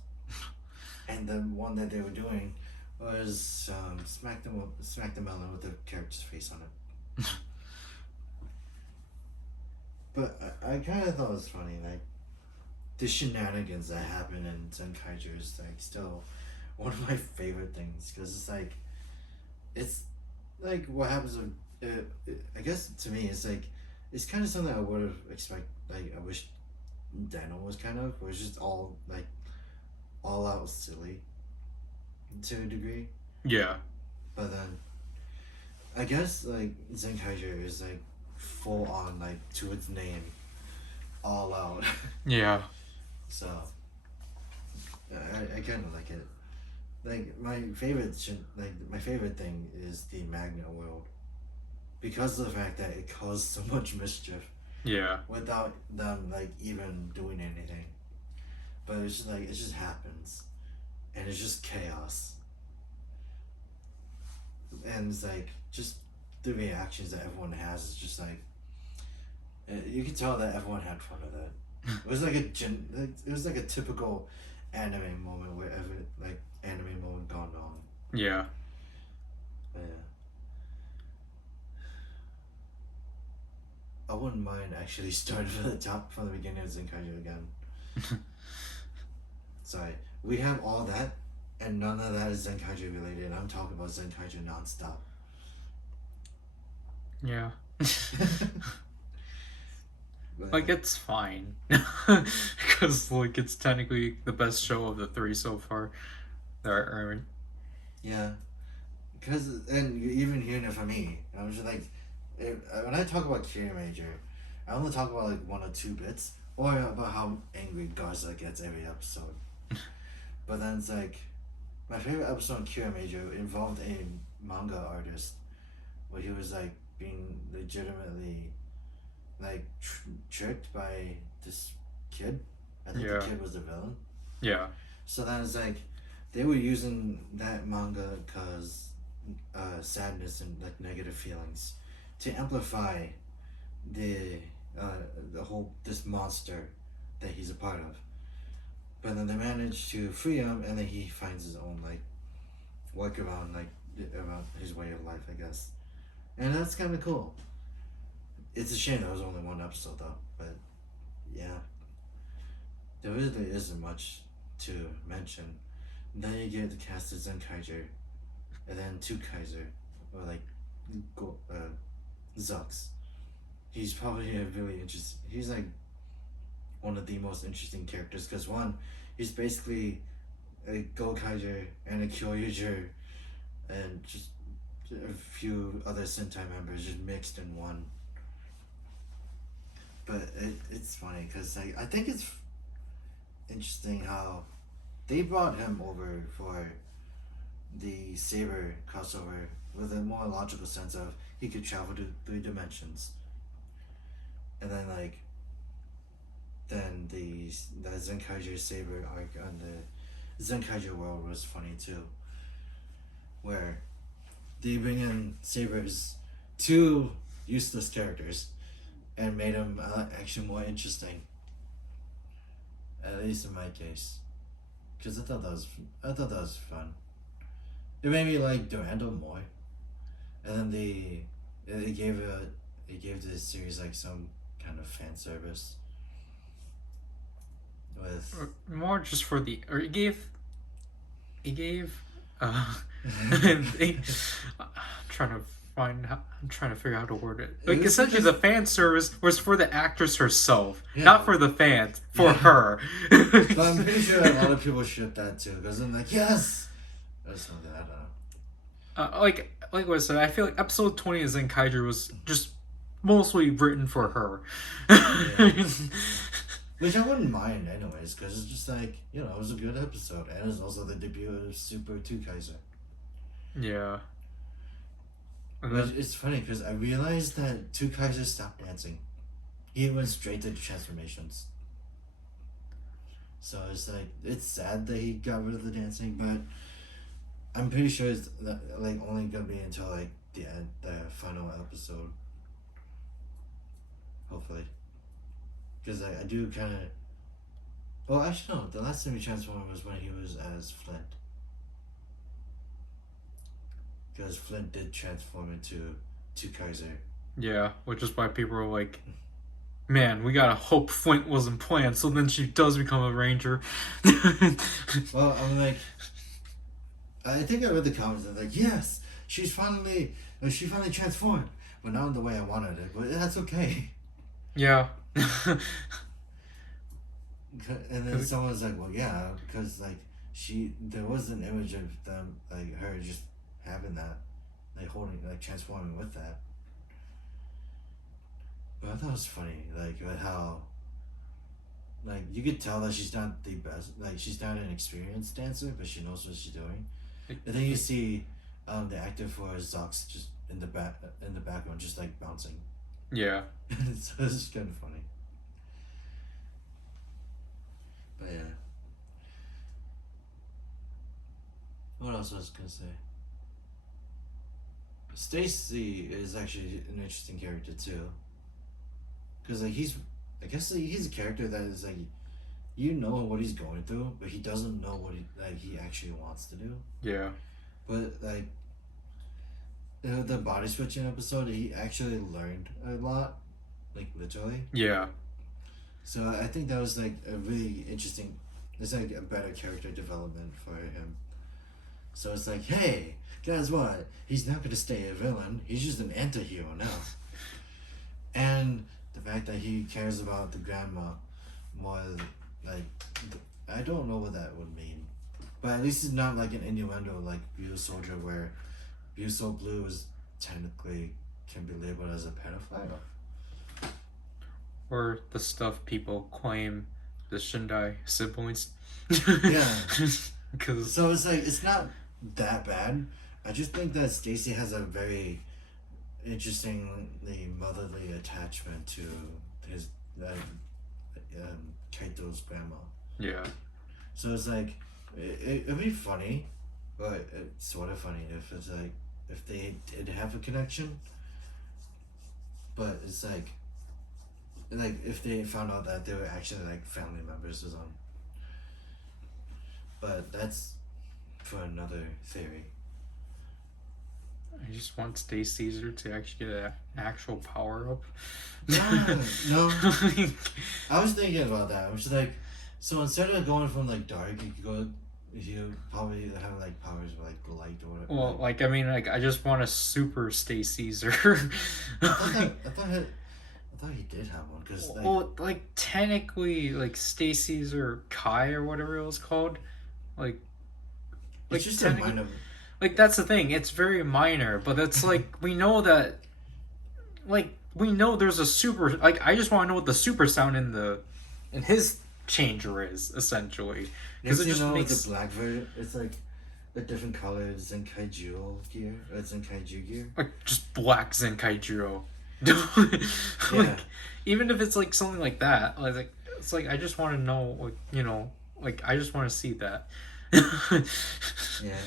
And the one that they were doing was Smack the Melon with the character's face on it. But I kind of thought it was funny, like, the shenanigans that happen in Zenkaijers, like, still one of my favorite things because it's like what happens with. I guess to me, it's kind of something I would have expect. Like I wish Daniel was kind of, where it's just all out silly to a degree. Yeah. But then I guess like Zenkaiger is like full on like to its name, all out. Yeah. So I kind of like it. Like my favorite thing is the Magna world because of the fact that it caused so much mischief Yeah. without them like even doing anything. But it's just like it just happens, and it's just chaos. And it's like just the reactions that everyone has is just like you can tell that everyone had fun with it. It was like it was like a typical anime moment wherever like anime moment gone wrong. Yeah. But yeah. I wouldn't mind actually starting from the beginning of Zenkaiju again. Sorry, we have all that, and none of that is Zenkaiju related. I'm talking about Zenkaiju nonstop. Yeah. But, Like, it's fine. Because, like, it's technically the best show of the three so far. yeah, because and even hearing it from me, I was just like, when I talk about Kira Major, I only talk about like 1 or 2 bits, or about how angry Garza gets every episode. But then it's like, my favorite episode of Kira Major involved a manga artist, where he was like being legitimately like tricked by this kid. I think Yeah. the kid was the villain. Yeah. So then it's like they were using that manga cause sadness and like negative feelings to amplify the whole this monster that he's a part of. But then they manage to free him, and then he finds his own like workaround, like about his way of life, I guess. And that's kind of cool. It's a shame there was only 1 episode though, but yeah, there really isn't much to mention. Then you get the cast of Zenkaiger, and then 2 Kaiser, or like Zux. He's probably a really interesting. He's like one of the most interesting characters because one, he's basically a Gokaiger and a Kyoryuger, and just a few other Sentai members just mixed in one. But it's funny because I think it's interesting how they brought him over for the Saber crossover with a more logical sense of he could travel to 3 dimensions. And then then the Zenkaiger Saber arc on the Zenkaiger world was funny too, where they bring in Saber's 2 useless characters and made them actually more interesting. At least in my case, because I thought that was fun. It made me like Durando more, and then it gave the series like some kind of fan service with more just for the. Or it gave. I'm trying to figure out how to word it. Like, essentially, the fan service was for the actress herself, not for the fans, for her. But I'm pretty sure a lot of people ship that too, because I'm like, yes! Or something, I don't know. Like I said, I feel like episode 20 of Zenkaiger was just mostly written for her. Yeah. Which I wouldn't mind anyways, because it's just like, it was a good episode, and it's also the debut of Super 2 Kaiser. Yeah. But it's funny because I realized that 2 Kaiser stopped dancing. He went straight to the transformations. So it's like, it's sad that he got rid of the dancing, but I'm pretty sure it's like only gonna be until like the final episode. Hopefully. Because I do kind of. Oh, actually no. The last time he transformed was when he was as Flint. Because Flint did transform into 2 Kaiser. Yeah, which is why people were like, man, we gotta hope Flint wasn't planned, so then she does become a ranger. Well, I'm like, I think I read the comments and like, yes, she finally transformed, but not in the way I wanted it. But that's okay. Yeah. And then someone's like, well, yeah, because like there was an image of them, like her just having that, like holding, like transforming with that. But I thought it was funny, like how, like you could tell that she's not the best, like she's not an experienced dancer, but she knows what she's doing. And then you see, the actor for Zox just in the background, just like bouncing. Yeah. So it's kind of funny. But yeah. What else was I gonna say? Stacy is actually an interesting character too, because like I guess like, he's a character that is like, you know what he's going through, but he doesn't know what he actually wants to do. Yeah. But like the body switching episode, he actually learned a lot, like literally. Yeah. So I think that was like a really interesting. It's like a better character development for him. So it's like, hey, guess what? He's not gonna stay a villain. He's just an anti-hero now. And the fact that he cares about the grandma more, like, I don't know what that would mean. But at least it's not like an innuendo like Beautiful Soldier, where Beautiful Blue is technically can be labeled as a pedophile. Or the stuff people claim the Shindai siblings. Yeah. Because So it's like, it's not that bad. I just think that Stacy has a very interestingly motherly attachment to his Kaito's grandma. yeah. So it's like, it'd be funny, but it's sort of funny if it's like, if they did have a connection. But it's like if they found out that they were actually like family members or something. But that's for another theory. I just want Stay Caesar to actually get an actual power up. Yeah, no. I was thinking about that. I was like, so instead of going from like dark, you probably have like powers of like light or whatever. Well, like I mean, like I just want a super Stay Caesar. I thought he did have one, because like, well, like technically, like Stay Caesar Kai or whatever it was called, like it's just a minor. like that's the thing. It's very minor, but it's like we know that, like we know there's a super. Like I just want to know what the super sound in his changer is essentially, because it just makes the black version. It's like a different color Zenkaiju gear. Or Zenkaiju gear. like just black Zenkaijiro. Like, Yeah. even if it's like something like that, like it's like I just want to know, like like I just want to see that. Yeah.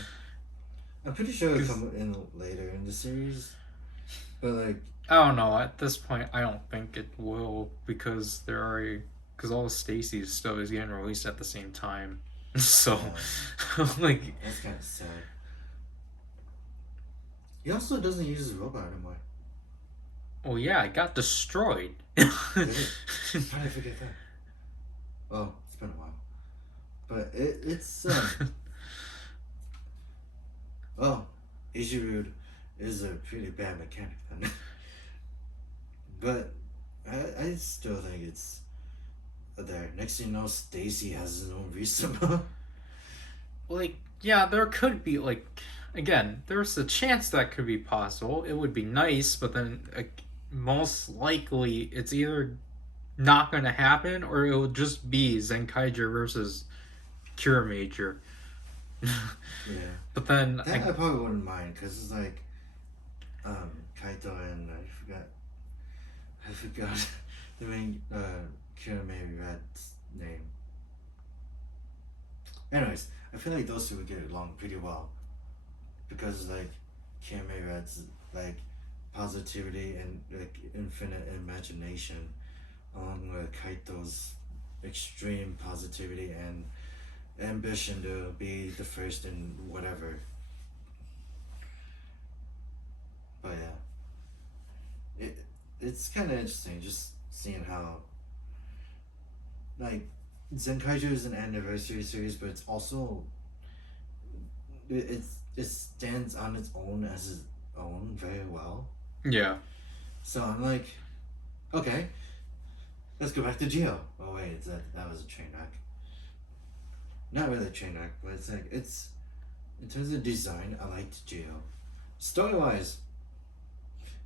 I'm pretty sure it'll come in later in the series, but like, I don't know. At this point, I don't think it will, because because all of Stacy's stuff is getting released at the same time. So, like, that's kind of sad. He also doesn't use his robot anymore. oh yeah, it got destroyed. How did I forget that? Well, it's been a while, but it's well, Ijirude is a pretty bad mechanic then. But I still think it's there. Next thing you know, Stacy has his own Risama. Like, yeah, there could be like, again, there's a chance that could be possible. It would be nice, but then most likely it's either not going to happen, or it will just be Zenkaiger versus Cure Major. Yeah. But then I probably wouldn't mind, because it's like Kaito and I forgot the main Kirame Red's name. Anyways, I feel like those two would get along pretty well, because like Kirame Red's like positivity and like infinite imagination, along with Kaito's extreme positivity and ambition to be the first in whatever. But yeah, it's kind of interesting just seeing how, like, Zenkaiju is an anniversary series, but it's also it stands on its own as its own very well. Yeah. So I'm like, okay, let's go back to Geo. Oh wait, that was a train wreck. Not really a train wreck, but it's like it's in terms of design, I liked Geo. Story wise,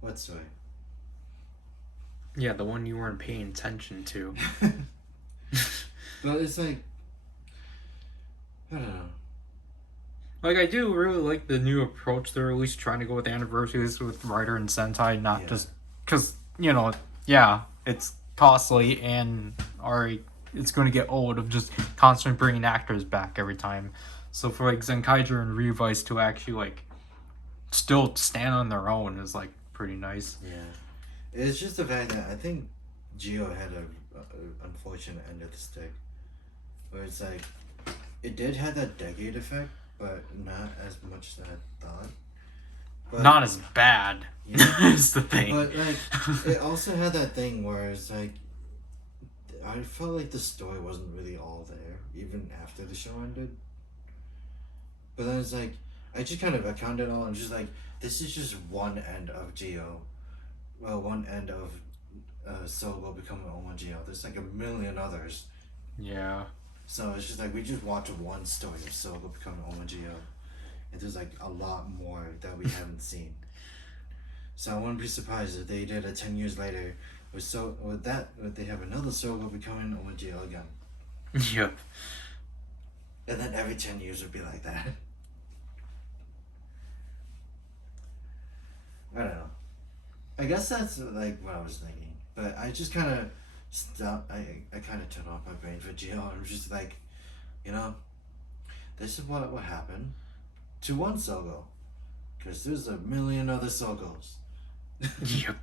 what story? Yeah, the one you weren't paying attention to. But it's like, I don't know. Like, I do really like the new approach they're at least trying to go with anniversaries with Rider and Sentai, not just because, yeah, it's costly and already it's going to get old of just constantly bringing actors back every time. So for like Zenkaiger and Revice to actually like still stand on their own is like pretty nice. Yeah, it's just the fact that I think Geo had a unfortunate end of the stick, where it's like it did have that decade effect, but not as much as I thought. But, not as bad. Yeah. Is the thing. But like, it also had that thing where it's like, I felt like the story wasn't really all there, even after the show ended. But then it's like, I just kind of accounted it all and just like, this is just one end of Geo. Well, one end of Sogo becoming Oma Geo. There's like a million others. Yeah. So it's just like, we just watched one story of Sogo becoming Oma Geo. And there's like a lot more that we haven't seen. So I wouldn't be surprised if they did it 10 years later with they have another Sogo becoming Oma Geo again. Yep. And then every 10 years would be like that. I don't know. I guess that's like what I was thinking. But I just kind of stopped. I kind of turned off my brain for Geo. I'm just like, this is what happened to one Sogo. Because there's a million other Sogos. Yep.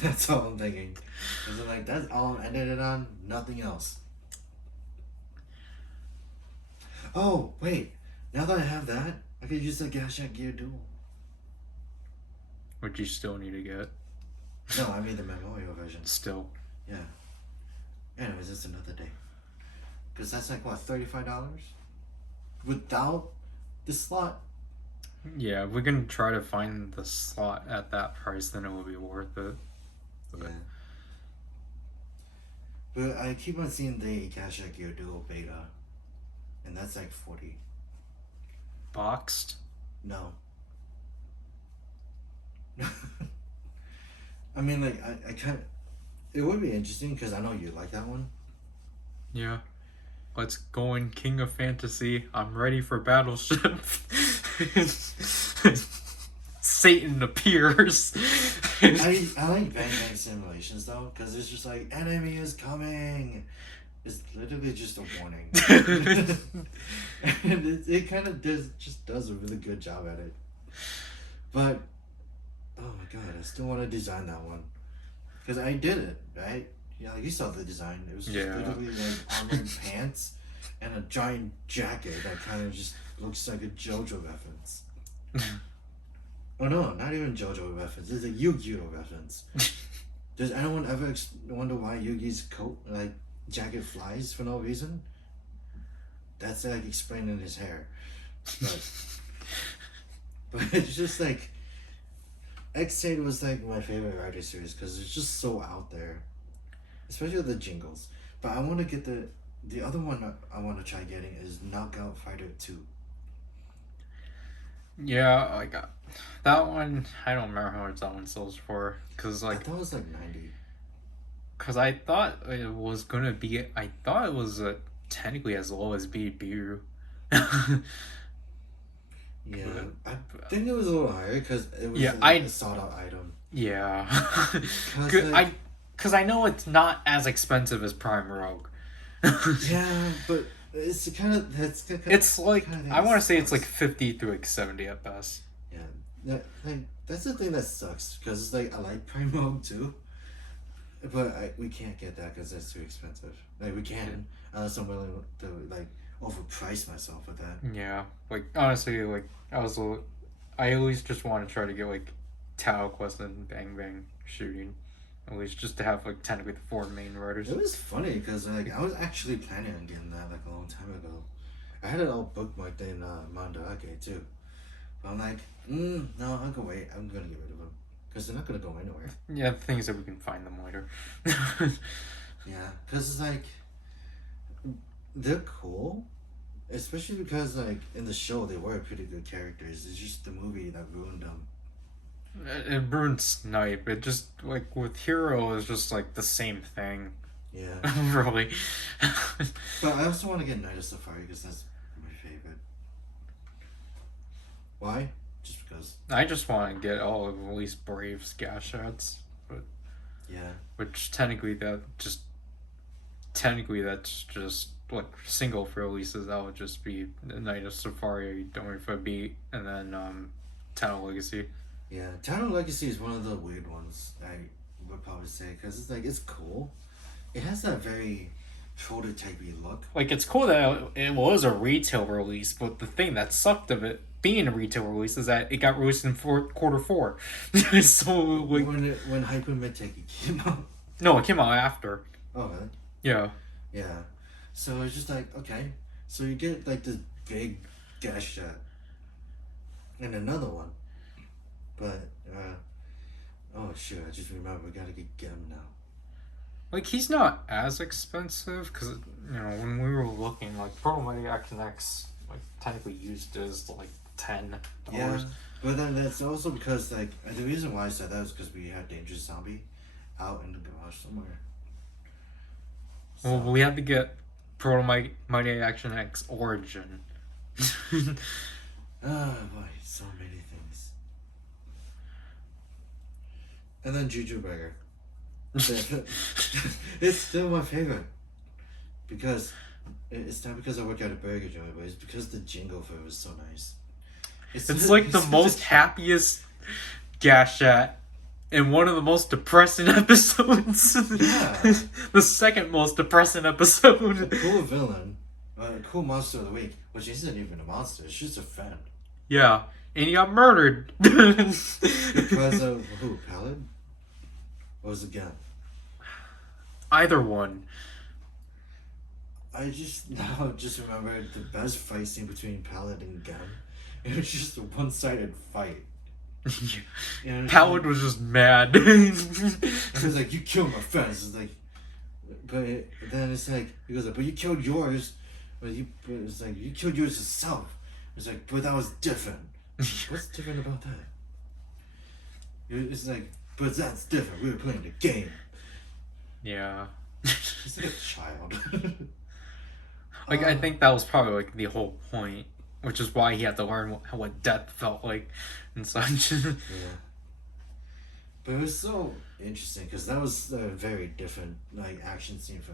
That's all I'm thinking. Because I'm like, that's all I'm ending it on. Nothing else. Oh, wait. Now that I have that, I could use the Gashat Gear Duel. Which you still need to get. No, I mean the memorial version. Still. Yeah. Anyways, it's another day. Because that's like, what, $35? Without the slot? Yeah, if we can try to find the slot at that price, then it will be worth it. Yeah. But I keep on seeing the Gashat Gear Duel beta. And that's like 40. Boxed? No. I mean, like, I kind of... It would be interesting, because I know you like that one. Yeah. Let's go in King of Fantasy. I'm ready for Battleship. Satan appears. I like Bang Bang Simulations, though, because it's just like, enemy is coming! It's literally just a warning. And it kind of does a really good job at it. But... Oh my god, I still want to design that one. Because I did it, right? Yeah, like you saw the design. It was just literally like armored pants and a giant jacket that kind of just looks like a JoJo reference. Oh no, not even JoJo reference. It's a Yu-Gi-Oh reference. Does anyone ever wonder why Yugi's coat, like jacket, flies for no reason? That's like explaining his hair. But it's just like... X8 was like my favorite Rider series because it's just so out there, especially with the jingles. But I want to get the other one I want to try getting is Knockout Fighter 2. Yeah, like that one. I don't remember how much that one sells for because like I thought it was like 90. Because I thought it was gonna be. I thought it was technically as low as Biru. Yeah, I think it was a little higher because it was a sought out item. Yeah. Like, Because I know it's not as expensive as Prime Rogue. Yeah, but it's kind of it's like I want to say it's like 50 to like 70 at best. Yeah, that's the thing that sucks because it's like I like Prime Rogue too, but we can't get that because that's too expensive. Like we can unless I'm willing to like overprice myself with that. Yeah, like honestly, like I always just want to try to get like Tao Quest and Bang Bang shooting, at least just to have like technically the 4 main riders. It was funny because like I was actually planning on getting that like a long time ago, I had it all bookmarked in Mandarake too. But I'm like, no, I'm gonna wait. I'm gonna get rid of them because they're not gonna go anywhere. Yeah, the thing is that we can find them later. Yeah, because it's like they're cool, especially because like in the show they were pretty good characters. It's just the movie that ruined them. It ruined Snipe. It just like with Hero is just like the same thing. Yeah, Really. but I also want to get Night of Safari because that's my favorite. Why? Just because. I just want to get all of at least Brave's Gashats, but Yeah. which that's just like single for releases. That would just be Night of Safari, Don't Worry for a Beat, and then Town Legacy. Yeah, Town of Legacy is one of the weird ones. I would probably say because it's like it's cool. It has that very prototypey look. Like it's cool that it was a retail release, but the thing that sucked of it being a retail release is that it got released in quarter 4. So like When Hyper Midtake came out. no, it came out after. Oh really? Yeah. Yeah. So it's just like okay, so you get like this big gas shot, and another one, but oh shoot, I just remember we gotta get him now. Like he's not as expensive because when we were looking like Portal Mighty Action X like technically used as like $10. Yeah, but then that's also because like the reason why I said that is because we had Dangerous Zombie out in the garage somewhere. So. Well, we had to get Portal Mighty Action X Origin. Oh boy, so many things. And then Juju Burger. It's still my favorite because it's not because I work at a burger joint, but it's because the jingle for it was so nice. It's like the most happiest Gashat in one of the most depressing episodes. Yeah. The second most depressing episode. A cool villain, a cool monster of the week, which isn't even a monster, it's just a friend. Yeah, and he got murdered. Because of who? Pallid? Or was it Gun? Either one. I just now remember the best fight scene between Pallid and Gun. It was just a one-sided fight. Pallid was just mad. He was like, "You killed my friends." It's like, but then it's like he goes like, "But you killed yours." But it's like you killed yours yourself. It's like, but that was different. What's different about that? It's like, but that's different. We were playing the game. Yeah. He's like a child. Like I think that was probably like the whole point, which is why he had to learn what death felt like and such. Yeah. But it was so interesting because that was a very different like action scene for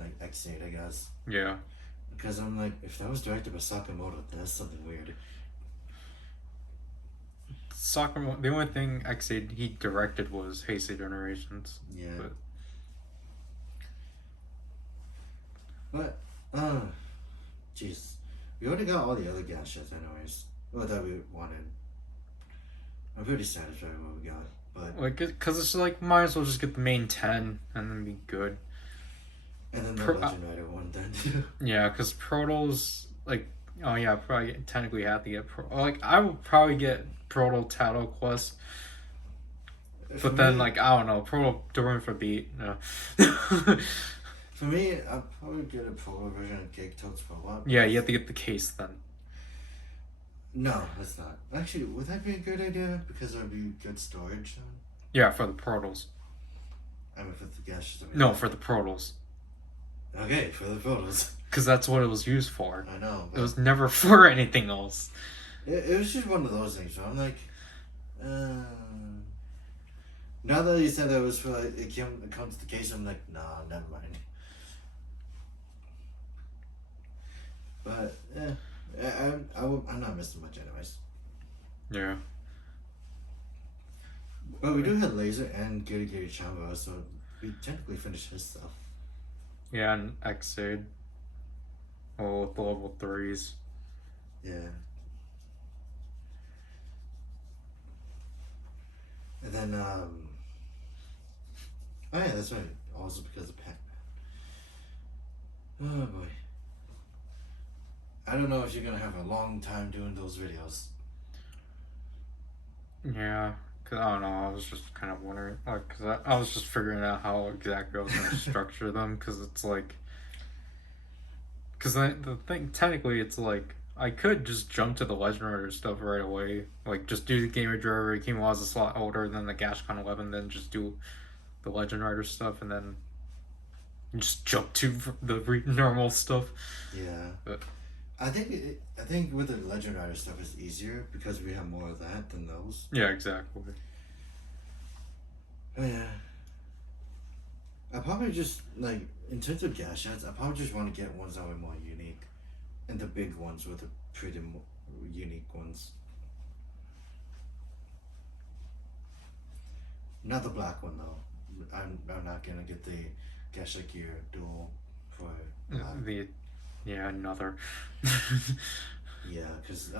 like X8, I guess. Yeah. Because I'm like, if that was directed by Sakamoto, that's something weird. Sakamoto. The only thing X8 he directed was Heisei Generations. Yeah. But jeez, we already got all the other gas shots anyways. Well, that we wanted. I'm pretty satisfied with what we got, but like, cause it's like might as well just get the main 10 and then be good. And then the Legend Rider one then too. Yeah, cause Proto's like, oh yeah, probably technically have to get like I would probably get Proto Tato Quest. But then, like, I don't know, Proto During for Beat. No. For me, I'll probably get a Proto version of Cake Toads for what? Yeah, you have to get the case then. No, that's not. Actually, would that be a good idea? Because it would be good storage then? Yeah, for the Protos. I mean, for the gas. No, for the Protos. Okay, for the Protos. Because that's what it was used for. I know. It was never for anything else. It was just one of those things. So I'm like, now that you said that it was for like, it comes to the case, I'm like, nah, never mind. But I'm not missing much anyways. Yeah. But we do have Laser and Giri Giri Chamba, so we technically finished his stuff. Yeah, and X-Aid. Well, with the level 3s. Yeah. And then, oh yeah, that's right. Also because of Pac-Man. Oh boy. I don't know if you're gonna have a long time doing those videos. Yeah, cause I don't know. I was just kind of wondering, like, cause I was just figuring out how exactly I was gonna structure them, cause it's like, cause the thing technically it's like I could just jump to the Legend Rider stuff right away, like just do the Game of Driver. King was a slot older than the Gashcon 11, then just do the Legend Rider stuff, and then just jump to the normal stuff. Yeah. But I think with the Legend Rider stuff it's easier because we have more of that than those. yeah, exactly. Oh yeah. I probably just like in terms of gas shots, I probably just want to get ones that are more unique, and the big ones were the pretty unique ones. Not the black one though. I'm not gonna get the Gasha Gear dual for black. The yeah, another. Yeah, because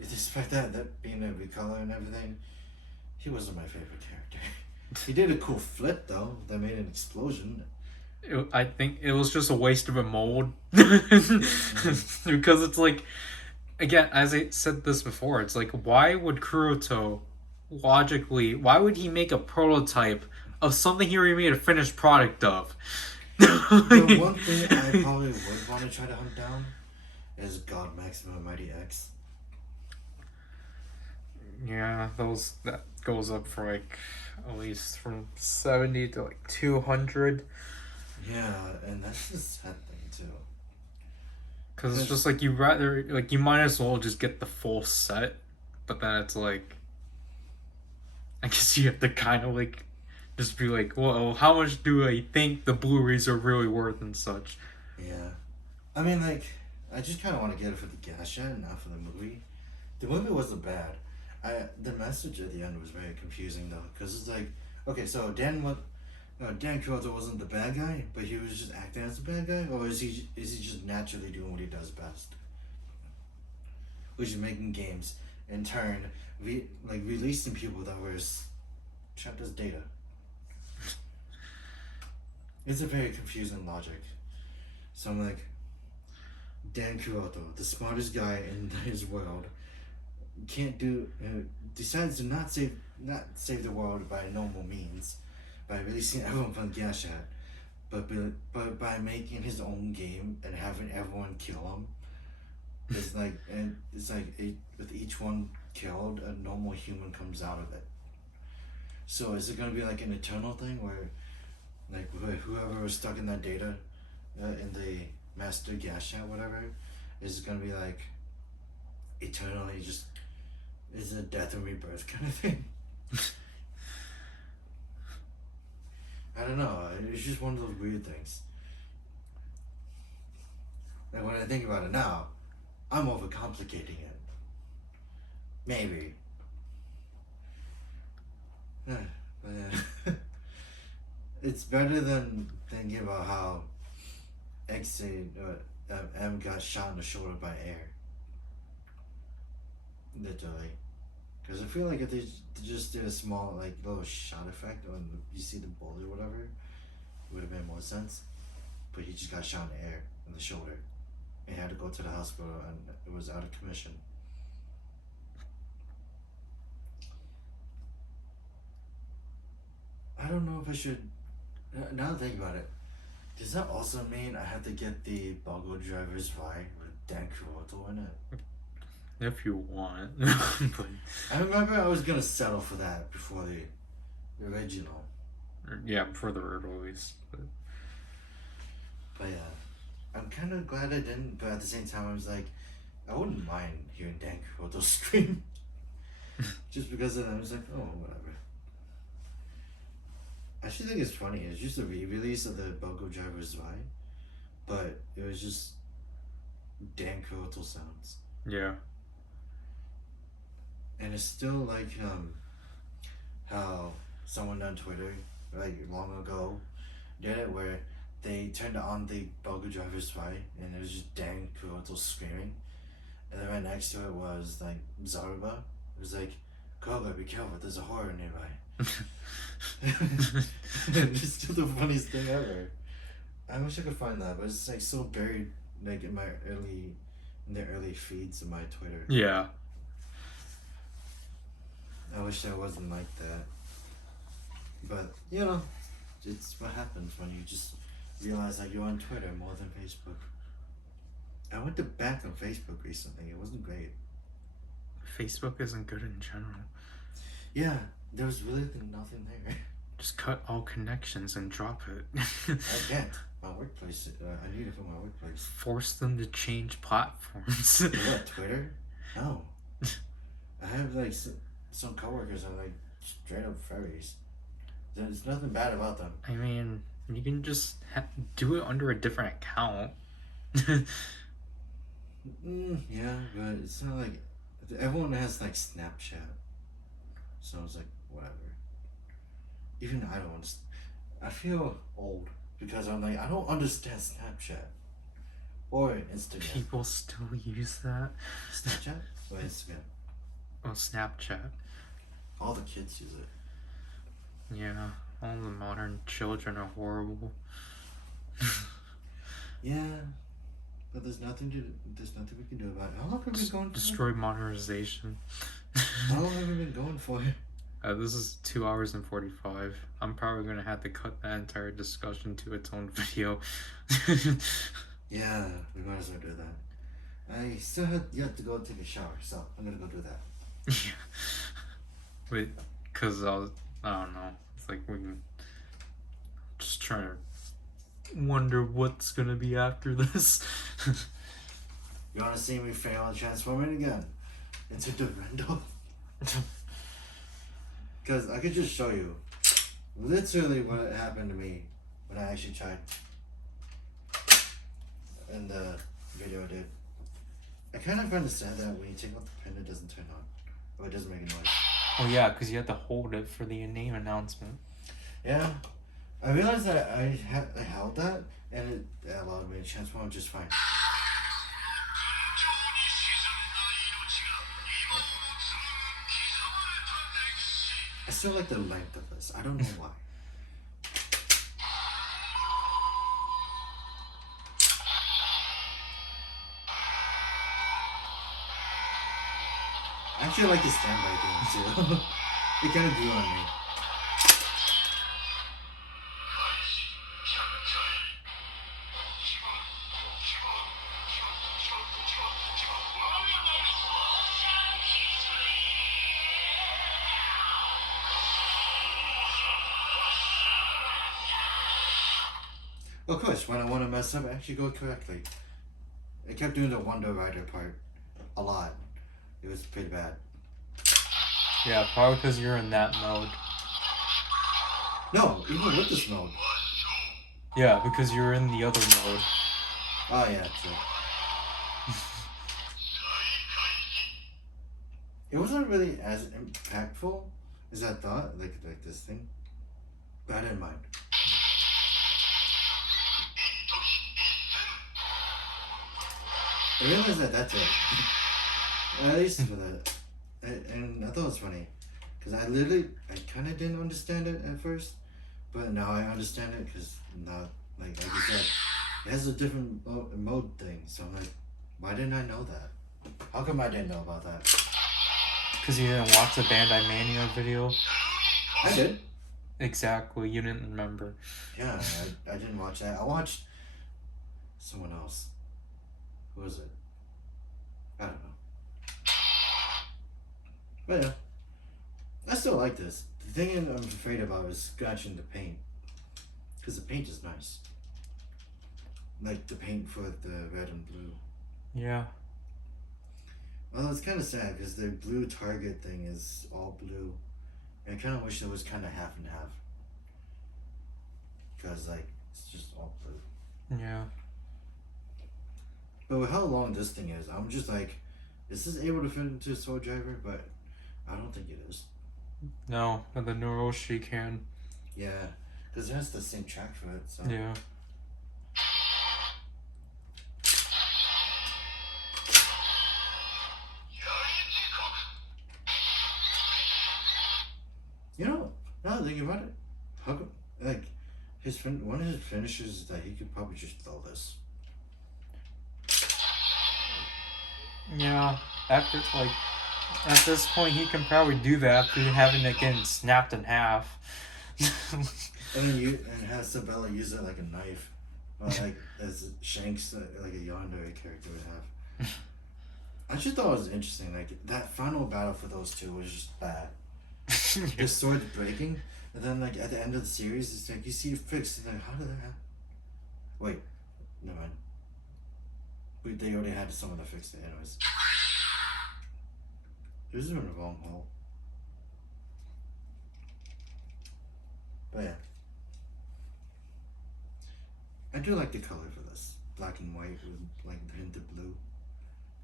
despite that being a recolor and everything, he wasn't my favorite character. He did a cool flip though that made an explosion. I think it was just a waste of a mold because it's like, again, as I said this before, it's like, why would Kuroto logically, why would he make a prototype of something he already made a finished product of? The one thing I probably would want to try to hunt down is God Maximum Mighty X. Yeah, that goes up for like at least from 70 to like 200. Yeah, and that's the sad thing too. Because it's just like you might as well just get the full set, but then it's like, I guess you have to kind of like just be like, well, how much do I think the Blu-rays are really worth and such? Yeah, I mean, like, I just kind of want to get it for the Gasha, not for the movie. The movie wasn't bad. The message at the end was very confusing though, because it's like, okay, so Dan Kyoto wasn't the bad guy, but he was just acting as the bad guy, or is he just naturally doing what he does best, which is making games, in turn, releasing people that were trapped as data. It's a very confusing logic. So I'm like, Dan Kyoto, the smartest guy in his world, decides to not save the world by normal means, by releasing everyone from Gashat, but by making his own game and having everyone kill him. It's like with each one killed, a normal human comes out of it. So is it gonna be like an eternal thing where, like, whoever was stuck in that data, in the master Gashat, whatever, is it gonna be like eternally just is a death and rebirth kind of thing? I don't know. It's just one of those weird things. Like when I think about it now, I'm overcomplicating it. Maybe. But yeah. It's better than thinking about how M got shot in the shoulder by air. Literally. Because I feel like if they just did a small, like, little shot effect on you see the bullet or whatever, it would have made more sense. But he just got shot in the air, in the shoulder. And he had to go to the hospital and it was out of commission. I don't know if I should. Now that I think about it, does that also mean I have to get the Bongo Driver's Vi with Dan Kuroto in it? If you want. But I remember I was gonna settle for that before the original. yeah, for the release. But yeah, I'm kind of glad I didn't. But at the same time, I was like, I wouldn't mind hearing Dan Kuroto scream. Just because of that, I was like, oh, whatever. I actually think it's funny. It's just a re-release of the Bongo Driver's Vi, but it was just Dan Kuroto sounds. Yeah. And it's still like how someone on Twitter, like long ago, did it where they turned on the Bongo Driver's Vi and it was just Dan Kuroto screaming. And then right next to it was like Zaruba. It was like, Koga, be careful, there's a horror nearby. It's still the funniest thing ever. I wish I could find that, but it's like so buried like in the early feeds of my Twitter. Yeah. I wish I wasn't like that. But, you know, it's what happens when you just realize that you're on Twitter more than Facebook. I went to back on Facebook recently. It wasn't great. Facebook isn't good in general. Yeah, there was really nothing there. Just cut all connections and drop it. I can't. My workplace, I need it for my workplace. Force them to change platforms. What, Twitter? No. I have like some coworkers that are like straight up furries. There's nothing bad about them. I mean, you can just do it under a different account. Yeah, but it's not like everyone has like Snapchat, so I was like, whatever. Even I don't understand. I feel old because I'm like, I don't understand Snapchat or Instagram. People still use that. Snapchat or Instagram? Oh, Snapchat. All the kids use it. Yeah, all the modern children are horrible. Yeah, but there's nothing we can do about it. How long have we been going for? Destroy modernization. How long have we been going for? This is 2 hours and 45. I'm probably gonna have to cut that entire discussion to its own video. Yeah, we might as well do that. I still have yet to go take a shower, so I'm gonna go do that. Yeah. Wait, cause I don't know. It's like we can just trying to wonder what's gonna be after this. You wanna see me fail and transform it again into Durendo? Because I could just show you literally what happened to me when I actually tried in the video I did. I kind of understand that when you take off the pin it doesn't turn on, or it doesn't make a noise. Oh yeah, because you have to hold it for the name announcement. Yeah, I realized that I held that and it allowed me to transform just fine. I still like the length of this. I don't know why. I actually like the standby thing too. It kind of grew on me. Of course, when I want to mess up, I actually go correctly. I kept doing the Wonder Rider part a lot. It was pretty bad. Yeah, probably because you're in that mode. No, even with this mode. Yeah, because you're in the other mode. Oh yeah, true. It wasn't really as impactful as I thought, like this thing. But I didn't mind. I realized that that's it. At least for that. And I thought it was funny. Because I kind of didn't understand it at first. But now I understand it because now, like you said, it has a different mode thing. So I'm like, why didn't I know that? How come I didn't know about that? Because you didn't watch the Bandai Mania video? I did. Exactly, you didn't remember. Yeah, I didn't watch that. I watched someone else. Who was it? I don't know. But yeah, I still like this. The thing I'm afraid about is scratching the paint. Because the paint is nice. Like the paint for the red and blue. Yeah. Well, it's kind of sad because the blue Target thing is all blue. And I kind of wish it was kind of half and half. Because, like, it's just all blue. Yeah. But with how long this thing is, I'm just like, is this able to fit into a Soul Driver? But I don't think it is. No, but the Neuroshi can. Yeah, because it has the same track for it, so. Yeah. You know, now that I think about it, how come, like, one of his finishes is that he could probably just throw this. Yeah, after like at this point, he can probably do that after having it getting snapped in half. And then and have Sabella use it like a knife, or like as Shanks, like a Yandere character would have. I just thought it was interesting. Like that final battle for those two was just bad. The sword breaking, and then like at the end of the series, it's like you see it fixed. And like, how did that happen? Wait, never mind. They already had someone to fix it, anyways. This is in the wrong hole. But yeah, I do like the color for this, black and white with like the hint of blue.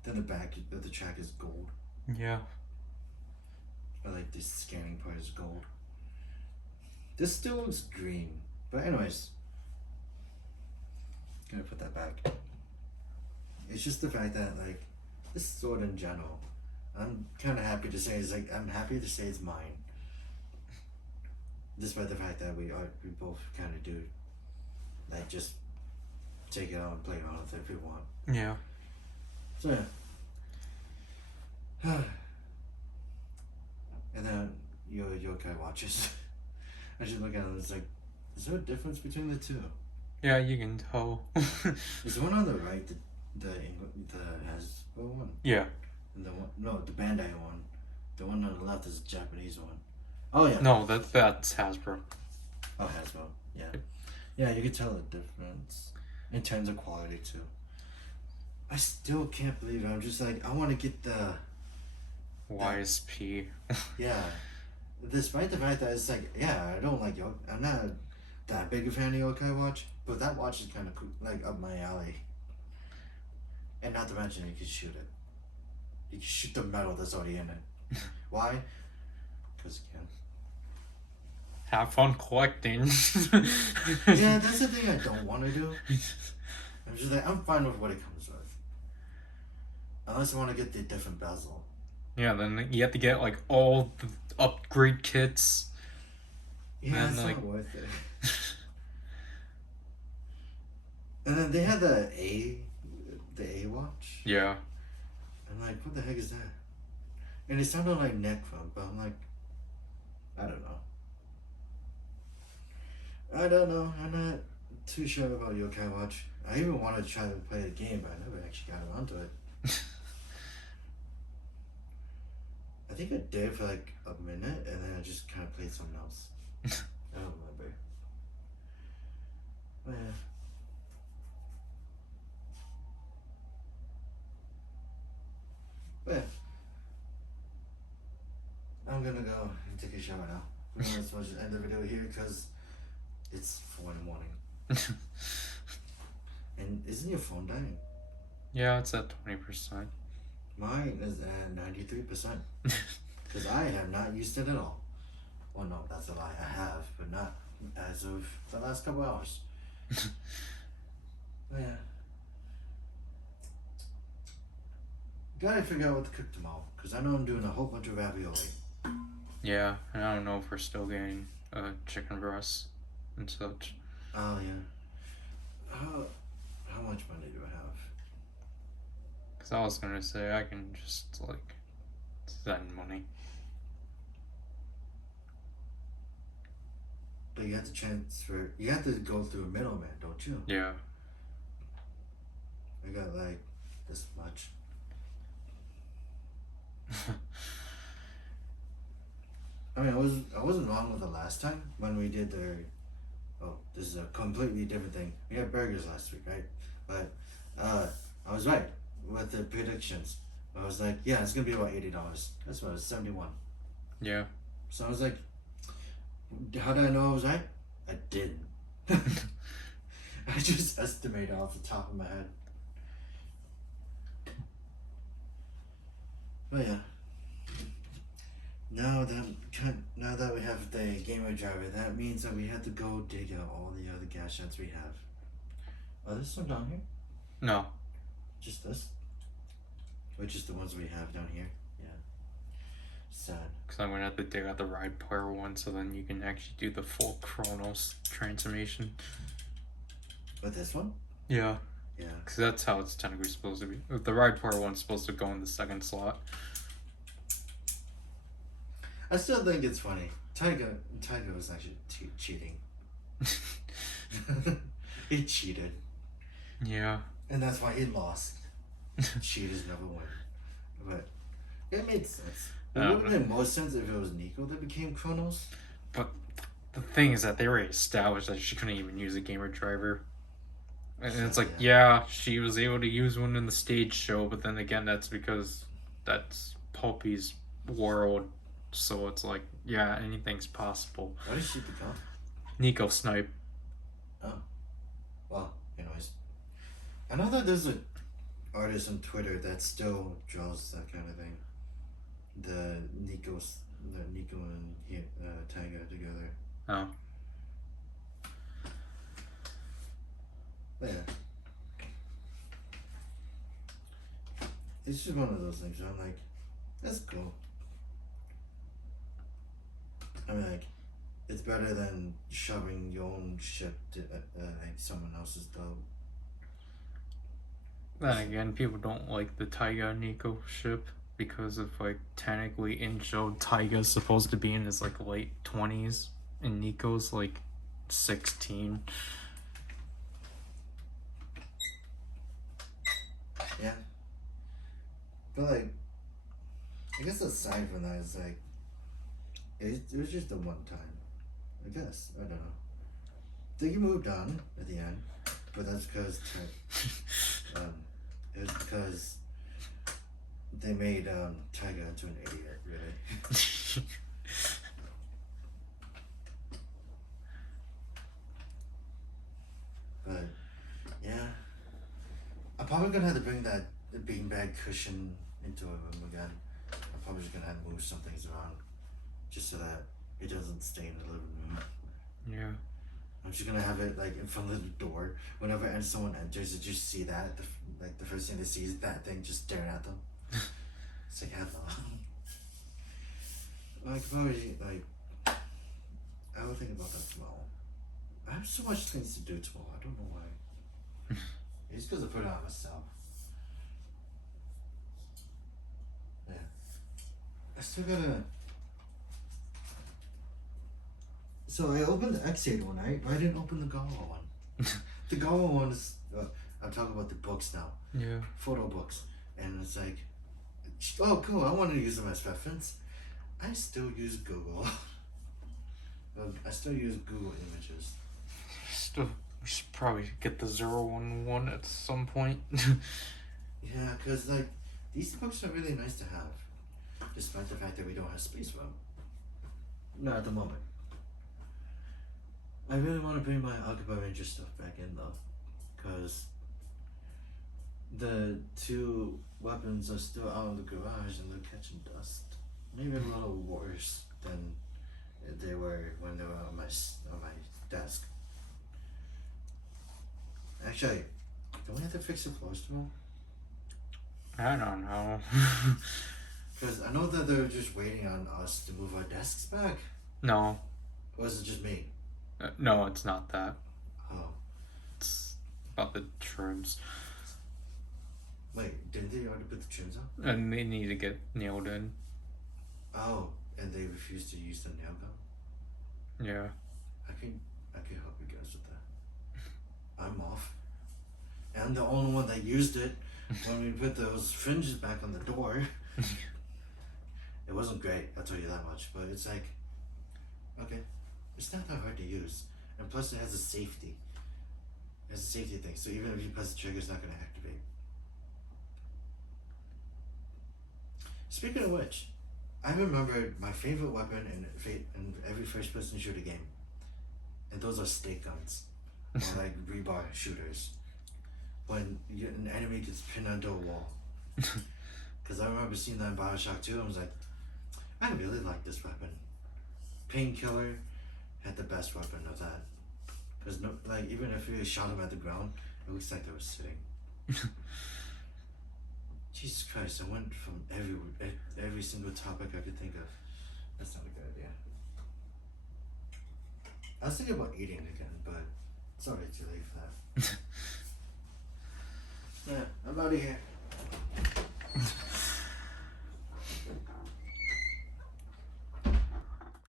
Then the back of the track is gold. Yeah. But like the scanning part is gold. This still looks green. But anyways, gonna put that back. It's just the fact that like this sword in general, I'm kind of happy to say I'm happy to say it's mine. Despite the fact that we both kind of do, like just take it out and play around with it if we want. Yeah. So yeah. And then yokai watches. I just look at them. It's like, is there a difference between the two? Yeah, you can tell. Is the one on the right the Hasbro one? Yeah. And the Bandai one. The one on the left is the Japanese one. Oh yeah. No, that's Hasbro. Oh, Hasbro. Yeah. Yeah, you can tell the difference in terms of quality too. I still can't believe it. I'm just like, I want to get the YSP. yeah. Despite the fact that it's like, yeah, I don't like yokai. I'm not that big a fan of yokai watch, but that watch is kind of cool, like up my alley. And not to mention, you can shoot it. You can shoot the metal that's already in it. Why? Because you can. Have fun collecting. Yeah, that's the thing I don't want to do. I'm just like, I'm fine with what it comes with. Unless I want to get the different bezel. Yeah, then you have to get like all the upgrade kits. Yeah, it's like, not worth it. And then they had the A watch. Yeah. I'm like, what the heck is that? And it sounded like neck foam, but I'm like, I don't know. I'm not too sure about Yokai Watch. I even wanted to try to play the game, but I never actually got around to it. I think I did for like a minute, and then I just kind of played something else. I don't remember. But yeah. But yeah. I'm gonna go and take a shower now. We're supposed to end the video here because it's 4 in the morning. And isn't your phone dying? Yeah, it's at 20%. Mine is at 93%. Because I have not used it at all. Well, no, that's a lie. I have, but not as of the last couple hours. But yeah. Gotta figure out what to cook tomorrow. Because I know I'm doing a whole bunch of ravioli. Yeah, and I don't know if we're still getting chicken breasts and such. Oh, yeah. How much money do I have? Because I was gonna say I can just like send money. But you have to transfer. You have to go through a middleman, don't you? Yeah. I got like this much. I mean, I wasn't wrong with the last time when we did the. Oh, this is a completely different thing. We had burgers last week, right? But I was right with the predictions. I was like, yeah, it's gonna be about $80. That's what it was, 71. Yeah. So I was like, how did I know I was right? I didn't. I just estimated off the top of my head. But yeah. Now that we have the gamer driver, that means that we have to go dig out all the other gadgets we have. Oh, there's some down here? No. Just this? Or just the ones we have down here? Yeah. Sad. Because I'm gonna have to dig out the ride power one so then you can actually do the full Chronos transformation. With this one? Yeah. Yeah. Because that's how it's technically supposed to be. The ride part one's supposed to go in the second slot. I still think it's funny. Tiger was actually cheating. He cheated. Yeah. And that's why he lost. Cheaters never win. But it made sense. It would have made more sense if it was Nico that became Kronos. But the thing is that they already established that she couldn't even use a gamer driver. And it's like, yeah, she was able to use one in the stage show, but then again, that's because that's Poppy's world. So it's like, yeah, anything's possible. What did she become? Nico Snipe. Oh. Well, anyways. I know that there's an artist on Twitter that still draws that kind of thing. The Nico and Taiga together. Oh. But yeah. It's just one of those things where I'm like, that's cool. I mean, like, it's better than shoving your own shit to like someone else's dog. Then again, people don't like the Taiga Nico ship because of like technically in show Taiga's supposed to be in his like late 20s and Nico's like 16. Yeah. But like, I guess aside from that, it's like, it was just a one time. I guess. I don't know. I think he moved on at the end, but that's because it was because they made Taiga into an idiot, really. But yeah, I'm probably gonna have to bring that beanbag cushion into a room again. I'm probably just gonna have to move some things around, just so that it doesn't stay in the living room. Yeah. I'm just gonna have it like in front of the door. Whenever someone enters, you just see that. The first thing they see is that thing just staring at them. It's like, hello. Like, probably, like, I will think about that tomorrow. I have so much things to do tomorrow. I don't know why. It's because I put it on myself. Yeah. I still gotta. So I opened the X8 one, right? But I didn't open the Gawa one. The Gawa one is. I'm talking about the books now. Yeah. Photo books. And it's like, oh, cool. I want to use them as reference. I still use Google. I still use Google Images. Still, we should probably get the 011 at some point. Yeah, because, like, these books are really nice to have. Despite the fact that we don't have space for them. Not at the moment. I really want to bring my Algebra Ranger stuff back in, though. Because the two weapons are still out in the garage and they're catching dust. Maybe a little worse than they were when they were on my desk. Actually, don't we have to fix the floors tomorrow? I don't know. Because I know that they're just waiting on us to move our desks back. No. Or is it just me? No, it's not that. Oh. It's about the trims. Wait, didn't they already put the trims on? And they need to get nailed in. Oh, and they refused to use the nail gun? Yeah. I can help you guys with that. I'm off. And I'm the only one that used it when we put those fringes back on the door. It wasn't great, I'll tell you that much. But it's like, okay, it's not that hard to use. And plus it has a safety. It has a safety thing, so even if you press the trigger, it's not going to activate. Speaking of which, I remembered my favorite weapon in every first-person shooter game. And those are stake guns. Or like rebar shooters. When an enemy gets pinned onto a wall. Because I remember seeing that in Bioshock 2 and I was like, I really like this weapon. Painkiller had the best weapon of that. Because no, like, even if you shot them at the ground, it looks like they were sitting. Jesus Christ, I went from every single topic I could think of. That's not a good idea. I was thinking about eating again, but it's already too late for that. out of here.